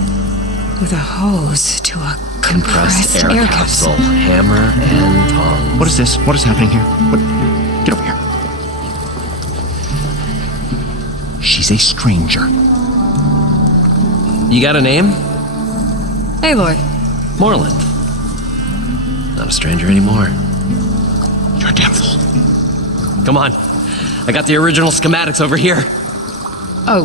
With a hose to a compressed air capsule. Hammer and tongs. What is this? What is happening here? What? Get over here. She's a stranger. You got a name? Aloy. Moreland. Not a stranger anymore. You're a damn fool. Come on. I got the original schematics over here. Oh,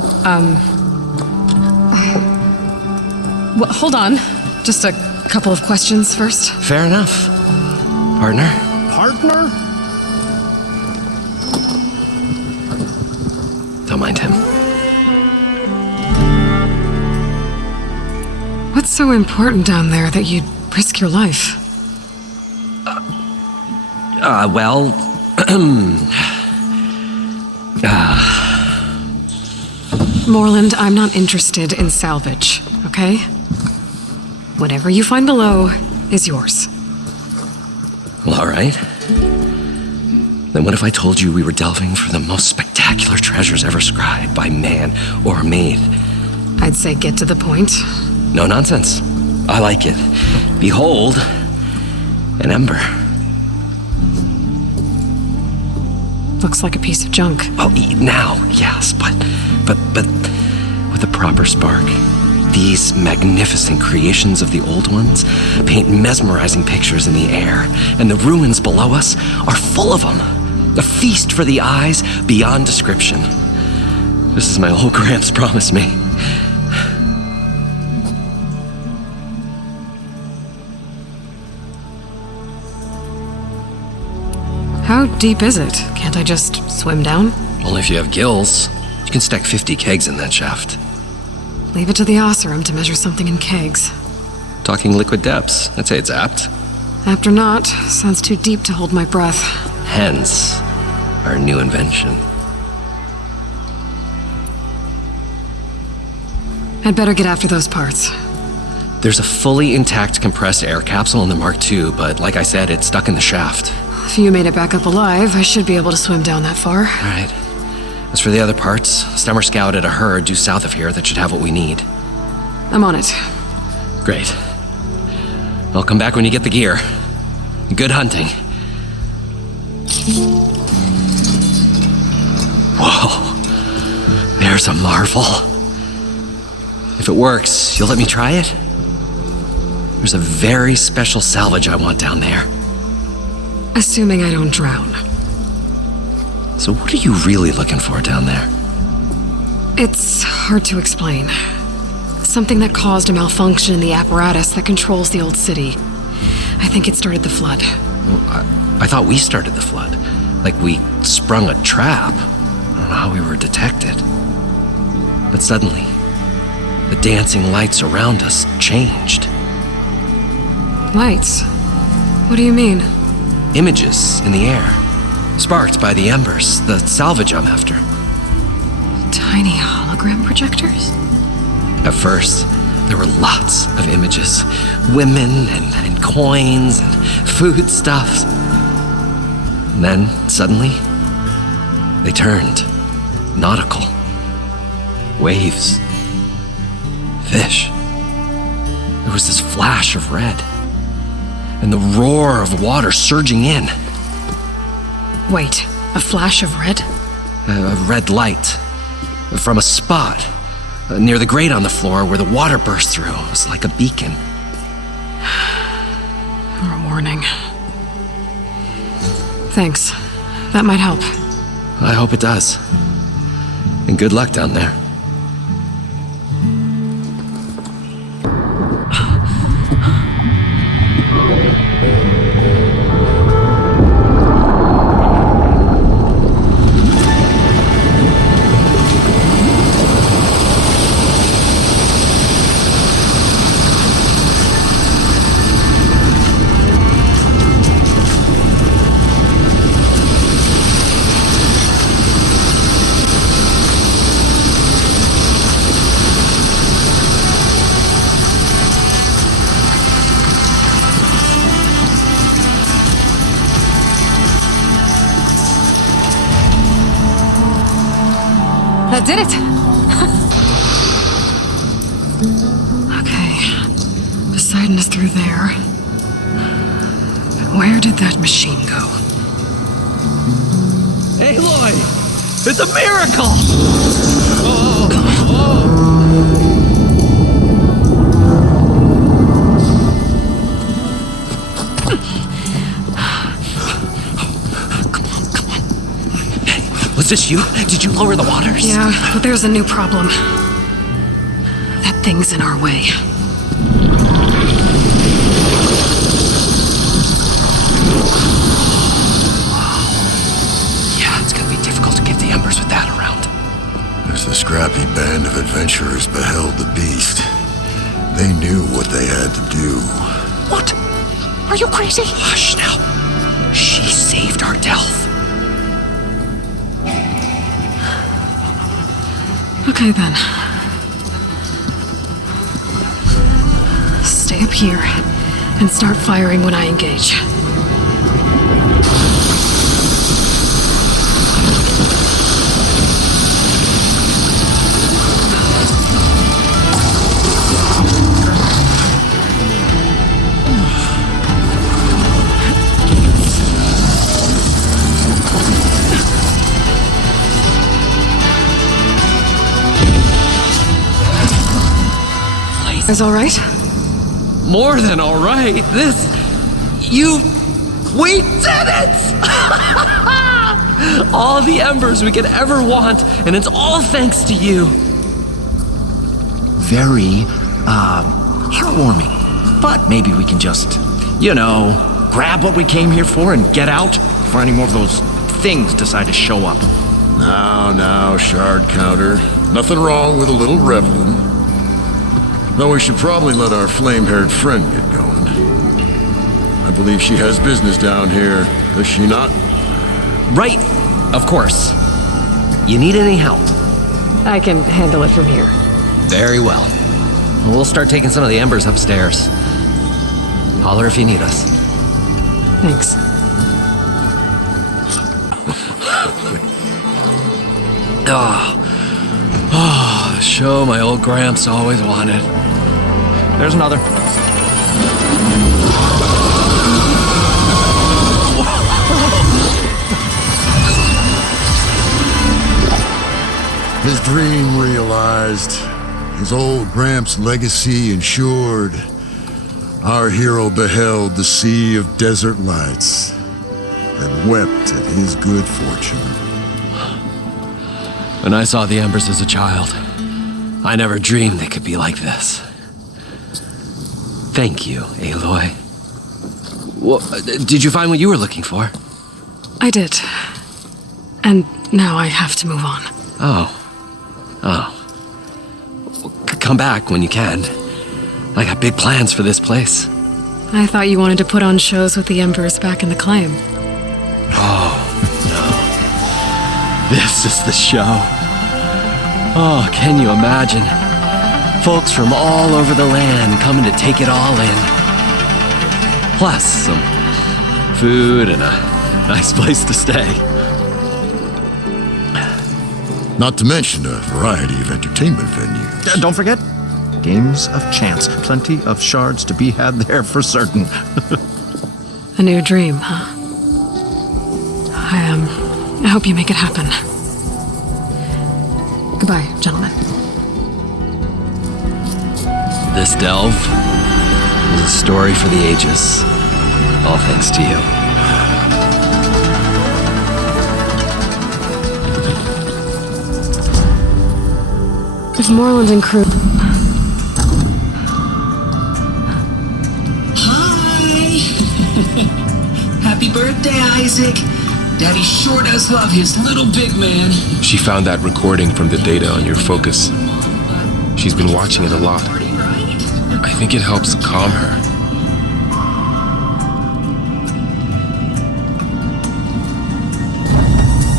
well, hold on. Just a couple of questions first. Fair enough. Partner? Partner? Don't mind him. What's so important down there that you'd risk your life? Well... Moreland, I'm not interested in salvage, okay? Whatever you find below is yours. Well, all right. Then what if I told you we were delving for the most spectacular treasures ever scribed by man or maid? I'd say get to the point. No nonsense. I like it. Behold, an ember. Looks like a piece of junk. Well, now, yes, but with a proper spark. These magnificent creations of the old ones paint mesmerizing pictures in the air, and the ruins below us are full of them. A feast for the eyes beyond description. This is my old Gramps promised me. How deep is it? Can't I just swim down? Only if you have gills. You can stack 50 kegs in that shaft. Leave it to the Oseram to measure something in kegs. Talking liquid depths. I'd say it's apt. Apt or not, sounds too deep to hold my breath. Hence, our new invention. I'd better get after those parts. There's a fully intact compressed air capsule in the Mark II, but like I said, it's stuck in the shaft. If you made it back up alive, I should be able to swim down that far. All right. As for the other parts, Stemmer scouted a herd due south of here that should have what we need. I'm on it. Great. I'll come back when you get the gear. Good hunting. Whoa. There's a marvel. If it works, you'll let me try it? There's a very special salvage I want down there. Assuming I don't drown. So what are you really looking for down there? It's hard to explain. Something that caused a malfunction in the apparatus that controls the old city. I think it started the flood. Well, I thought we started the flood. Like we sprung a trap. I don't know how we were detected. But suddenly, the dancing lights around us changed. Lights? What do you mean? Images in the air. Sparked by the embers, the salvage I'm after. Tiny hologram projectors? At first, There were lots of images. Women and coins and foodstuffs. And then, suddenly, they turned. Nautical. Waves. Fish. There was this flash of red. And the roar of water surging in. Wait, a flash of red? A red light. From a spot near the grate on the floor where the water burst through. It was like a beacon. Or a warning. Thanks. That might help. I hope it does. And good luck down there. That did it! Okay. Poseidon is through there. But where did that machine go? Aloy! It's a miracle! Was this you? Did you lower the waters? Yeah, but there's a new problem. That thing's in our way. Yeah, it's gonna be difficult to get the embers with that around. As the scrappy band of adventurers beheld the beast, they knew what they had to do. What? Are you crazy? Hush now. She saved our Delph. Okay then. Stay up here and start firing when I engage. Is all right? More than all right. We did it! All the embers we could ever want, and it's all thanks to you. Very, heartwarming. But maybe we can just, grab what we came here for and get out before any more of those things decide to show up. Now, shard counter. Nothing wrong with a little reveling. Though we should probably let our flame-haired friend get going. I believe she has business down here, does she not? Right, of course. You need any help? I can handle it from here. Very well. We'll start taking some of the embers upstairs. Holler if you need us. Thanks. The show my old Gramps always wanted. There's another. His dream realized, his old Gramps' legacy ensured. Our hero beheld the sea of desert lights and wept at his good fortune. When I saw the embers as a child, I never dreamed they could be like this. Thank you, Aloy. Well, did you find what you were looking for? I did. And now I have to move on. Oh. Well, come back when you can. I got big plans for this place. I thought you wanted to put on shows with the Embers back in the claim. Oh, no. This is the show. Oh, can you imagine? Folks from all over the land coming to take it all in. Plus some food and a nice place to stay. Not to mention a variety of entertainment venues. Don't forget, games of chance. Plenty of shards to be had there for certain. A new dream, huh? I hope you make it happen. Goodbye, gentlemen. This delve is a story for the ages. All thanks to you. If Moreland and crew... Hi! Happy birthday, Isaac! Daddy sure does love his little big man. She found that recording from the data on your focus. She's been watching it a lot. I think it helps calm her.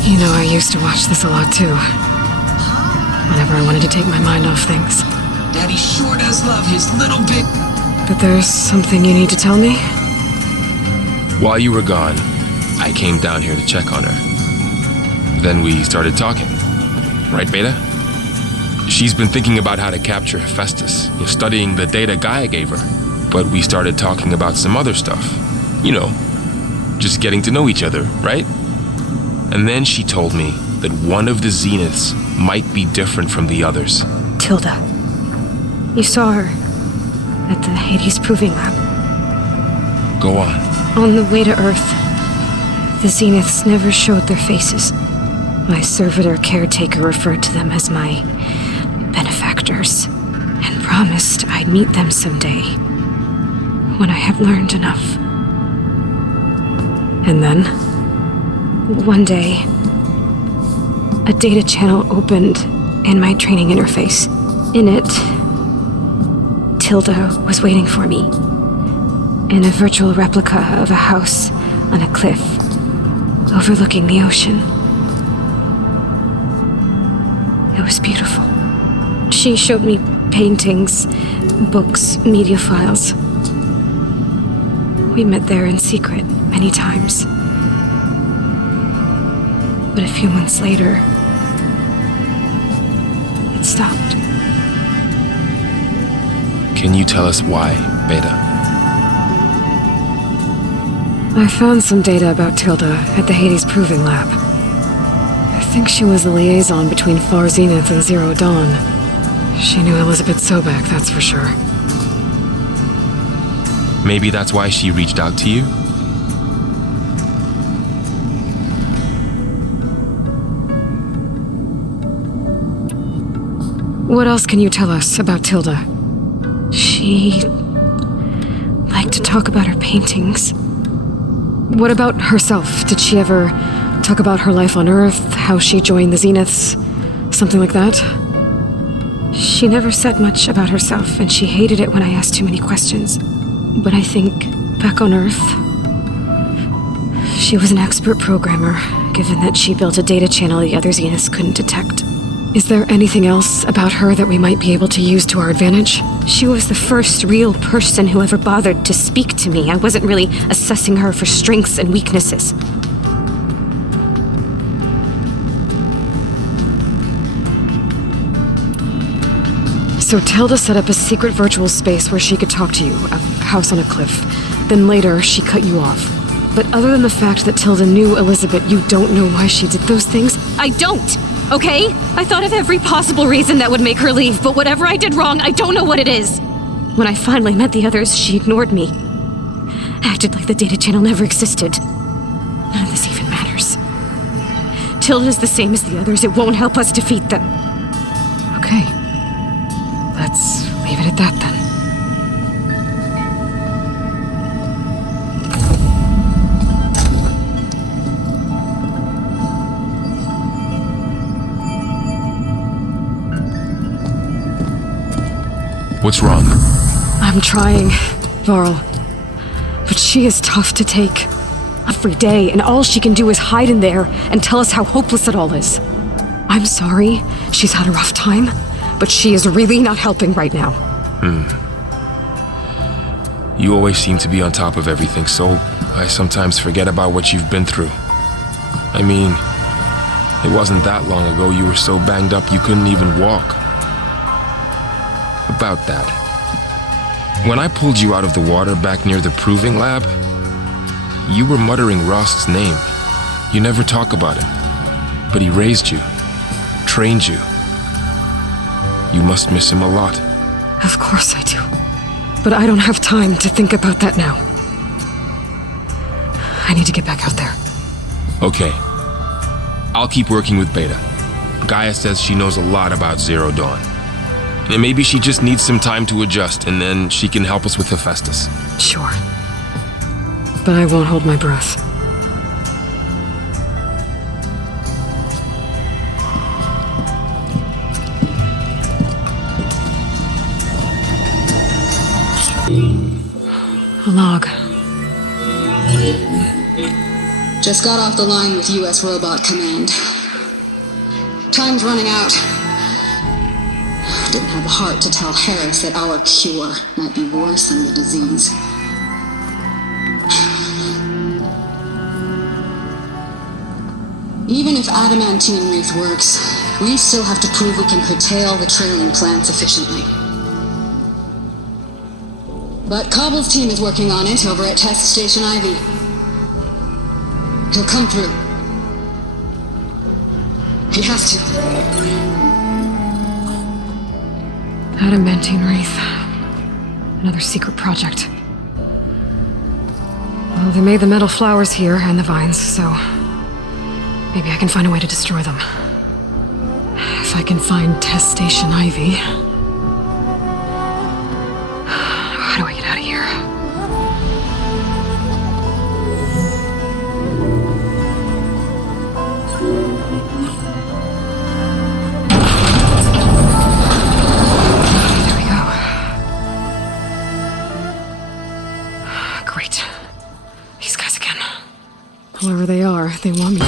You know, I used to watch this a lot too. Whenever I wanted to take my mind off things. Daddy sure does love his little big... But there's something you need to tell me? While you were gone, I came down here to check on her. Then we started talking. Right, Beta? She's been thinking about how to capture Hephaestus, studying the data Gaia gave her. But we started talking about some other stuff. You know, just getting to know each other, right? And then she told me that one of the Zeniths might be different from the others. Tilda. You saw her at the Hades Proving Lab. Go on. On the way to Earth, the Zeniths never showed their faces. My servitor caretaker referred to them as my benefactors, and promised I'd meet them someday, when I have learned enough. And then, one day, a data channel opened in my training interface. In it, Tilda was waiting for me, in a virtual replica of a house on a cliff, overlooking the ocean. It was beautiful. She showed me paintings, books, media files. We met there in secret many times. But a few months later, it stopped. Can you tell us why, Beta? I found some data about Tilda at the Hades Proving Lab. I think she was the liaison between Far Zenith and Zero Dawn. She knew Elizabeth Sobek, that's for sure. Maybe that's why she reached out to you? What else can you tell us about Tilda? She liked to talk about her paintings. What about herself? Did she ever talk about her life on Earth, how she joined the Zeniths, something like that? She never said much about herself, and she hated it when I asked too many questions. But I think, back on Earth, she was an expert programmer, given that she built a data channel the other Zeniths couldn't detect. Is there anything else about her that we might be able to use to our advantage? She was the first real person who ever bothered to speak to me. I wasn't really assessing her for strengths and weaknesses. So Tilda set up a secret virtual space where she could talk to you, a house on a cliff. Then later, she cut you off. But other than the fact that Tilda knew Elizabeth, you don't know why she did those things? I don't! Okay? I thought of every possible reason that would make her leave, but whatever I did wrong, I don't know what it is. When I finally met the others, she ignored me. Acted like the data channel never existed. None of this even matters. Tilda's the same as the others. It won't help us defeat them. Okay. Let's leave it at that then. What's wrong? I'm trying, Varl. But she is tough to take. Every day, and all she can do is hide in there and tell us how hopeless it all is. I'm sorry she's had a rough time, but she is really not helping right now. You always seem to be on top of everything, so I sometimes forget about what you've been through. I mean, it wasn't that long ago you were so banged up you couldn't even walk. About that. When I pulled you out of the water back near the proving lab, you were muttering Rost's name. You never talk about him. But he raised you, trained you. You must miss him a lot. Of course I do. But I don't have time to think about that now. I need to get back out there. Okay. I'll keep working with Beta. Gaia says she knows a lot about Zero Dawn. And maybe she just needs some time to adjust, and then she can help us with Hephaestus. Sure. But I won't hold my breath. A log. Just got off the line with U.S. Robot Command. Time's running out. Didn't have the heart to tell Harris that our cure might be worse than the disease. Even if adamantine wreath works, we still have to prove we can curtail the trailing plants efficiently. But Cobble's team is working on it over at Test Station Ivy. He'll come through. He has to. Adamantine wreath. Another secret project. Well, they made the metal flowers here and the vines, so maybe I can find a way to destroy them. If I can find Test Station Ivy. How do I get out of here? There we go. Great. These guys again. Whoever they are, they want me.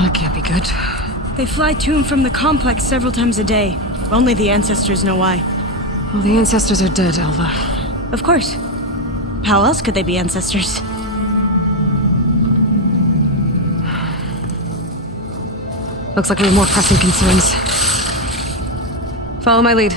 That can't be good. They fly to and from the complex several times a day. Only the ancestors know why. Well, the ancestors are dead, Alva. Of course. How else could they be ancestors? Looks like we have more pressing concerns. Follow my lead.